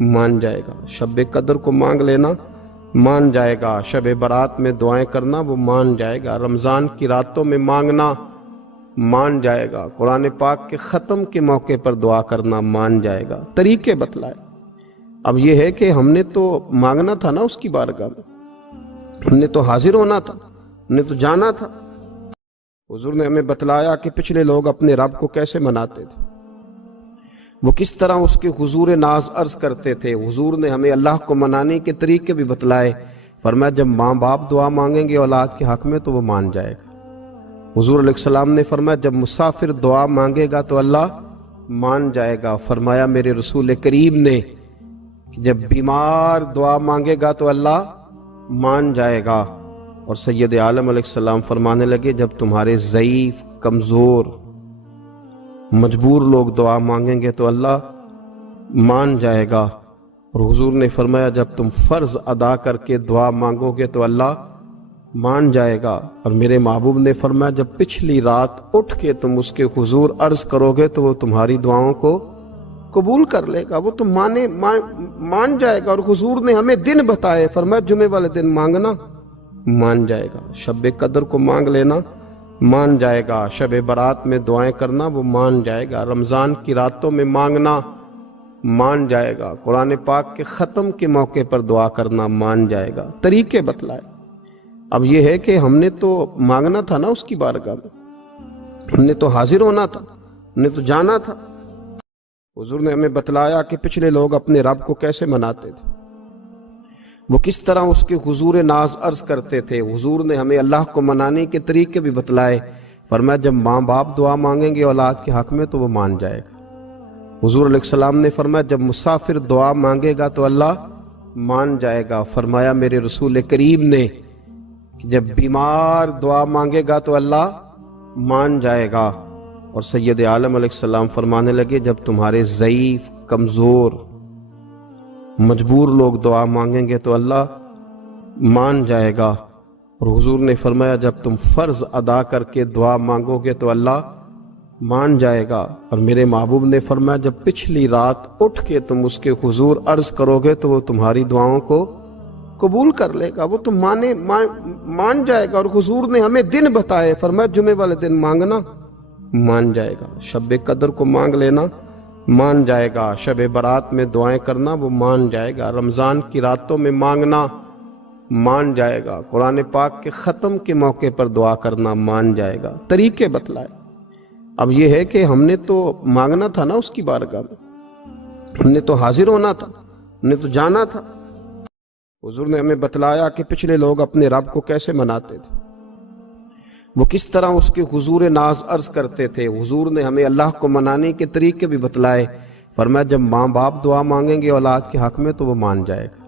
مان جائے گا، شب قدر کو مانگ لینا مان جائے گا، شب برات میں دعائیں کرنا وہ مان جائے گا، رمضان کی راتوں میں مانگنا مان جائے گا، قرآن پاک کے ختم کے موقع پر دعا کرنا مان جائے گا، طریقے بتلائے۔ اب یہ ہے کہ ہم نے تو مانگنا تھا نا اس کی بارگاہ میں، ہم نے تو حاضر ہونا تھا، ہم نے تو جانا تھا۔ حضور نے ہمیں بتلایا کہ پچھلے لوگ اپنے رب کو کیسے مناتے تھے، وہ کس طرح اس کے حضور ناز عرض کرتے تھے۔ حضور نے ہمیں اللہ کو منانے کے طریقے بھی بتلائے، فرمایا جب ماں باپ دعا مانگیں گے اولاد کے حق میں تو وہ مان جائے گا۔ حضور علیہ السلام نے فرمایا جب مسافر دعا مانگے گا تو اللہ مان جائے گا۔ فرمایا میرے رسول کریم نے کہ جب بیمار دعا مانگے گا تو اللہ مان جائے گا۔ اور سید عالم علیہ السلام فرمانے لگے جب تمہارے ضعیف، کمزور، مجبور لوگ دعا مانگیں گے تو اللہ مان جائے گا۔ اور حضور نے فرمایا جب تم فرض ادا کر کے دعا مانگو گے تو اللہ مان جائے گا۔ اور میرے محبوب نے فرمایا جب پچھلی رات اٹھ کے تم اس کے حضور عرض کرو گے تو وہ تمہاری دعاؤں کو قبول کر لے گا، وہ تم مان جائے گا۔ اور حضور نے ہمیں دن بتائے، فرمایا جمعے والے دن مانگنا مان جائے گا، شب قدر کو مانگ لینا مان جائے گا، شب برات میں دعائیں کرنا وہ مان جائے گا، رمضان کی راتوں میں مانگنا مان جائے گا، قرآن پاک کے ختم کے موقع پر دعا کرنا مان جائے گا، طریقے بتلائے۔ اب یہ ہے کہ ہم نے تو مانگنا تھا نا اس کی بارگاہ میں، ہم نے تو حاضر ہونا تھا، ہم نے تو جانا تھا۔ حضور نے ہمیں بتلایا کہ پچھلے لوگ اپنے رب کو کیسے مناتے تھے، وہ کس طرح اس کے حضور ناز عرض کرتے تھے۔ حضور نے ہمیں اللہ کو منانے کے طریقے بھی بتلائے، فرمایا جب ماں باپ دعا مانگیں گے اولاد کے حق میں تو وہ مان جائے گا۔ حضور علیہ السلام نے فرمایا جب مسافر دعا مانگے گا تو اللہ مان جائے گا۔ فرمایا میرے رسول کریم نے کہ جب بیمار دعا مانگے گا تو اللہ مان جائے گا۔ اور سید عالم علیہ السلام فرمانے لگے جب تمہارے ضعیف، کمزور، مجبور لوگ دعا مانگیں گے تو اللہ مان جائے گا۔ اور حضور نے فرمایا جب تم فرض ادا کر کے دعا مانگو گے تو اللہ مان جائے گا۔ اور میرے محبوب نے فرمایا جب پچھلی رات اٹھ کے تم اس کے حضور عرض کرو گے تو وہ تمہاری دعاؤں کو قبول کر لے گا، وہ تم مان جائے گا۔ اور حضور نے ہمیں دن بتائے، فرمایا جمعے والے دن مانگنا مان جائے گا، شب قدر کو مانگ لینا مان جائے گا، شب برات میں دعائیں کرنا وہ مان جائے گا، رمضان کی راتوں میں مانگنا مان جائے گا، قرآن پاک کے ختم کے موقع پر دعا کرنا مان جائے گا، طریقے بتلائے۔ اب یہ ہے کہ ہم نے تو مانگنا تھا نا اس کی بارگاہ میں، ہم نے تو حاضر ہونا تھا، ہم نے تو جانا تھا۔ حضور نے ہمیں بتلایا کہ پچھلے لوگ اپنے رب کو کیسے مناتے تھے، وہ کس طرح اس کے حضور ناز عرض کرتے تھے۔ حضور نے ہمیں اللہ کو منانے کے طریقے بھی بتلائے، فرمایا جب ماں باپ دعا مانگیں گے اولاد کے حق میں تو وہ مان جائے گا۔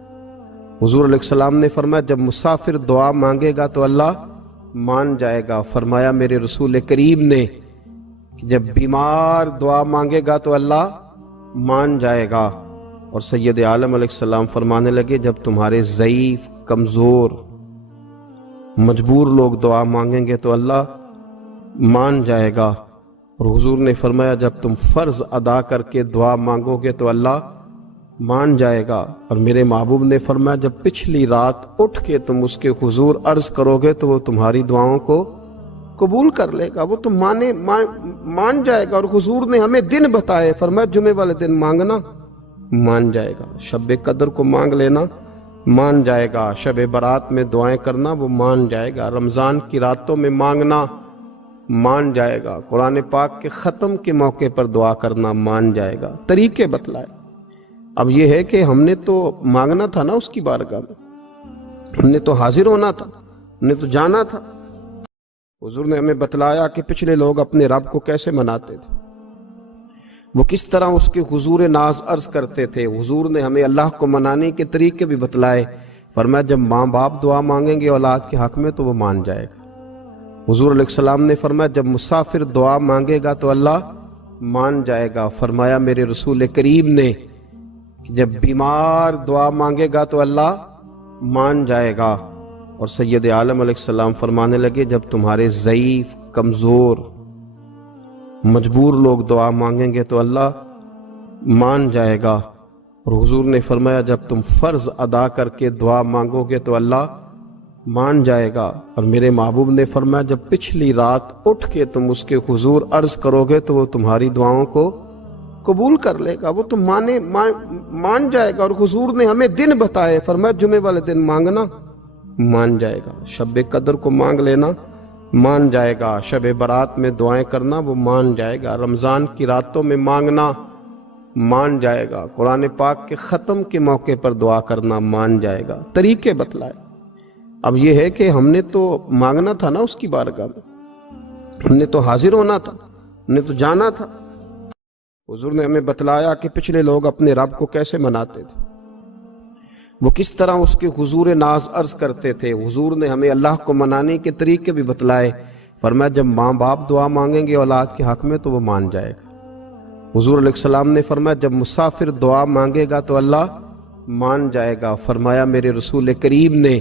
حضور علیہ السلام نے فرمایا جب مسافر دعا مانگے گا تو اللہ مان جائے گا۔ فرمایا میرے رسول کریم نے کہ جب بیمار دعا مانگے گا تو اللہ مان جائے گا۔ اور سید عالم علیہ السلام فرمانے لگے جب تمہارے ضعیف، کمزور، مجبور لوگ دعا مانگیں گے تو اللہ مان جائے گا۔ اور حضور نے فرمایا جب تم فرض ادا کر کے دعا مانگو گے تو اللہ مان جائے گا۔ اور میرے محبوب نے فرمایا جب پچھلی رات اٹھ کے تم اس کے حضور عرض کرو گے تو وہ تمہاری دعاؤں کو قبول کر لے گا، وہ تم مان جائے گا۔ اور حضور نے ہمیں دن بتائے، فرمایا جمعے والے دن مانگنا مان جائے گا، شب قدر کو مانگ لینا مان جائے گا، شب برات میں دعائیں کرنا وہ مان جائے گا، رمضان کی راتوں میں مانگنا مان جائے گا، قرآن پاک کے ختم کے موقع پر دعا کرنا مان جائے گا، طریقے بتلائے۔ اب یہ ہے کہ ہم نے تو مانگنا تھا نا اس کی بارگاہ میں، ہم نے تو حاضر ہونا تھا، ہم نے تو جانا تھا۔ حضور نے ہمیں بتلایا کہ پچھلے لوگ اپنے رب کو کیسے مناتے تھے، وہ کس طرح اس کے حضور ناز عرض کرتے تھے۔ حضور نے ہمیں اللہ کو منانے کے طریقے بھی بتلائے، فرمایا جب ماں باپ دعا مانگیں گے اولاد کے حق میں تو وہ مان جائے گا۔ حضور علیہ السلام نے فرمایا جب مسافر دعا مانگے گا تو اللہ مان جائے گا۔ فرمایا میرے رسول کریم نے کہ جب بیمار دعا مانگے گا تو اللہ مان جائے گا۔ اور سید عالم علیہ السلام فرمانے لگے جب تمہارے ضعیف، کمزور، مجبور لوگ دعا مانگیں گے تو اللہ مان جائے گا۔ اور حضور نے فرمایا جب تم فرض ادا کر کے دعا مانگو گے تو اللہ مان جائے گا، اور میرے محبوب نے فرمایا جب پچھلی رات اٹھ کے تم اس کے حضور عرض کرو گے تو وہ تمہاری دعاؤں کو قبول کر لے گا، وہ تم مان جائے گا۔ اور حضور نے ہمیں دن بتائے، فرمایا جمعے والے دن مانگنا مان جائے گا، شب قدر کو مانگ لینا مان جائے گا، شب برات میں دعائیں کرنا وہ مان جائے گا، رمضان کی راتوں میں مانگنا مان جائے گا، قرآن پاک کے ختم کے موقع پر دعا کرنا مان جائے گا۔ طریقے بتلائے۔ اب یہ ہے کہ ہم نے تو مانگنا تھا نا اس کی بارگاہ میں، ہم نے تو حاضر ہونا تھا، ہم نے تو جانا تھا۔ حضور نے ہمیں بتلایا کہ پچھلے لوگ اپنے رب کو کیسے مناتے تھے، وہ کس طرح اس کے حضور ناز عرض کرتے تھے۔ حضور نے ہمیں اللہ کو منانے کے طریقے بھی بتلائے، فرمایا جب ماں باپ دعا مانگیں گے اولاد کے حق میں تو وہ مان جائے گا۔ حضور علیہ السلام نے فرمایا جب مسافر دعا مانگے گا تو اللہ مان جائے گا۔ فرمایا میرے رسول کریم نے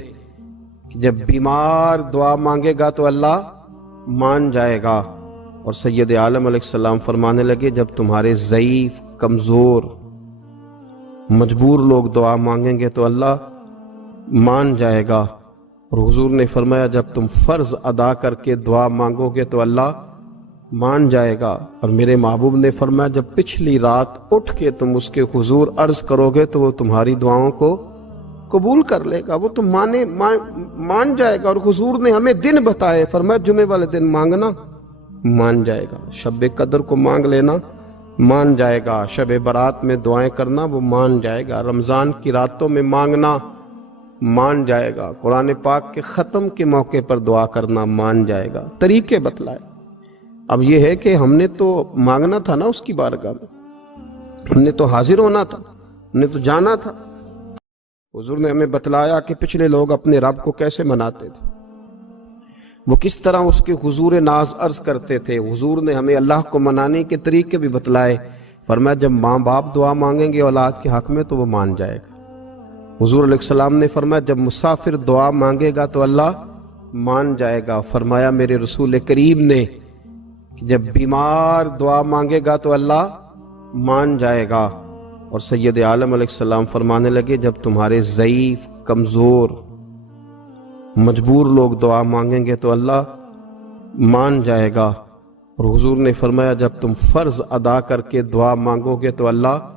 کہ جب بیمار دعا مانگے گا تو اللہ مان جائے گا۔ اور سید عالم علیہ السلام فرمانے لگے جب تمہارے ضعیف، کمزور، مجبور لوگ دعا مانگیں گے تو اللہ مان جائے گا۔ اور حضور نے فرمایا جب تم فرض ادا کر کے دعا مانگو گے تو اللہ مان جائے گا۔ اور میرے محبوب نے فرمایا جب پچھلی رات اٹھ کے تم اس کے حضور عرض کرو گے تو وہ تمہاری دعاؤں کو قبول کر لے گا، وہ تم مان جائے گا۔ اور حضور نے ہمیں دن بتائے، فرمایا جمعے والے دن مانگنا مان جائے گا، شب قدر کو مانگ لینا مان جائے گا، شب برات میں دعائیں کرنا وہ مان جائے گا، رمضان کی راتوں میں مانگنا مان جائے گا، قرآن پاک کے ختم کے موقع پر دعا کرنا مان جائے گا۔ طریقے بتلائے۔ اب یہ ہے کہ ہم نے تو مانگنا تھا نا اس کی بارگاہ میں، ہم نے تو حاضر ہونا تھا، ہم نے تو جانا تھا۔ حضور نے ہمیں بتلایا کہ پچھلے لوگ اپنے رب کو کیسے مناتے تھے، وہ کس طرح اس کے حضور ناز عرض کرتے تھے۔ حضور نے ہمیں اللہ کو منانے کے طریقے بھی بتلائے، فرمایا جب ماں باپ دعا مانگیں گے اولاد کے حق میں تو وہ مان جائے گا۔ حضور علیہ السلام نے فرمایا جب مسافر دعا مانگے گا تو اللہ مان جائے گا۔ فرمایا میرے رسول کریم نے کہ جب بیمار دعا مانگے گا تو اللہ مان جائے گا۔ اور سید عالم علیہ السلام فرمانے لگے جب تمہارے ضعیف، کمزور، مجبور لوگ دعا مانگیں گے تو اللہ مان جائے گا۔ اور حضور نے فرمایا جب تم فرض ادا کر کے دعا مانگو گے تو اللہ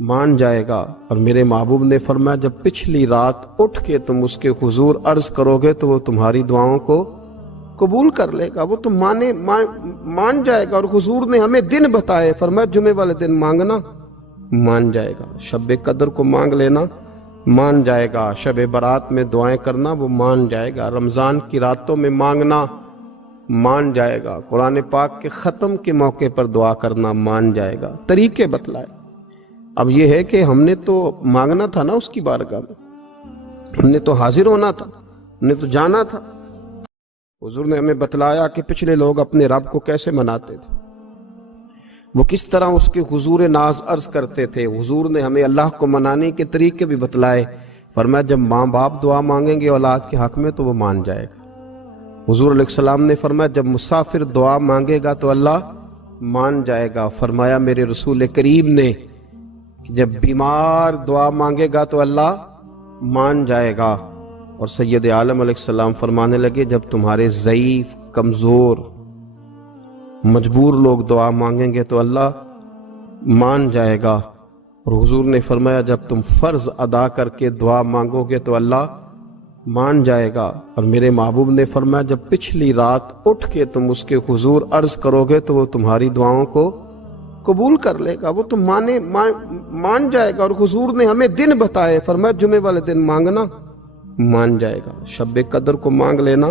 مان جائے گا۔ اور میرے محبوب نے فرمایا جب پچھلی رات اٹھ کے تم اس کے حضور عرض کرو گے تو وہ تمہاری دعاؤں کو قبول کر لے گا، وہ تم مان جائے گا۔ اور حضور نے ہمیں دن بتائے، فرمایا جمعے والے دن مانگنا مان جائے گا، شب قدر کو مانگ لینا مان جائے گا، شب برات میں دعائیں کرنا وہ مان جائے گا، رمضان کی راتوں میں مانگنا مان جائے گا، قرآن پاک کے ختم کے موقع پر دعا کرنا مان جائے گا۔ طریقے بتلائے۔ اب یہ ہے کہ ہم نے تو مانگنا تھا نا اس کی بارگاہ میں، ہم نے تو حاضر ہونا تھا، ہم نے تو جانا تھا۔ حضور نے ہمیں بتلایا کہ پچھلے لوگ اپنے رب کو کیسے مناتے تھے، وہ کس طرح اس کے حضور ناز عرض کرتے تھے۔ حضور نے ہمیں اللہ کو منانے کے طریقے بھی بتلائے، فرمایا جب ماں باپ دعا مانگیں گے اولاد کے حق میں تو وہ مان جائے گا۔ حضور علیہ السلام نے فرمایا جب مسافر دعا مانگے گا تو اللہ مان جائے گا۔ فرمایا میرے رسول کریم نے کہ جب بیمار دعا مانگے گا تو اللہ مان جائے گا۔ اور سید عالم علیہ السلام فرمانے لگے جب تمہارے ضعیف، کمزور، مجبور لوگ دعا مانگیں گے تو اللہ مان جائے گا۔ اور حضور نے فرمایا جب تم فرض ادا کر کے دعا مانگو گے تو اللہ مان جائے گا۔ اور میرے محبوب نے فرمایا جب پچھلی رات اٹھ کے تم اس کے حضور عرض کرو گے تو وہ تمہاری دعاؤں کو قبول کر لے گا، وہ تم مان جائے گا۔ اور حضور نے ہمیں دن بتائے، فرمایا جمعے والے دن مانگنا مان جائے گا، شب قدر کو مانگ لینا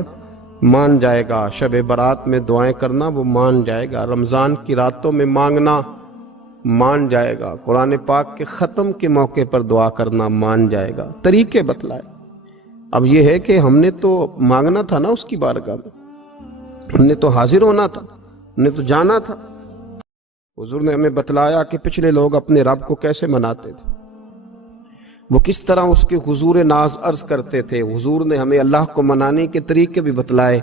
مان جائے گا، شب برات میں دعائیں کرنا وہ مان جائے گا، رمضان کی راتوں میں مانگنا مان جائے گا، قرآن پاک کے ختم کے موقع پر دعا کرنا مان جائے گا۔ طریقے بتلائے۔ اب یہ ہے کہ ہم نے تو مانگنا تھا نا اس کی بارگاہ میں، ہم نے تو حاضر ہونا تھا، ہم نے تو جانا تھا۔ حضور نے ہمیں بتلایا کہ پچھلے لوگ اپنے رب کو کیسے مناتے تھے، وہ کس طرح اس کے حضور ناز عرض کرتے تھے۔ حضور نے ہمیں اللہ کو منانے کے طریقے بھی بتلائے،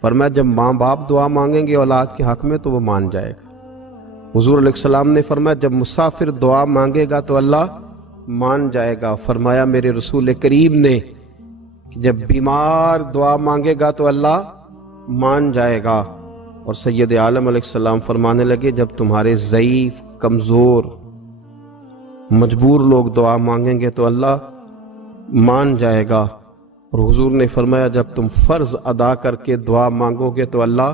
فرمایا جب ماں باپ دعا مانگیں گے اولاد کے حق میں تو وہ مان جائے گا۔ حضور علیہ السلام نے فرمایا جب مسافر دعا مانگے گا تو اللہ مان جائے گا۔ فرمایا میرے رسول کریم نے کہ جب بیمار دعا مانگے گا تو اللہ مان جائے گا۔ اور سید عالم علیہ السلام فرمانے لگے جب تمہارے ضعیف، کمزور، مجبور لوگ دعا مانگیں گے تو اللہ مان جائے گا۔ اور حضور نے فرمایا جب تم فرض ادا کر کے دعا مانگو گے تو اللہ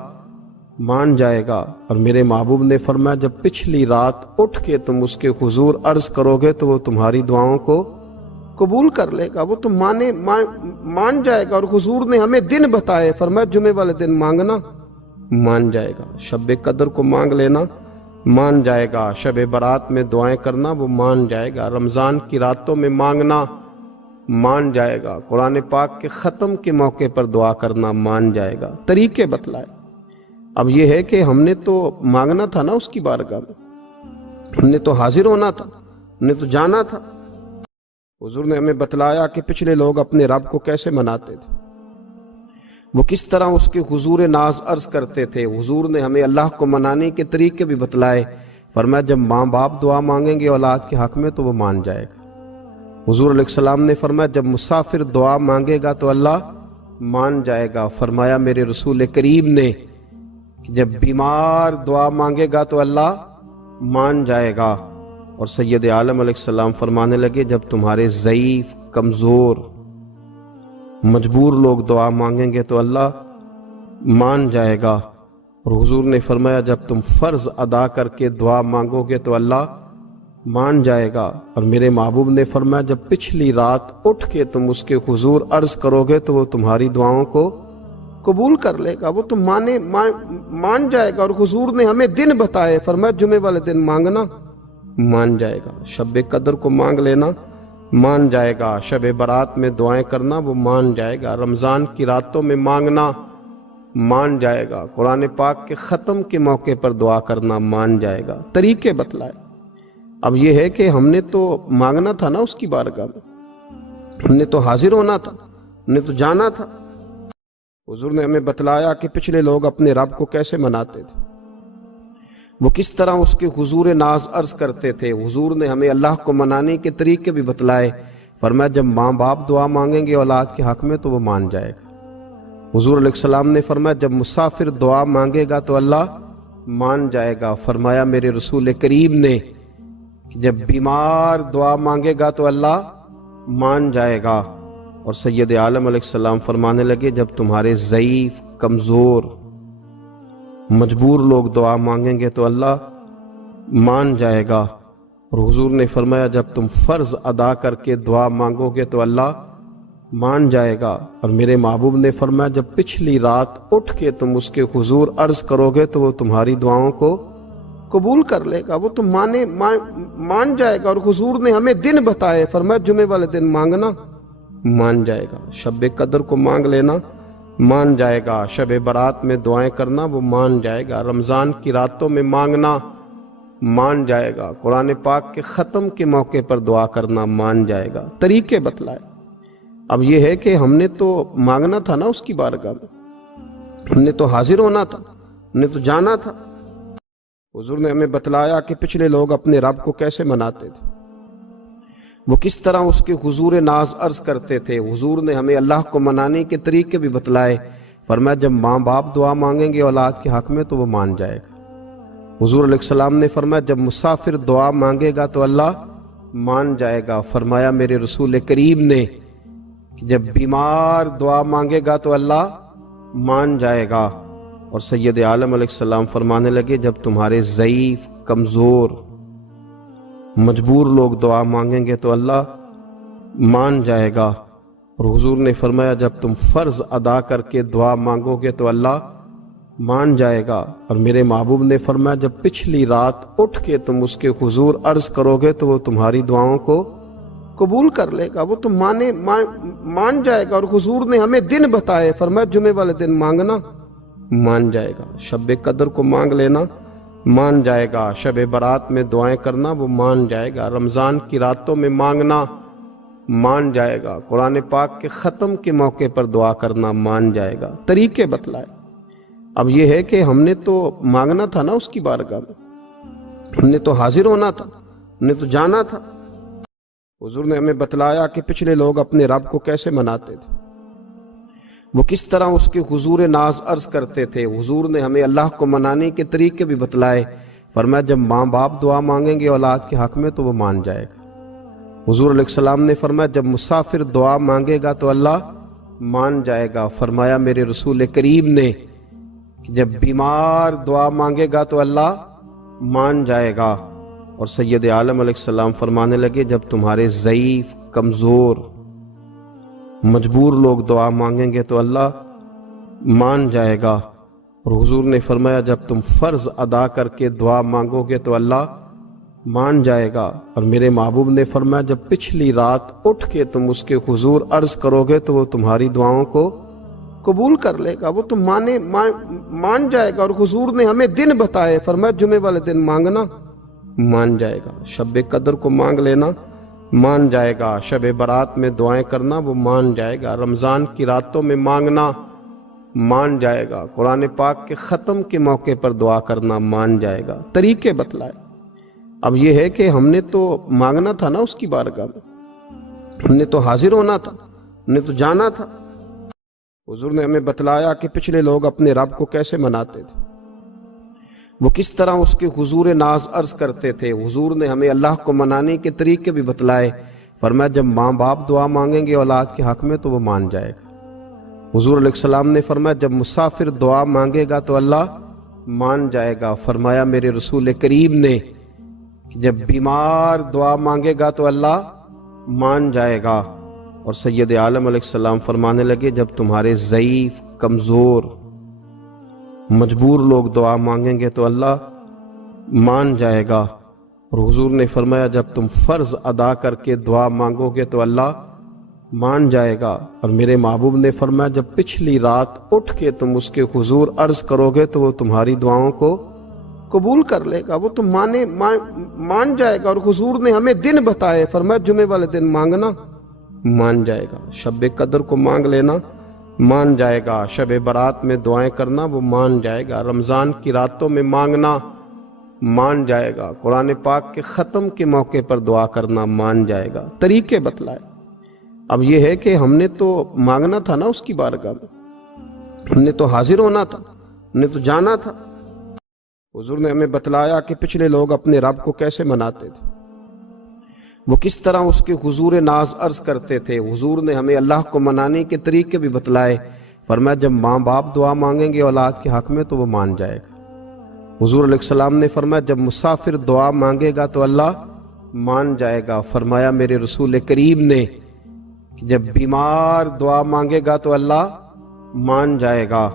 مان جائے گا۔ اور میرے محبوب نے فرمایا جب پچھلی رات اٹھ کے تم اس کے حضور عرض کرو گے تو وہ تمہاری دعاؤں کو قبول کر لے گا، وہ تم مان جائے گا۔ اور حضور نے ہمیں دن بتائے، فرمایا جمعے والے دن مانگنا مان جائے گا، شب قدر کو مانگ لینا مان جائے گا، شب برات میں دعائیں کرنا وہ مان جائے گا، رمضان کی راتوں میں مانگنا مان جائے گا، قرآن پاک کے ختم کے موقع پر دعا کرنا مان جائے گا۔ طریقے بتلائے۔ اب یہ ہے کہ ہم نے تو مانگنا تھا نا اس کی بارگاہ میں، ہم نے تو حاضر ہونا تھا، ہم نے تو جانا تھا۔ حضور نے ہمیں بتلایا کہ پچھلے لوگ اپنے رب کو کیسے مناتے تھے، وہ کس طرح اس کے حضور ناز عرض کرتے تھے۔ حضور نے ہمیں اللہ کو منانے کے طریقے بھی بتلائے، فرمایا جب ماں باپ دعا مانگیں گے اولاد کے حق میں تو وہ مان جائے گا۔ حضور علیہ السلام نے فرمایا جب مسافر دعا مانگے گا تو اللہ مان جائے گا۔ فرمایا میرے رسول کریم نے کہ جب بیمار دعا مانگے گا تو اللہ مان جائے گا۔ اور سید عالم علیہ السلام فرمانے لگے جب تمہارے ضعیف، کمزور، مجبور لوگ دعا مانگیں گے تو اللہ مان جائے گا۔ اور حضور نے فرمایا جب تم فرض ادا کر کے دعا مانگو گے تو اللہ مان جائے گا۔ اور میرے محبوب نے فرمایا جب پچھلی رات اٹھ کے تم اس کے حضور عرض کرو گے تو وہ تمہاری دعاؤں کو قبول کر لے گا، وہ تم مان جائے گا۔ اور حضور نے ہمیں دن بتائے، فرمایا جمعے والے دن مانگنا مان جائے گا، شب قدر کو مانگ لینا مان جائے گا، شب برات میں دعائیں کرنا وہ مان جائے گا، رمضان کی راتوں میں مانگنا مان جائے گا، قرآن پاک کے ختم کے موقع پر دعا کرنا مان جائے گا۔ طریقے بتلائے۔ اب یہ ہے کہ ہم نے تو مانگنا تھا نا اس کی بارگاہ میں، ہم نے تو حاضر ہونا تھا، ہم نے تو جانا تھا۔ حضور نے ہمیں بتلایا کہ پچھلے لوگ اپنے رب کو کیسے مناتے تھے، وہ کس طرح اس کے حضور ناز عرض کرتے تھے۔ حضور نے ہمیں اللہ کو منانے کے طریقے بھی بتلائے، فرمایا جب ماں باپ دعا مانگیں گے اولاد کے حق میں تو وہ مان جائے گا۔ حضور علیہ السلام نے فرمایا جب مسافر دعا مانگے گا تو اللہ مان جائے گا۔ فرمایا میرے رسول کریم نے کہ جب بیمار دعا مانگے گا تو اللہ مان جائے گا۔ اور سید عالم علیہ السلام فرمانے لگے جب تمہارے ضعیف، کمزور، مجبور لوگ دعا مانگیں گے تو اللہ مان جائے گا۔ اور حضور نے فرمایا جب تم فرض ادا کر کے دعا مانگو گے تو اللہ مان جائے گا۔ اور میرے محبوب نے فرمایا جب پچھلی رات اٹھ کے تم اس کے حضور عرض کرو گے تو وہ تمہاری دعاؤں کو قبول کر لے گا، وہ تم مان جائے گا۔ اور حضور نے ہمیں دن بتائے، فرمایا جمعے والے دن مانگنا مان جائے گا، شب قدر کو مانگ لینا مان جائے گا، شب برات میں دعائیں کرنا وہ مان جائے گا، رمضان کی راتوں میں مانگنا مان جائے گا، قرآن پاک کے ختم کے موقع پر دعا کرنا مان جائے گا۔ طریقے بتلائے۔ اب یہ ہے کہ ہم نے تو مانگنا تھا نا اس کی بارگاہ میں، ہم نے تو حاضر ہونا تھا، ہم نے تو جانا تھا۔ حضور نے ہمیں بتلایا کہ پچھلے لوگ اپنے رب کو کیسے مناتے تھے، وہ کس طرح اس کے حضور ناز عرض کرتے تھے۔ حضور نے ہمیں اللہ کو منانے کے طریقے بھی بتلائے، فرمایا جب ماں باپ دعا مانگیں گے اولاد کے حق میں تو وہ مان جائے گا۔ حضور علیہ السلام نے فرمایا جب مسافر دعا مانگے گا تو اللہ مان جائے گا۔ فرمایا میرے رسول کریم نے کہ جب بیمار دعا مانگے گا تو اللہ مان جائے گا۔ اور سید عالم علیہ السلام فرمانے لگے جب تمہارے ضعیف، کمزور، مجبور لوگ دعا مانگیں گے تو اللہ مان جائے گا۔ اور حضور نے فرمایا جب تم فرض ادا کر کے دعا مانگو گے تو اللہ مان جائے گا۔ اور میرے محبوب نے فرمایا جب پچھلی رات اٹھ کے تم اس کے حضور عرض کرو گے تو وہ تمہاری دعاؤں کو قبول کر لے گا، وہ تم مان جائے گا۔ اور حضور نے ہمیں دن بتائے، فرمایا جمعے والے دن مانگنا مان جائے گا، شب قدر کو مانگ لینا مان جائے گا، شب برات میں دعائیں کرنا وہ مان جائے گا، رمضان کی راتوں میں مانگنا مان جائے گا، قرآن پاک کے ختم کے موقع پر دعا کرنا مان جائے گا۔ طریقے بتلائے۔ اب یہ ہے کہ ہم نے تو مانگنا تھا نا اس کی بارگاہ میں، ہم نے تو حاضر ہونا تھا، ہم نے تو جانا تھا۔ حضور نے ہمیں بتلایا کہ پچھلے لوگ اپنے رب کو کیسے مناتے تھے، وہ کس طرح اس کے حضور ناز عرض کرتے تھے۔ حضور نے ہمیں اللہ کو منانے کے طریقے بھی بتلائے، فرمایا جب ماں باپ دعا مانگیں گے اولاد کے حق میں تو وہ مان جائے گا۔ حضور علیہ السلام نے فرمایا جب مسافر دعا مانگے گا تو اللہ مان جائے گا۔ فرمایا میرے رسول کریم نے کہ جب بیمار دعا مانگے گا تو اللہ مان جائے گا۔ اور سید عالم علیہ السلام فرمانے لگے جب تمہارے ضعیف، کمزور، مجبور لوگ دعا مانگیں گے تو اللہ مان جائے گا۔ اور حضور نے فرمایا جب تم فرض ادا کر کے دعا مانگو گے تو اللہ مان جائے گا۔ اور میرے محبوب نے فرمایا جب پچھلی رات اٹھ کے تم اس کے حضور عرض کرو گے تو وہ تمہاری دعاؤں کو قبول کر لے گا، وہ تم مان جائے گا۔ اور حضور نے ہمیں دن بتائے، فرمایا جمعے والے دن مانگنا مان جائے گا، شب قدر کو مانگ لینا مان جائے گا، شب برات میں دعائیں کرنا وہ مان جائے گا، رمضان کی راتوں میں مانگنا مان جائے گا، قرآن پاک کے ختم کے موقع پر دعا کرنا مان جائے گا، طریقے بتلائے۔ اب یہ ہے کہ ہم نے تو مانگنا تھا نا اس کی بارگاہ میں، ہم نے تو حاضر ہونا تھا، ہم نے تو جانا تھا۔ حضور نے ہمیں بتلایا کہ پچھلے لوگ اپنے رب کو کیسے مناتے تھے، وہ کس طرح اس کے حضور ناز عرض کرتے تھے۔ حضور نے ہمیں اللہ کو منانے کے طریقے بھی بتلائے، فرمایا جب ماں باپ دعا مانگیں گے اولاد کے حق میں تو وہ مان جائے گا۔ حضور علیہ السلام نے فرمایا جب مسافر دعا مانگے گا تو اللہ مان جائے گا۔ فرمایا میرے رسول کریم نے کہ جب بیمار دعا مانگے گا تو اللہ مان جائے گا۔ اور سید عالم علیہ السلام فرمانے لگے جب تمہارے ضعیف، کمزور، مجبور لوگ دعا مانگیں گے تو اللہ مان جائے گا۔ اور حضور نے فرمایا جب تم فرض ادا کر کے دعا مانگو گے تو اللہ مان جائے گا۔ اور میرے محبوب نے فرمایا جب پچھلی رات اٹھ کے تم اس کے حضور عرض کرو گے تو وہ تمہاری دعاؤں کو قبول کر لے گا، وہ تم مان جائے گا۔ اور حضور نے ہمیں دن بتائے، فرمایا جمعے والے دن مانگنا مان جائے گا، شب قدر کو مانگ لینا مان جائے گا، شب برات میں دعائیں کرنا وہ مان جائے گا، رمضان کی راتوں میں مانگنا مان جائے گا، قرآن پاک کے ختم کے موقع پر دعا کرنا مان جائے گا، طریقے بتلائے۔ اب یہ ہے کہ ہم نے تو مانگنا تھا نا اس کی بارگاہ میں، ہم نے تو حاضر ہونا تھا، ہم نے تو جانا تھا۔ حضور نے ہمیں بتلایا کہ پچھلے لوگ اپنے رب کو کیسے مناتے تھے، وہ کس طرح اس کے حضور ناز عرض کرتے تھے۔ حضور نے ہمیں اللہ کو منانے کے طریقے بھی بتلائے، فرمایا جب ماں باپ دعا مانگیں گے اولاد کے حق میں تو وہ مان جائے گا۔ حضور علیہ السلام نے فرمایا جب مسافر دعا مانگے گا تو اللہ مان جائے گا۔ فرمایا میرے رسول کریم نے کہ جب بیمار دعا مانگے گا تو اللہ مان جائے گا۔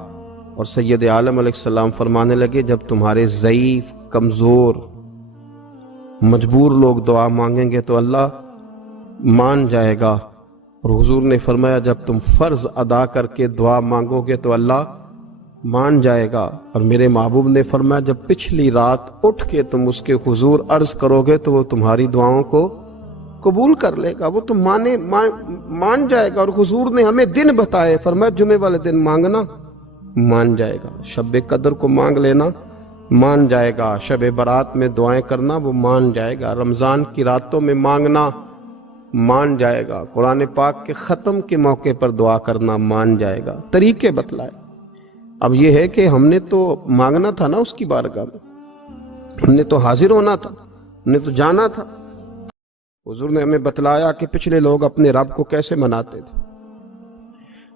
اور سید عالم علیہ السلام فرمانے لگے جب تمہارے ضعیف، کمزور، مجبور لوگ دعا مانگیں گے تو اللہ مان جائے گا۔ اور حضور نے فرمایا جب تم فرض ادا کر کے دعا مانگو گے تو اللہ مان جائے گا۔ اور میرے محبوب نے فرمایا جب پچھلی رات اٹھ کے تم اس کے حضور عرض کرو گے تو وہ تمہاری دعاؤں کو قبول کر لے گا، وہ تم مان جائے گا۔ اور حضور نے ہمیں دن بتائے، فرمایا جمعے والے دن مانگنا مان جائے گا، شب قدر کو مانگ لینا مان جائے گا، شب برات میں دعائیں کرنا وہ مان جائے گا، رمضان کی راتوں میں مانگنا مان جائے گا، قرآن پاک کے ختم کے موقع پر دعا کرنا مان جائے گا، طریقے بتلائے۔ اب یہ ہے کہ ہم نے تو مانگنا تھا نا اس کی بارگاہ میں، ہم نے تو حاضر ہونا تھا، ہم نے تو جانا تھا۔ حضور نے ہمیں بتلایا کہ پچھلے لوگ اپنے رب کو کیسے مناتے تھے،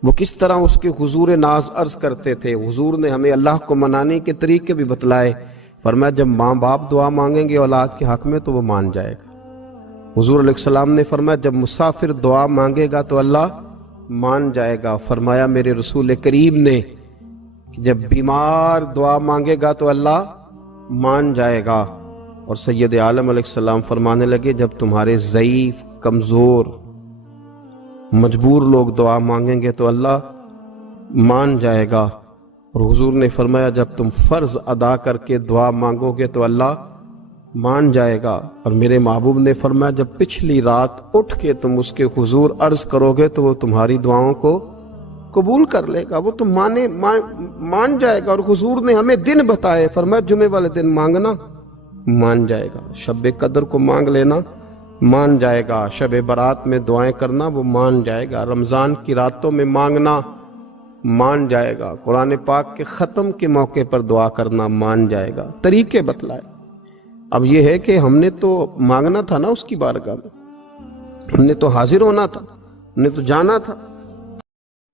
وہ کس طرح اس کے حضور ناز عرض کرتے تھے۔ حضور نے ہمیں اللہ کو منانے کے طریقے بھی بتلائے، فرمایا جب ماں باپ دعا مانگیں گے اولاد کے حق میں تو وہ مان جائے گا۔ حضور علیہ السلام نے فرمایا جب مسافر دعا مانگے گا تو اللہ مان جائے گا۔ فرمایا میرے رسول کریم نے کہ جب بیمار دعا مانگے گا تو اللہ مان جائے گا۔ اور سید عالم علیہ السلام فرمانے لگے جب تمہارے ضعیف، کمزور، مجبور لوگ دعا مانگیں گے تو اللہ مان جائے گا۔ اور حضور نے فرمایا جب تم فرض ادا کر کے دعا مانگو گے تو اللہ مان جائے گا۔ اور میرے محبوب نے فرمایا جب پچھلی رات اٹھ کے تم اس کے حضور عرض کرو گے تو وہ تمہاری دعاؤں کو قبول کر لے گا، وہ تم مان جائے گا۔ اور حضور نے ہمیں دن بتائے، فرمایا جمعے والے دن مانگنا مان جائے گا، شب قدر کو مانگ لینا مان جائے گا، شب برات میں دعائیں کرنا وہ مان جائے گا، رمضان کی راتوں میں مانگنا مان جائے گا، قرآن پاک کے ختم کے موقع پر دعا کرنا مان جائے گا، طریقے بتلائے۔ اب یہ ہے کہ ہم نے تو مانگنا تھا نا اس کی بارگاہ میں، ہم نے تو حاضر ہونا تھا، ہم نے تو جانا تھا۔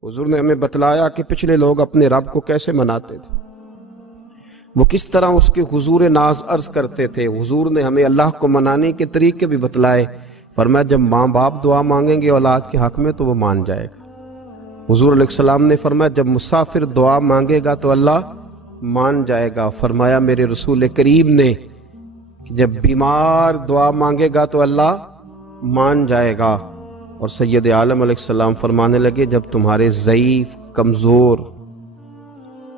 حضور نے ہمیں بتلایا کہ پچھلے لوگ اپنے رب کو کیسے مناتے تھے، وہ کس طرح اس کے حضور ناز عرض کرتے تھے۔ حضور نے ہمیں اللہ کو منانے کے طریقے بھی بتلائے، فرمایا جب ماں باپ دعا مانگیں گے اولاد کے حق میں تو وہ مان جائے گا۔ حضور علیہ السلام نے فرمایا جب مسافر دعا مانگے گا تو اللہ مان جائے گا۔ فرمایا میرے رسول کریم نے کہ جب بیمار دعا مانگے گا تو اللہ مان جائے گا۔ اور سید عالم علیہ السلام فرمانے لگے جب تمہارے ضعیف، کمزور،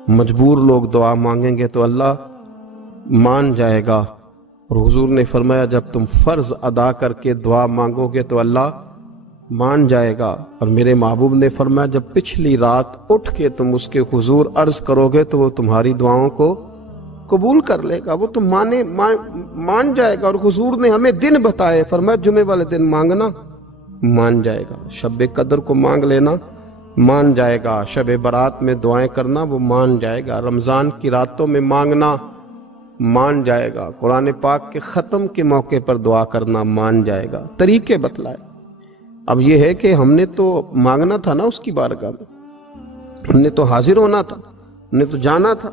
مجبور لوگ دعا مانگیں گے تو اللہ مان جائے گا۔ اور حضور نے فرمایا جب تم فرض ادا کر کے دعا مانگو گے تو اللہ مان جائے گا۔ اور میرے محبوب نے فرمایا جب پچھلی رات اٹھ کے تم اس کے حضور عرض کرو گے تو وہ تمہاری دعاؤں کو قبول کر لے گا، وہ تم مان جائے گا۔ اور حضور نے ہمیں دن بتائے، فرمایا جمعے والے دن مانگنا مان جائے گا، شب قدر کو مانگ لینا مان جائے گا، شب برات میں دعائیں کرنا وہ مان جائے گا، رمضان کی راتوں میں مانگنا مان جائے گا، قرآن پاک کے ختم کے موقع پر دعا کرنا مان جائے گا، طریقے بتلائے۔ اب یہ ہے کہ ہم نے تو مانگنا تھا نا اس کی بارگاہ میں، ہم نے تو حاضر ہونا تھا، ہم نے تو جانا تھا۔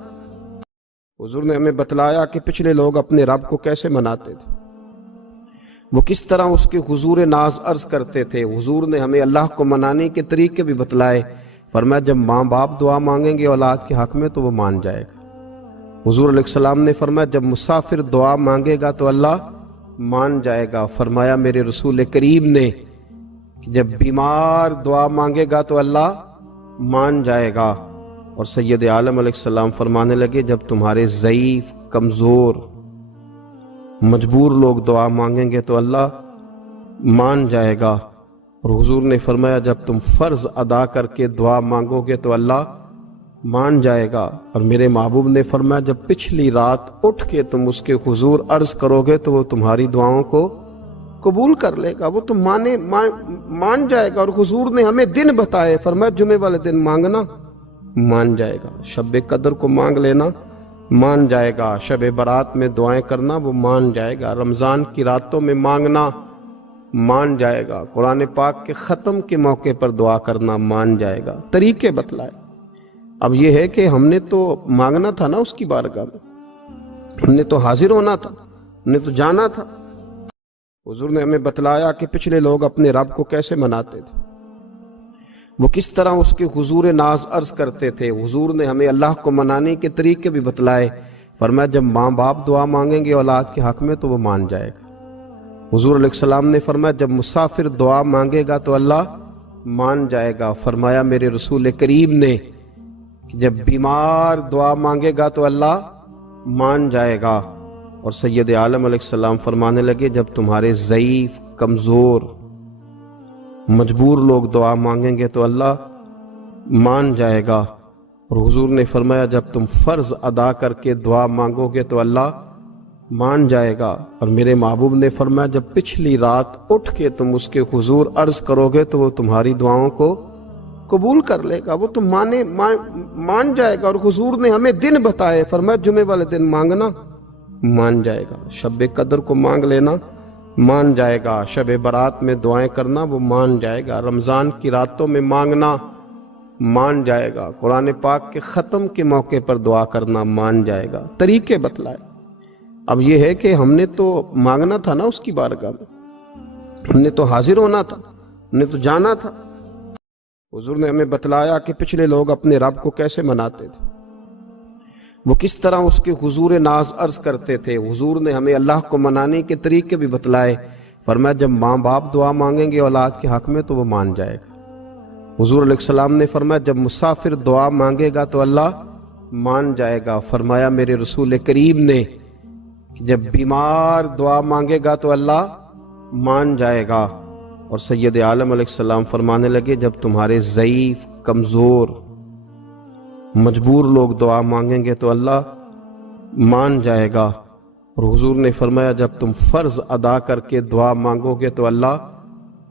حضور نے ہمیں بتلایا کہ پچھلے لوگ اپنے رب کو کیسے مناتے تھے، وہ کس طرح اس کے حضور ناز عرض کرتے تھے۔ حضور نے ہمیں اللہ کو منانے کے طریقے بھی بتلائے، فرمایا جب ماں باپ دعا مانگیں گے اولاد کے حق میں تو وہ مان جائے گا۔ حضور علیہ السلام نے فرمایا جب مسافر دعا مانگے گا تو اللہ مان جائے گا۔ فرمایا میرے رسول کریم نے کہ جب بیمار دعا مانگے گا تو اللہ مان جائے گا۔ اور سید عالم علیہ السلام فرمانے لگے جب تمہارے ضعیف، کمزور، مجبور لوگ دعا مانگیں گے تو اللہ مان جائے گا۔ اور حضور نے فرمایا جب تم فرض ادا کر کے دعا مانگو گے تو اللہ مان جائے گا۔ اور میرے محبوب نے فرمایا جب پچھلی رات اٹھ کے تم اس کے حضور عرض کرو گے تو وہ تمہاری دعاؤں کو قبول کر لے گا، وہ تم مان جائے گا۔ اور حضور نے ہمیں دن بتائے، فرمایا جمعے والے دن مانگنا مان جائے گا، شب قدر کو مانگ لینا مان جائے گا، شب برات میں دعائیں کرنا وہ مان جائے گا، رمضان کی راتوں میں مانگنا مان جائے گا، قرآن پاک کے ختم کے موقع پر دعا کرنا مان جائے گا، طریقے بتلائے۔ اب یہ ہے کہ ہم نے تو مانگنا تھا نا اس کی بارگاہ میں، ہم نے تو حاضر ہونا تھا، ہم نے تو جانا تھا۔ حضور نے ہمیں بتلایا کہ پچھلے لوگ اپنے رب کو کیسے مناتے تھے، وہ کس طرح اس کے حضور ناز عرض کرتے تھے۔ حضور نے ہمیں اللہ کو منانے کے طریقے بھی بتلائے، فرمایا جب ماں باپ دعا مانگیں گے اولاد کے حق میں تو وہ مان جائے گا۔ حضور علیہ السلام نے فرمایا جب مسافر دعا مانگے گا تو اللہ مان جائے گا۔ فرمایا میرے رسول کریم نے کہ جب بیمار دعا مانگے گا تو اللہ مان جائے گا۔ اور سید عالم علیہ السلام فرمانے لگے جب تمہارے ضعیف، کمزور، مجبور لوگ دعا مانگیں گے تو اللہ مان جائے گا۔ اور حضور نے فرمایا جب تم فرض ادا کر کے دعا مانگو گے تو اللہ مان جائے گا۔ اور میرے محبوب نے فرمایا جب پچھلی رات اٹھ کے تم اس کے حضور عرض کرو گے تو وہ تمہاری دعاؤں کو قبول کر لے گا، وہ تم مان جائے گا۔ اور حضور نے ہمیں دن بتائے، فرمایا جمعے والے دن مانگنا مان جائے گا، شب قدر کو مانگ لینا مان جائے گا، شب برات میں دعائیں کرنا وہ مان جائے گا، رمضان کی راتوں میں مانگنا مان جائے گا، قرآن پاک کے ختم کے موقع پر دعا کرنا مان جائے گا، طریقے بتلائے۔ اب یہ ہے کہ ہم نے تو مانگنا تھا نا اس کی بارگاہ میں، ہم نے تو حاضر ہونا تھا، ہم نے تو جانا تھا۔ حضور نے ہمیں بتلایا کہ پچھلے لوگ اپنے رب کو کیسے مناتے تھے، وہ کس طرح اس کے حضور ناز عرض کرتے تھے۔ حضور نے ہمیں اللہ کو منانے کے طریقے بھی بتلائے، فرمایا جب ماں باپ دعا مانگیں گے اولاد کے حق میں تو وہ مان جائے گا۔ حضور علیہ السلام نے فرمایا جب مسافر دعا مانگے گا تو اللہ مان جائے گا۔ فرمایا میرے رسول کریم نے کہ جب بیمار دعا مانگے گا تو اللہ مان جائے گا۔ اور سید عالم علیہ السلام فرمانے لگے جب تمہارے ضعیف، کمزور، مجبور لوگ دعا مانگیں گے تو اللہ مان جائے گا۔ اور حضور نے فرمایا جب تم فرض ادا کر کے دعا مانگو گے تو اللہ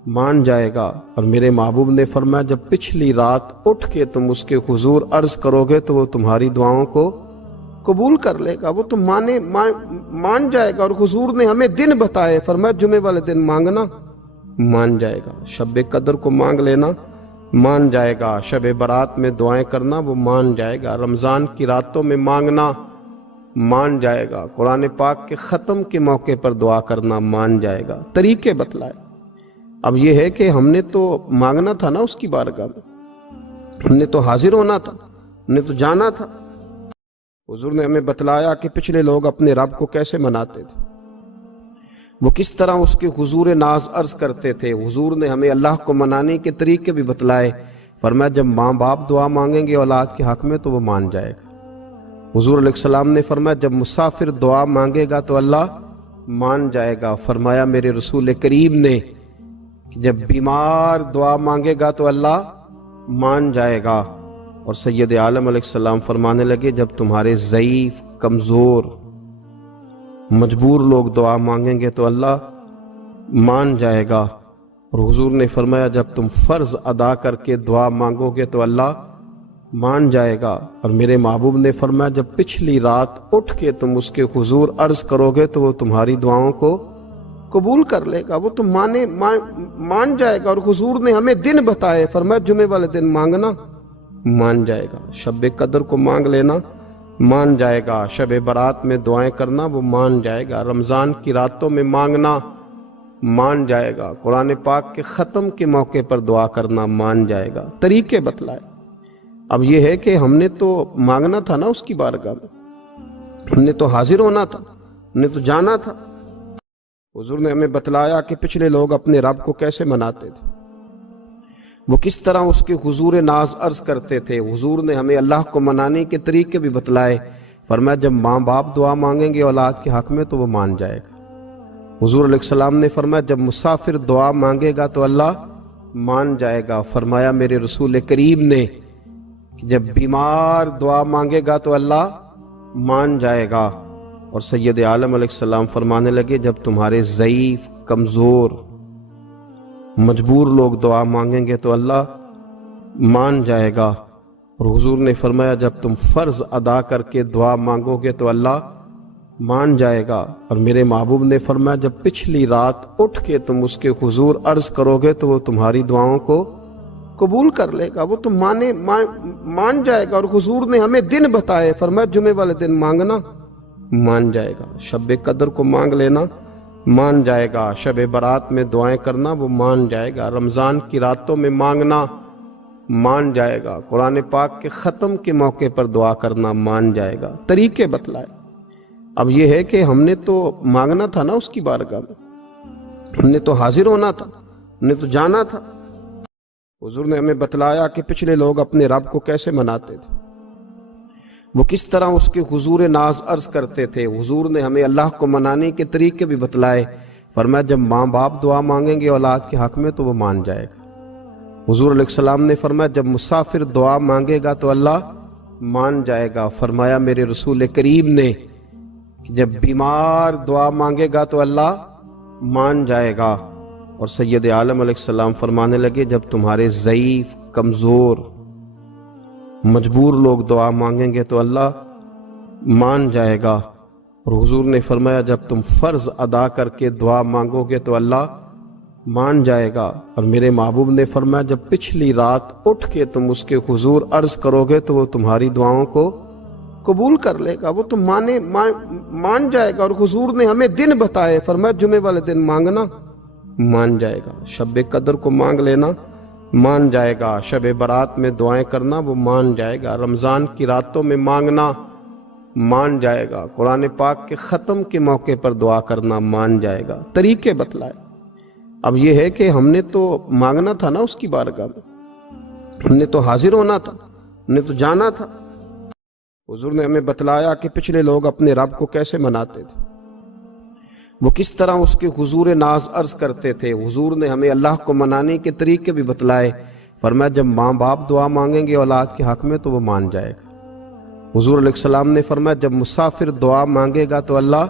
مان جائے گا، اور میرے محبوب نے فرمایا جب پچھلی رات اٹھ کے تم اس کے حضور عرض کرو گے تو وہ تمہاری دعاؤں کو قبول کر لے گا، وہ تم مان جائے گا۔ اور حضور نے ہمیں دن بتائے، فرمایا جمعے والے دن مانگنا مان جائے گا، شب قدر کو مانگ لینا مان جائے گا، شب برات میں دعائیں کرنا وہ مان جائے گا، رمضان کی راتوں میں مانگنا مان جائے گا، قرآن پاک کے ختم کے موقع پر دعا کرنا مان جائے گا۔ طریقے بتلائے۔ اب یہ ہے کہ ہم نے تو مانگنا تھا نا اس کی بارگاہ میں، ہم نے تو حاضر ہونا تھا، ہم نے تو جانا تھا۔ حضور نے ہمیں بتلایا کہ پچھلے لوگ اپنے رب کو کیسے مناتے تھے، وہ کس طرح اس کے حضور ناز عرض کرتے تھے۔ حضور نے ہمیں اللہ کو منانے کے طریقے بھی بتلائے، فرمایا جب ماں باپ دعا مانگیں گے اولاد کے حق میں تو وہ مان جائے گا۔ حضور علیہ السلام نے فرمایا جب مسافر دعا مانگے گا تو اللہ مان جائے گا۔ فرمایا میرے رسول کریم نے کہ جب بیمار دعا مانگے گا تو اللہ مان جائے گا۔ اور سید عالم علیہ السلام فرمانے لگے جب تمہارے ضعیف، کمزور، مجبور لوگ دعا مانگیں گے تو اللہ مان جائے گا۔ اور حضور نے فرمایا جب تم فرض ادا کر کے دعا مانگو گے تو اللہ مان جائے گا۔ اور میرے محبوب نے فرمایا جب پچھلی رات اٹھ کے تم اس کے حضور عرض کرو گے تو وہ تمہاری دعاؤں کو قبول کر لے گا، وہ تم مان جائے گا۔ اور حضور نے ہمیں دن بتائے، فرمایا جمعے والے دن مانگنا مان جائے گا، شب قدر کو مانگ لینا مان جائے گا، شب برات میں دعائیں کرنا وہ مان جائے گا، رمضان کی راتوں میں مانگنا مان جائے گا، قرآن پاک کے ختم کے موقع پر دعا کرنا مان جائے گا۔ طریقے بتلائے۔ اب یہ ہے کہ ہم نے تو مانگنا تھا نا اس کی بارگاہ میں، ہم نے تو حاضر ہونا تھا، ہم نے تو جانا تھا۔ حضور نے ہمیں بتلایا کہ پچھلے لوگ اپنے رب کو کیسے مناتے تھے، وہ کس طرح اس کے حضور ناز عرض کرتے تھے۔ حضور نے ہمیں اللہ کو منانے کے طریقے بھی بتلائے، فرمایا جب ماں باپ دعا مانگیں گے اولاد کے حق میں تو وہ مان جائے گا۔ حضور علیہ السلام نے فرمایا جب مسافر دعا مانگے گا تو اللہ مان جائے گا۔ فرمایا میرے رسول کریم نے کہ جب بیمار دعا مانگے گا تو اللہ مان جائے گا۔ اور سید عالم علیہ السلام فرمانے لگے جب تمہارے ضعیف، کمزور، مجبور لوگ دعا مانگیں گے تو اللہ مان جائے گا۔ اور حضور نے فرمایا جب تم فرض ادا کر کے دعا مانگو گے تو اللہ مان جائے گا۔ اور میرے محبوب نے فرمایا جب پچھلی رات اٹھ کے تم اس کے حضور عرض کرو گے تو وہ تمہاری دعاؤں کو قبول کر لے گا، وہ تم مان جائے گا۔ اور حضور نے ہمیں دن بتائے، فرمایا جمعے والے دن مانگنا مان جائے گا، شب قدر کو مانگ لینا مان جائے گا، شب برات میں دعائیں کرنا وہ مان جائے گا، رمضان کی راتوں میں مانگنا مان جائے گا، قرآن پاک کے ختم کے موقع پر دعا کرنا مان جائے گا۔ طریقے بتلائے۔ اب یہ ہے کہ ہم نے تو مانگنا تھا نا اس کی بارگاہ میں، ہم نے تو حاضر ہونا تھا، ہم نے تو جانا تھا۔ حضور نے ہمیں بتلایا کہ پچھلے لوگ اپنے رب کو کیسے مناتے تھے، وہ کس طرح اس کے حضور ناز عرض کرتے تھے۔ حضور نے ہمیں اللہ کو منانے کے طریقے بھی بتلائے، فرمایا جب ماں باپ دعا مانگیں گے اولاد کے حق میں تو وہ مان جائے گا۔ حضور علیہ السلام نے فرمایا جب مسافر دعا مانگے گا تو اللہ مان جائے گا۔ فرمایا میرے رسول کریم نے کہ جب بیمار دعا مانگے گا تو اللہ مان جائے گا۔ اور سید عالم علیہ السلام فرمانے لگے جب تمہارے ضعیف، کمزور، مجبور لوگ دعا مانگیں گے تو اللہ مان جائے گا۔ اور حضور نے فرمایا جب تم فرض ادا کر کے دعا مانگو گے تو اللہ مان جائے گا۔ اور میرے محبوب نے فرمایا جب پچھلی رات اٹھ کے تم اس کے حضور عرض کرو گے تو وہ تمہاری دعاؤں کو قبول کر لے گا، وہ تم مان جائے گا۔ اور حضور نے ہمیں دن بتائے، فرمایا جمعے والے دن مانگنا مان جائے گا، شب قدر کو مانگ لینا مان جائے گا، شب برات میں دعائیں کرنا وہ مان جائے گا، رمضان کی راتوں میں مانگنا مان جائے گا، قرآن پاک کے ختم کے موقع پر دعا کرنا مان جائے گا۔ طریقے بتلائے۔ اب یہ ہے کہ ہم نے تو مانگنا تھا نا اس کی بارگاہ میں، ہم نے تو حاضر ہونا تھا، ہم نے تو جانا تھا۔ حضور نے ہمیں بتلایا کہ پچھلے لوگ اپنے رب کو کیسے مناتے تھے، وہ کس طرح اس کے حضور ناز عرض کرتے تھے۔ حضور نے ہمیں اللہ کو منانے کے طریقے بھی بتلائے، فرمایا جب ماں باپ دعا مانگیں گے اولاد کے حق میں تو وہ مان جائے گا۔ حضور علیہ السلام نے فرمایا جب مسافر دعا مانگے گا تو اللہ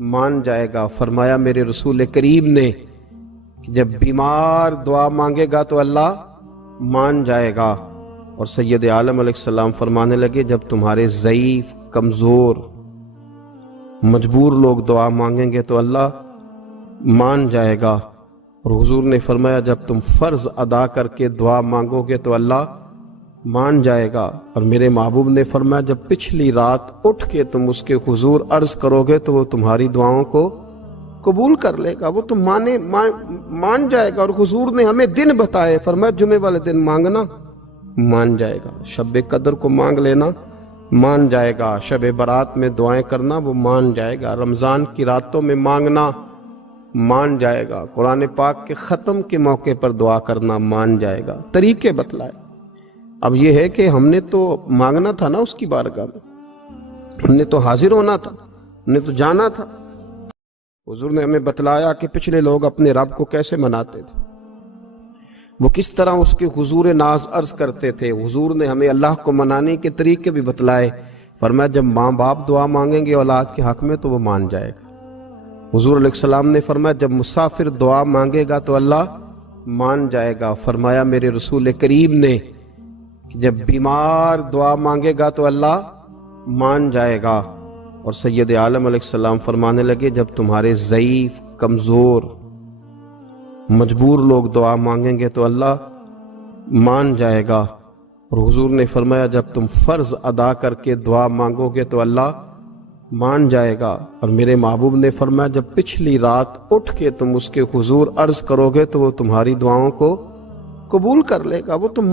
مان جائے گا۔ فرمایا میرے رسول کریم نے کہ جب بیمار دعا مانگے گا تو اللہ مان جائے گا۔ اور سید عالم علیہ السلام فرمانے لگے جب تمہارے ضعیف، کمزور، مجبور لوگ دعا مانگیں گے تو اللہ مان جائے گا۔ اور حضور نے فرمایا جب تم فرض ادا کر کے دعا مانگو گے تو اللہ مان جائے گا۔ اور میرے محبوب نے فرمایا جب پچھلی رات اٹھ کے تم اس کے حضور عرض کرو گے تو وہ تمہاری دعاؤں کو قبول کر لے گا، وہ تم مان جائے گا۔ اور حضور نے ہمیں دن بتائے، فرمایا جمعے والے دن مانگنا مان جائے گا، شب قدر کو مانگ لینا مان جائے گا، شب برات میں دعائیں کرنا وہ مان جائے گا، رمضان کی راتوں میں مانگنا مان جائے گا، قرآن پاک کے ختم کے موقع پر دعا کرنا مان جائے گا۔ طریقے بتلائے۔ اب یہ ہے کہ ہم نے تو مانگنا تھا نا اس کی بارگاہ میں، ہم نے تو حاضر ہونا تھا، ہم نے تو جانا تھا۔ حضور نے ہمیں بتلایا کہ پچھلے لوگ اپنے رب کو کیسے مناتے تھے، وہ کس طرح اس کے حضور ناز عرض کرتے تھے۔ حضور نے ہمیں اللہ کو منانے کے طریقے بھی بتلائے، فرمایا جب ماں باپ دعا مانگیں گے اولاد کے حق میں تو وہ مان جائے گا۔ حضور علیہ السلام نے فرمایا جب مسافر دعا مانگے گا تو اللہ مان جائے گا۔ فرمایا میرے رسول کریم نے کہ جب بیمار دعا مانگے گا تو اللہ مان جائے گا۔ اور سید عالم علیہ السلام فرمانے لگے جب تمہارے ضعیف، کمزور، مجبور لوگ دعا مانگیں گے تو اللہ مان جائے گا۔ اور حضور نے فرمایا جب تم فرض ادا کر کے دعا مانگو گے تو اللہ مان جائے گا۔ اور میرے محبوب نے فرمایا جب پچھلی رات اٹھ کے تم اس کے حضور عرض کرو گے تو وہ تمہاری دعاؤں کو قبول کر لے گا، وہ تم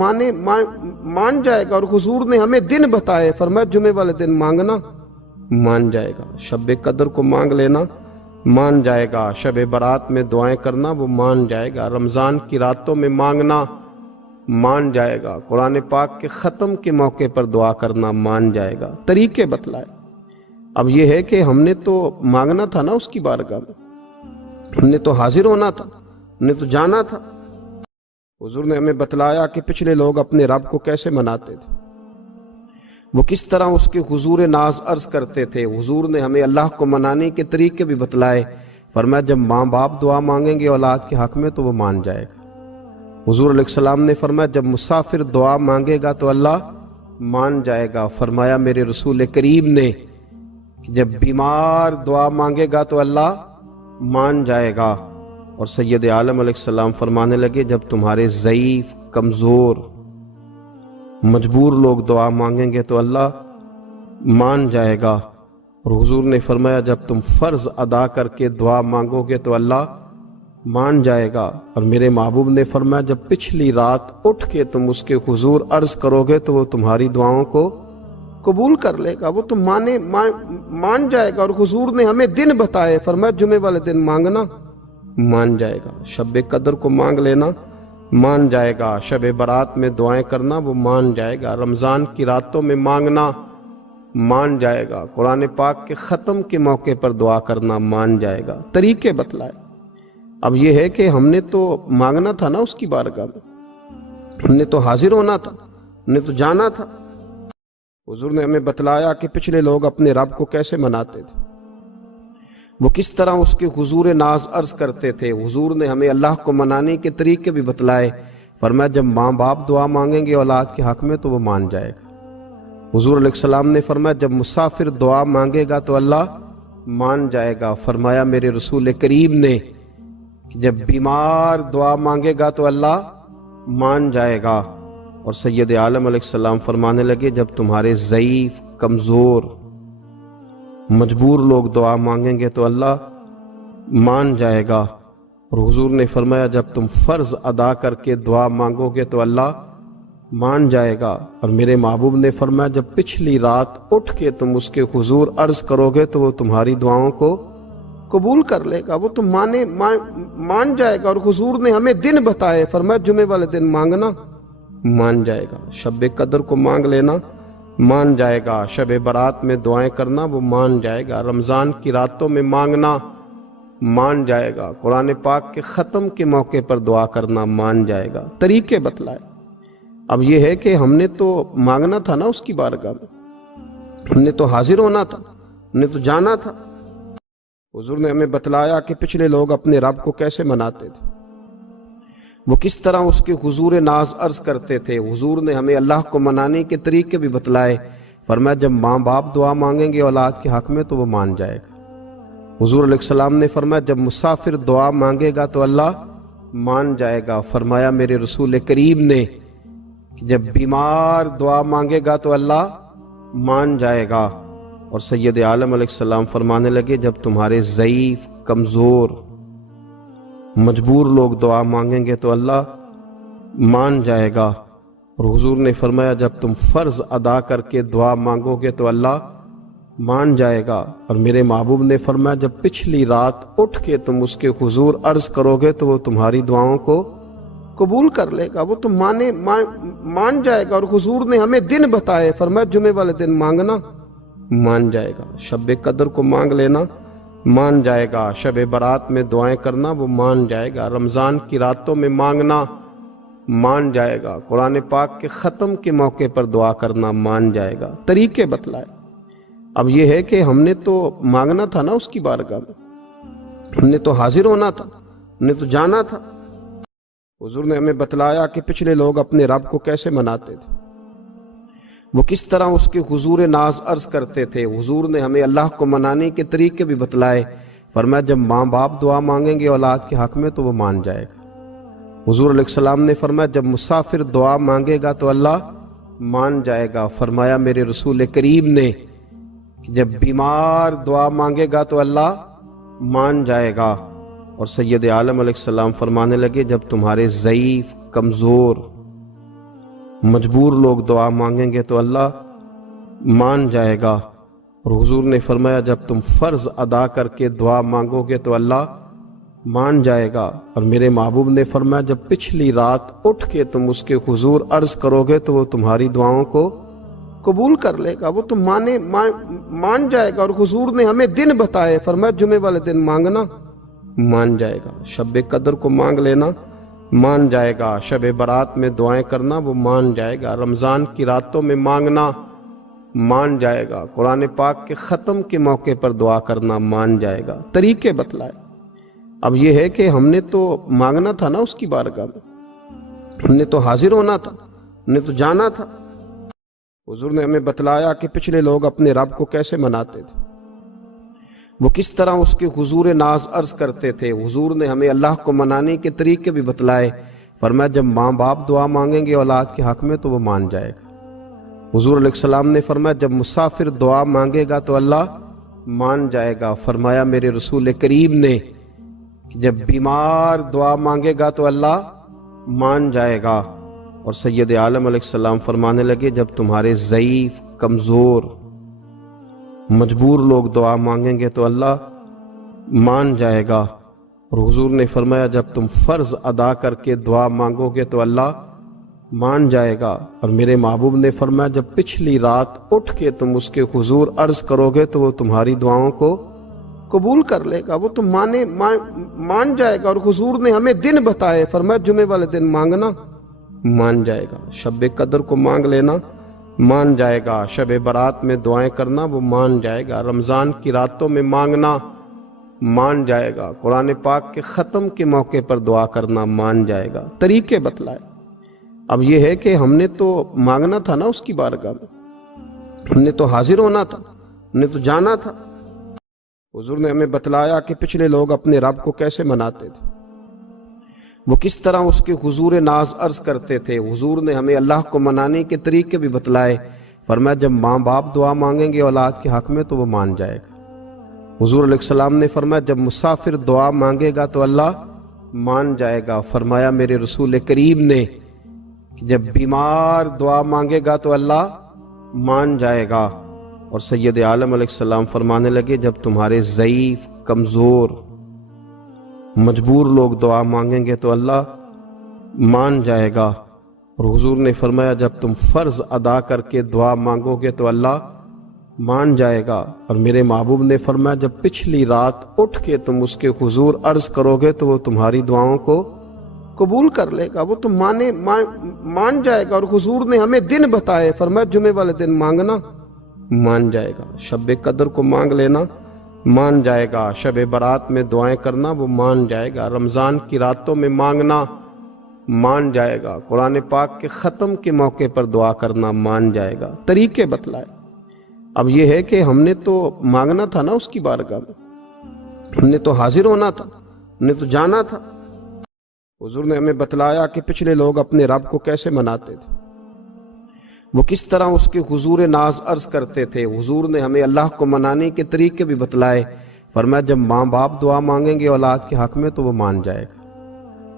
مان جائے گا۔ اور حضور نے ہمیں دن بتائے، فرمایا جمعے والے دن مانگنا مان جائے گا، شب قدر کو مانگ لینا مان جائے گا، شب برات میں دعائیں کرنا وہ مان جائے گا، رمضان کی راتوں میں مانگنا مان جائے گا، قرآن پاک کے ختم کے موقع پر دعا کرنا مان جائے گا۔ طریقے بتلائے۔ اب یہ ہے کہ ہم نے تو مانگنا تھا نا اس کی بارگاہ میں، ہم نے تو حاضر ہونا تھا، ہم نے تو جانا تھا۔ حضور نے ہمیں بتلایا کہ پچھلے لوگ اپنے رب کو کیسے مناتے تھے، وہ کس طرح اس کے حضور ناز عرض کرتے تھے۔ حضور نے ہمیں اللہ کو منانے کے طریقے بھی بتلائے، فرمایا جب ماں باپ دعا مانگیں گے اولاد کے حق میں تو وہ مان جائے گا۔ حضور علیہ السلام نے فرمایا جب مسافر دعا مانگے گا تو اللہ مان جائے گا۔ فرمایا میرے رسول کریم نے کہ جب بیمار دعا مانگے گا تو اللہ مان جائے گا۔ اور سید عالم علیہ السلام فرمانے لگے جب تمہارے ضعیف، کمزور، مجبور لوگ دعا مانگیں گے تو اللہ مان جائے گا۔ اور حضور نے فرمایا جب تم فرض ادا کر کے دعا مانگو گے تو اللہ مان جائے گا۔ اور میرے محبوب نے فرمایا جب پچھلی رات اٹھ کے تم اس کے حضور عرض کرو گے تو وہ تمہاری دعاؤں کو قبول کر لے گا، وہ تم مان جائے گا۔ اور حضور نے ہمیں دن بتائے، فرمایا جمعے والے دن مانگنا مان جائے گا، شب قدر کو مانگ لینا مان جائے گا، شب برات میں دعائیں کرنا وہ مان جائے گا، رمضان کی راتوں میں مانگنا مان جائے گا، قرآن پاک کے ختم کے موقع پر دعا کرنا مان جائے گا۔ طریقے بتلائے۔ اب یہ ہے کہ ہم نے تو مانگنا تھا نا اس کی بارگاہ میں، ہم نے تو حاضر ہونا تھا، ہم نے تو جانا تھا۔ حضور نے ہمیں بتلایا کہ پچھلے لوگ اپنے رب کو کیسے مناتے تھے، وہ کس طرح اس کے حضور ناز عرض کرتے تھے۔ حضور نے ہمیں اللہ کو منانے کے طریقے بھی بتلائے، فرمایا جب ماں باپ دعا مانگیں گے اولاد کے حق میں تو وہ مان جائے گا۔ حضور علیہ السلام نے فرمایا جب مسافر دعا مانگے گا تو اللہ مان جائے گا۔ فرمایا میرے رسول کریم نے کہ جب بیمار دعا مانگے گا تو اللہ مان جائے گا۔ اور سید عالم علیہ السلام فرمانے لگے جب تمہارے ضعیف، کمزور، مجبور لوگ دعا مانگیں گے تو اللہ مان جائے گا۔ اور حضور نے فرمایا جب تم فرض ادا کر کے دعا مانگو گے تو اللہ مان جائے گا۔ اور میرے محبوب نے فرمایا جب پچھلی رات اٹھ کے تم اس کے حضور عرض کرو گے تو وہ تمہاری دعاؤں کو قبول کر لے گا، وہ تم مان جائے گا۔ اور حضور نے ہمیں دن بتائے، فرمایا جمعے والے دن مانگنا مان جائے گا، شب قدر کو مانگ لینا مان جائے گا، شب برات میں دعائیں کرنا وہ مان جائے گا، رمضان کی راتوں میں مانگنا مان جائے گا، قرآن پاک کے ختم کے موقع پر دعا کرنا مان جائے گا۔ طریقے بتلائے۔ اب یہ ہے کہ ہم نے تو مانگنا تھا نا اس کی بارگاہ میں، ہم نے تو حاضر ہونا تھا، ہم نے تو جانا تھا۔ حضور نے ہمیں بتلایا کہ پچھلے لوگ اپنے رب کو کیسے مناتے تھے، وہ کس طرح اس کے حضور ناز عرض کرتے تھے۔ حضور نے ہمیں اللہ کو منانے کے طریقے بھی بتلائے، فرمایا جب ماں باپ دعا مانگیں گے اولاد کے حق میں تو وہ مان جائے گا۔ حضور علیہ السلام نے فرمایا جب مسافر دعا مانگے گا تو اللہ مان جائے گا۔ فرمایا میرے رسول کریم نے کہ جب بیمار دعا مانگے گا تو اللہ مان جائے گا۔ اور سید عالم علیہ السلام فرمانے لگے جب تمہارے ضعیف، کمزور، مجبور لوگ دعا مانگیں گے تو اللہ مان جائے گا۔ اور حضور نے فرمایا جب تم فرض ادا کر کے دعا مانگو گے تو اللہ مان جائے گا۔ اور میرے محبوب نے فرمایا جب پچھلی رات اٹھ کے تم اس کے حضور عرض کرو گے تو وہ تمہاری دعاؤں کو قبول کر لے گا، وہ تم مان جائے گا۔ اور حضور نے ہمیں دن بتائے، فرمایا جمعے والے دن مانگنا مان جائے گا، شب قدر کو مانگ لینا مان جائے گا، شب برات میں دعائیں کرنا وہ مان جائے گا، رمضان کی راتوں میں مانگنا مان جائے گا، قرآن پاک کے ختم کے موقع پر دعا کرنا مان جائے گا، طریقے بتلائے۔ اب یہ ہے کہ ہم نے تو مانگنا تھا نا اس کی بارگاہ میں، ہم نے تو حاضر ہونا تھا، ہم نے تو جانا تھا۔ حضور نے ہمیں بتلایا کہ پچھلے لوگ اپنے رب کو کیسے مناتے تھے، وہ کس طرح اس کے حضور ناز عرض کرتے تھے۔ حضور نے ہمیں اللہ کو منانے کے طریقے بھی بتلائے، فرمایا جب ماں باپ دعا مانگیں گے اولاد کے حق میں تو وہ مان جائے گا۔ حضور علیہ السلام نے فرمایا جب مسافر دعا مانگے گا تو اللہ مان جائے گا۔ فرمایا میرے رسول کریم نے کہ جب بیمار دعا مانگے گا تو اللہ مان جائے گا۔ اور سید عالم علیہ السلام فرمانے لگے جب تمہارے ضعیف، کمزور، مجبور لوگ دعا مانگیں گے تو اللہ مان جائے گا۔ اور حضور نے فرمایا جب تم فرض ادا کر کے دعا مانگو گے تو اللہ مان جائے گا۔ اور میرے محبوب نے فرمایا جب پچھلی رات اٹھ کے تم اس کے حضور عرض کرو گے تو وہ تمہاری دعاؤں کو قبول کر لے گا، وہ تم مان جائے گا۔ اور حضور نے ہمیں دن بتائے، فرمایا جمعے والے دن مانگنا مان جائے گا، شب قدر کو مانگ لینا مان جائے گا، شب برات میں دعائیں کرنا وہ مان جائے گا، رمضان کی راتوں میں مانگنا مان جائے گا، قرآن پاک کے ختم کے موقع پر دعا کرنا مان جائے گا، طریقے بتلائے۔ اب یہ ہے کہ ہم نے تو مانگنا تھا نا اس کی بارگاہ میں، ہم نے تو حاضر ہونا تھا، ہم نے تو جانا تھا۔ حضور نے ہمیں بتلایا کہ پچھلے لوگ اپنے رب کو کیسے مناتے تھے، وہ کس طرح اس کے حضور ناز عرض کرتے تھے۔ حضور نے ہمیں اللہ کو منانے کے طریقے بھی بتلائے، فرمایا جب ماں باپ دعا مانگیں گے اولاد کے حق میں تو وہ مان جائے گا۔ حضور علیہ السلام نے فرمایا جب مسافر دعا مانگے گا تو اللہ مان جائے گا۔ فرمایا میرے رسول کریم نے کہ جب بیمار دعا مانگے گا تو اللہ مان جائے گا۔ اور سید عالم علیہ السلام فرمانے لگے جب تمہارے ضعیف، کمزور، مجبور لوگ دعا مانگیں گے تو اللہ مان جائے گا۔ اور حضور نے فرمایا جب تم فرض ادا کر کے دعا مانگو گے تو اللہ مان جائے گا۔ اور میرے محبوب نے فرمایا جب پچھلی رات اٹھ کے تم اس کے حضور عرض کرو گے تو وہ تمہاری دعاؤں کو قبول کر لے گا، وہ تم مان جائے گا۔ اور حضور نے ہمیں دن بتائے، فرمایا جمعے والے دن مانگنا مان جائے گا، شب قدر کو مانگ لینا مان جائے گا، شب برات میں دعائیں کرنا وہ مان جائے گا، رمضان کی راتوں میں مانگنا مان جائے گا، قرآن پاک کے ختم کے موقع پر دعا کرنا مان جائے گا، طریقے بتلائے۔ اب یہ ہے کہ ہم نے تو مانگنا تھا نا اس کی بارگاہ میں، ہم نے تو حاضر ہونا تھا، ہم نے تو جانا تھا۔ حضور نے ہمیں بتلایا کہ پچھلے لوگ اپنے رب کو کیسے مناتے تھے، وہ کس طرح اس کے حضور ناز عرض کرتے تھے۔ حضور نے ہمیں اللہ کو منانے کے طریقے بھی بتلائے، فرمایا جب ماں باپ دعا مانگیں گے اولاد کے حق میں تو وہ مان جائے گا۔ حضور علیہ السلام نے فرمایا جب مسافر دعا مانگے گا تو اللہ مان جائے گا۔ فرمایا میرے رسول کریم نے کہ جب بیمار دعا مانگے گا تو اللہ مان جائے گا۔ اور سید عالم علیہ السلام فرمانے لگے جب تمہارے ضعیف، کمزور، مجبور لوگ دعا مانگیں گے تو اللہ مان جائے گا۔ اور حضور نے فرمایا جب تم فرض ادا کر کے دعا مانگو گے تو اللہ مان جائے گا۔ اور میرے محبوب نے فرمایا جب پچھلی رات اٹھ کے تم اس کے حضور عرض کرو گے تو وہ تمہاری دعاؤں کو قبول کر لے گا، وہ تم مان جائے گا۔ اور حضور نے ہمیں دن بتائے، فرمایا جمعے والے دن مانگنا مان جائے گا، شب قدر کو مانگ لینا مان جائے گا. شب برات میں دعائیں کرنا وہ مان جائے گا. رمضان کی راتوں میں مانگنا مان جائے گا. قرآن پاک کے ختم کے موقع پر دعا کرنا مان جائے گا. طریقے بتلائے. اب یہ ہے کہ ہم نے تو مانگنا تھا نا اس کی بارگاہ میں, ہم نے تو حاضر ہونا تھا, ہم نے تو جانا تھا. حضور نے ہمیں بتلایا کہ پچھلے لوگ اپنے رب کو کیسے مناتے تھے, وہ کس طرح اس کے حضور ناز عرض کرتے تھے. حضور نے ہمیں اللہ کو منانے کے طریقے بھی بتلائے. فرمایا جب ماں باپ دعا مانگیں گے اولاد کے حق میں تو وہ مان جائے گا.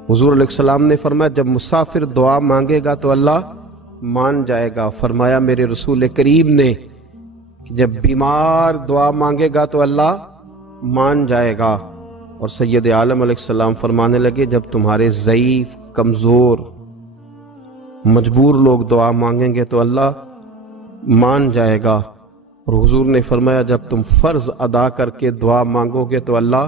حضور علیہ السلام نے فرمایا جب مسافر دعا مانگے گا تو اللہ مان جائے گا. فرمایا میرے رسول کریم نے کہ جب بیمار دعا مانگے گا تو اللہ مان جائے گا. اور سید عالم علیہ السلام فرمانے لگے جب تمہارے ضعیف, کمزور, مجبور لوگ دعا مانگیں گے تو اللہ مان جائے گا. اور حضور نے فرمایا جب تم فرض ادا کر کے دعا مانگو گے تو اللہ